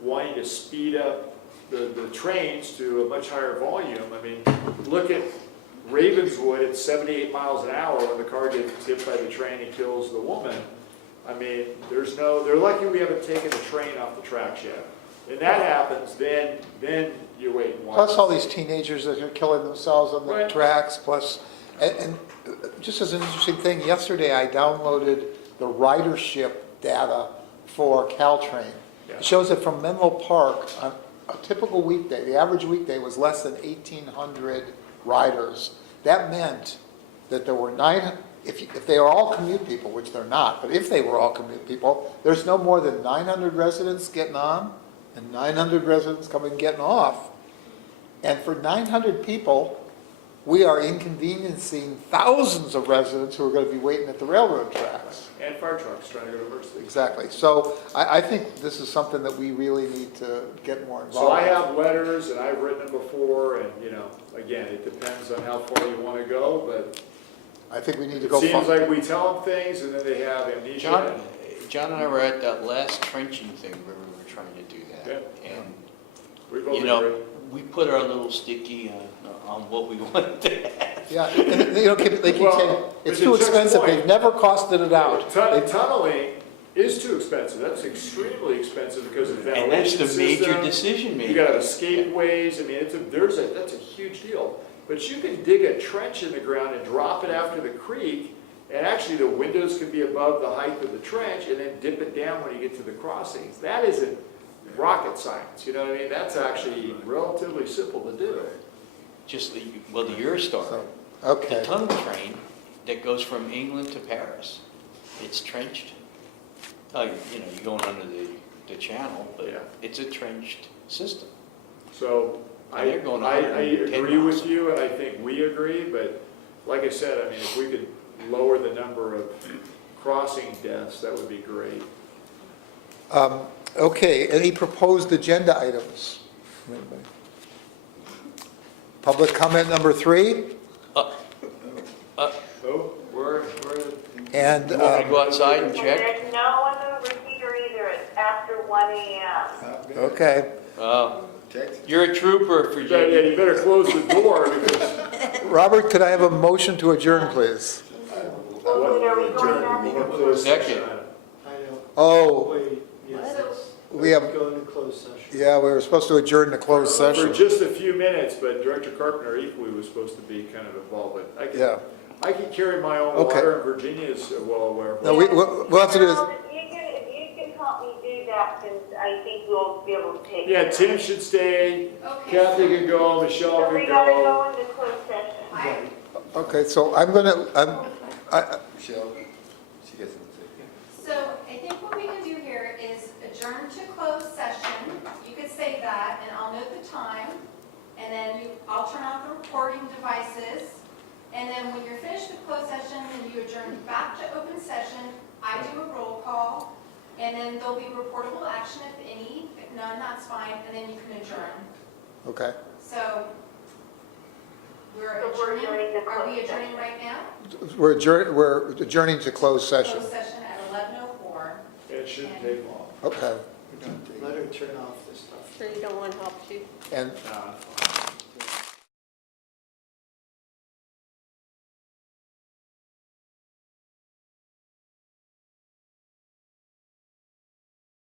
wanting to speed up the trains to a much higher volume. I mean, look at Ravenswood at 78 miles an hour when the car gets hit by the train and kills the woman. I mean, they're lucky we haven't taken the train off the tracks yet. And that happens, then you wait and watch. Plus all these teenagers that are killing themselves on the Right. tracks, plus, and just as an interesting thing, yesterday I downloaded the ridership data for Caltrain. Yeah. It shows that from Menlo Park, on a typical weekday, the average weekday was less than 1,800 riders. That meant that there were if they are all commute people, which they're not, but if they were all commute people, there's no more than 900 residents getting on and 900 residents coming getting off. And for 900 people, we are inconveniencing thousands of residents who are going to be waiting at the railroad tracks. And fire trucks trying to go to emergency. Exactly. So I think this is something that we really need to get more involved So I in. have letters, and I've written them before, and, again, it depends on how far you want to go, but I think we need to it go. seems like we tell them things, and then they have amnesia. John and I were at that last trenching thing where we were trying to do that. Yeah. And, We both agree. we put our little sticky on what we wanted to have. Yeah, and they keep Well, saying, it's but too to Chuck's expensive, point- they've never costed it out. Tunneling, is too expensive. That's extremely expensive because of And that's ventilation the major system. decision You maker. gotta have escapeways, I mean, that's a huge deal. But you can dig a trench in the ground and drop it after the creek, and actually the windows can be above the height of the trench, and then dip it down when you get to the crossings. That isn't rocket science, you know what I mean? That's actually relatively simple to do. Just the Eurostar, So, the okay. tunnel train that goes from England to Paris, it's trenched. You're going under the channel, but Yeah. it's a trenched system. So I And they're going I 110 agree with miles. you, and I think we agree, but like I said, I mean, if we could lower the number of crossing deaths, that would be great. Okay, any proposed agenda items? Anybody? Public comment number 3, Oh, we're and, You want me to go outside and And check? there's no one on the repeater either, it's after 1 AM. okay. You're a trooper, yeah, Virginia. you better close the door because Robert, could I have a motion to adjourn, please? Well, are we going back we to can close Second. session. I know. Oh, Wait, yes. we have, Go into closed session. yeah, we were supposed to adjourn the closed For session. just a few minutes, but Director Carpenter equally was supposed to be kind of involved, but Yeah. I can carry my own Okay. water, and Virginia's well aware of No, it. we'll have to do this. Well, if you can help me do that, then I think we'll be able to take Yeah, care of Tim it. should stay, Okay. Kathy can go, Michelle So can we gotta go. go into closed session. Okay, so I'm gonna, Michelle, she gets something. So I think what we can do here is adjourn to closed session. You could say that, and I'll note the time, and then I'll turn off the recording devices. And then when you're finished with closed session, then you adjourn back to open session. I do a roll call, and then there'll be reportable action if any. If none, that's fine, and then you can adjourn. okay. So we're So we're adjourning. adjourning to Are we closed adjourning right now? We're adjourning to closed session. Closed session at 11:04. It shouldn't take long. Okay, Let her turn off this stuff. So you don't want help to? and Nah,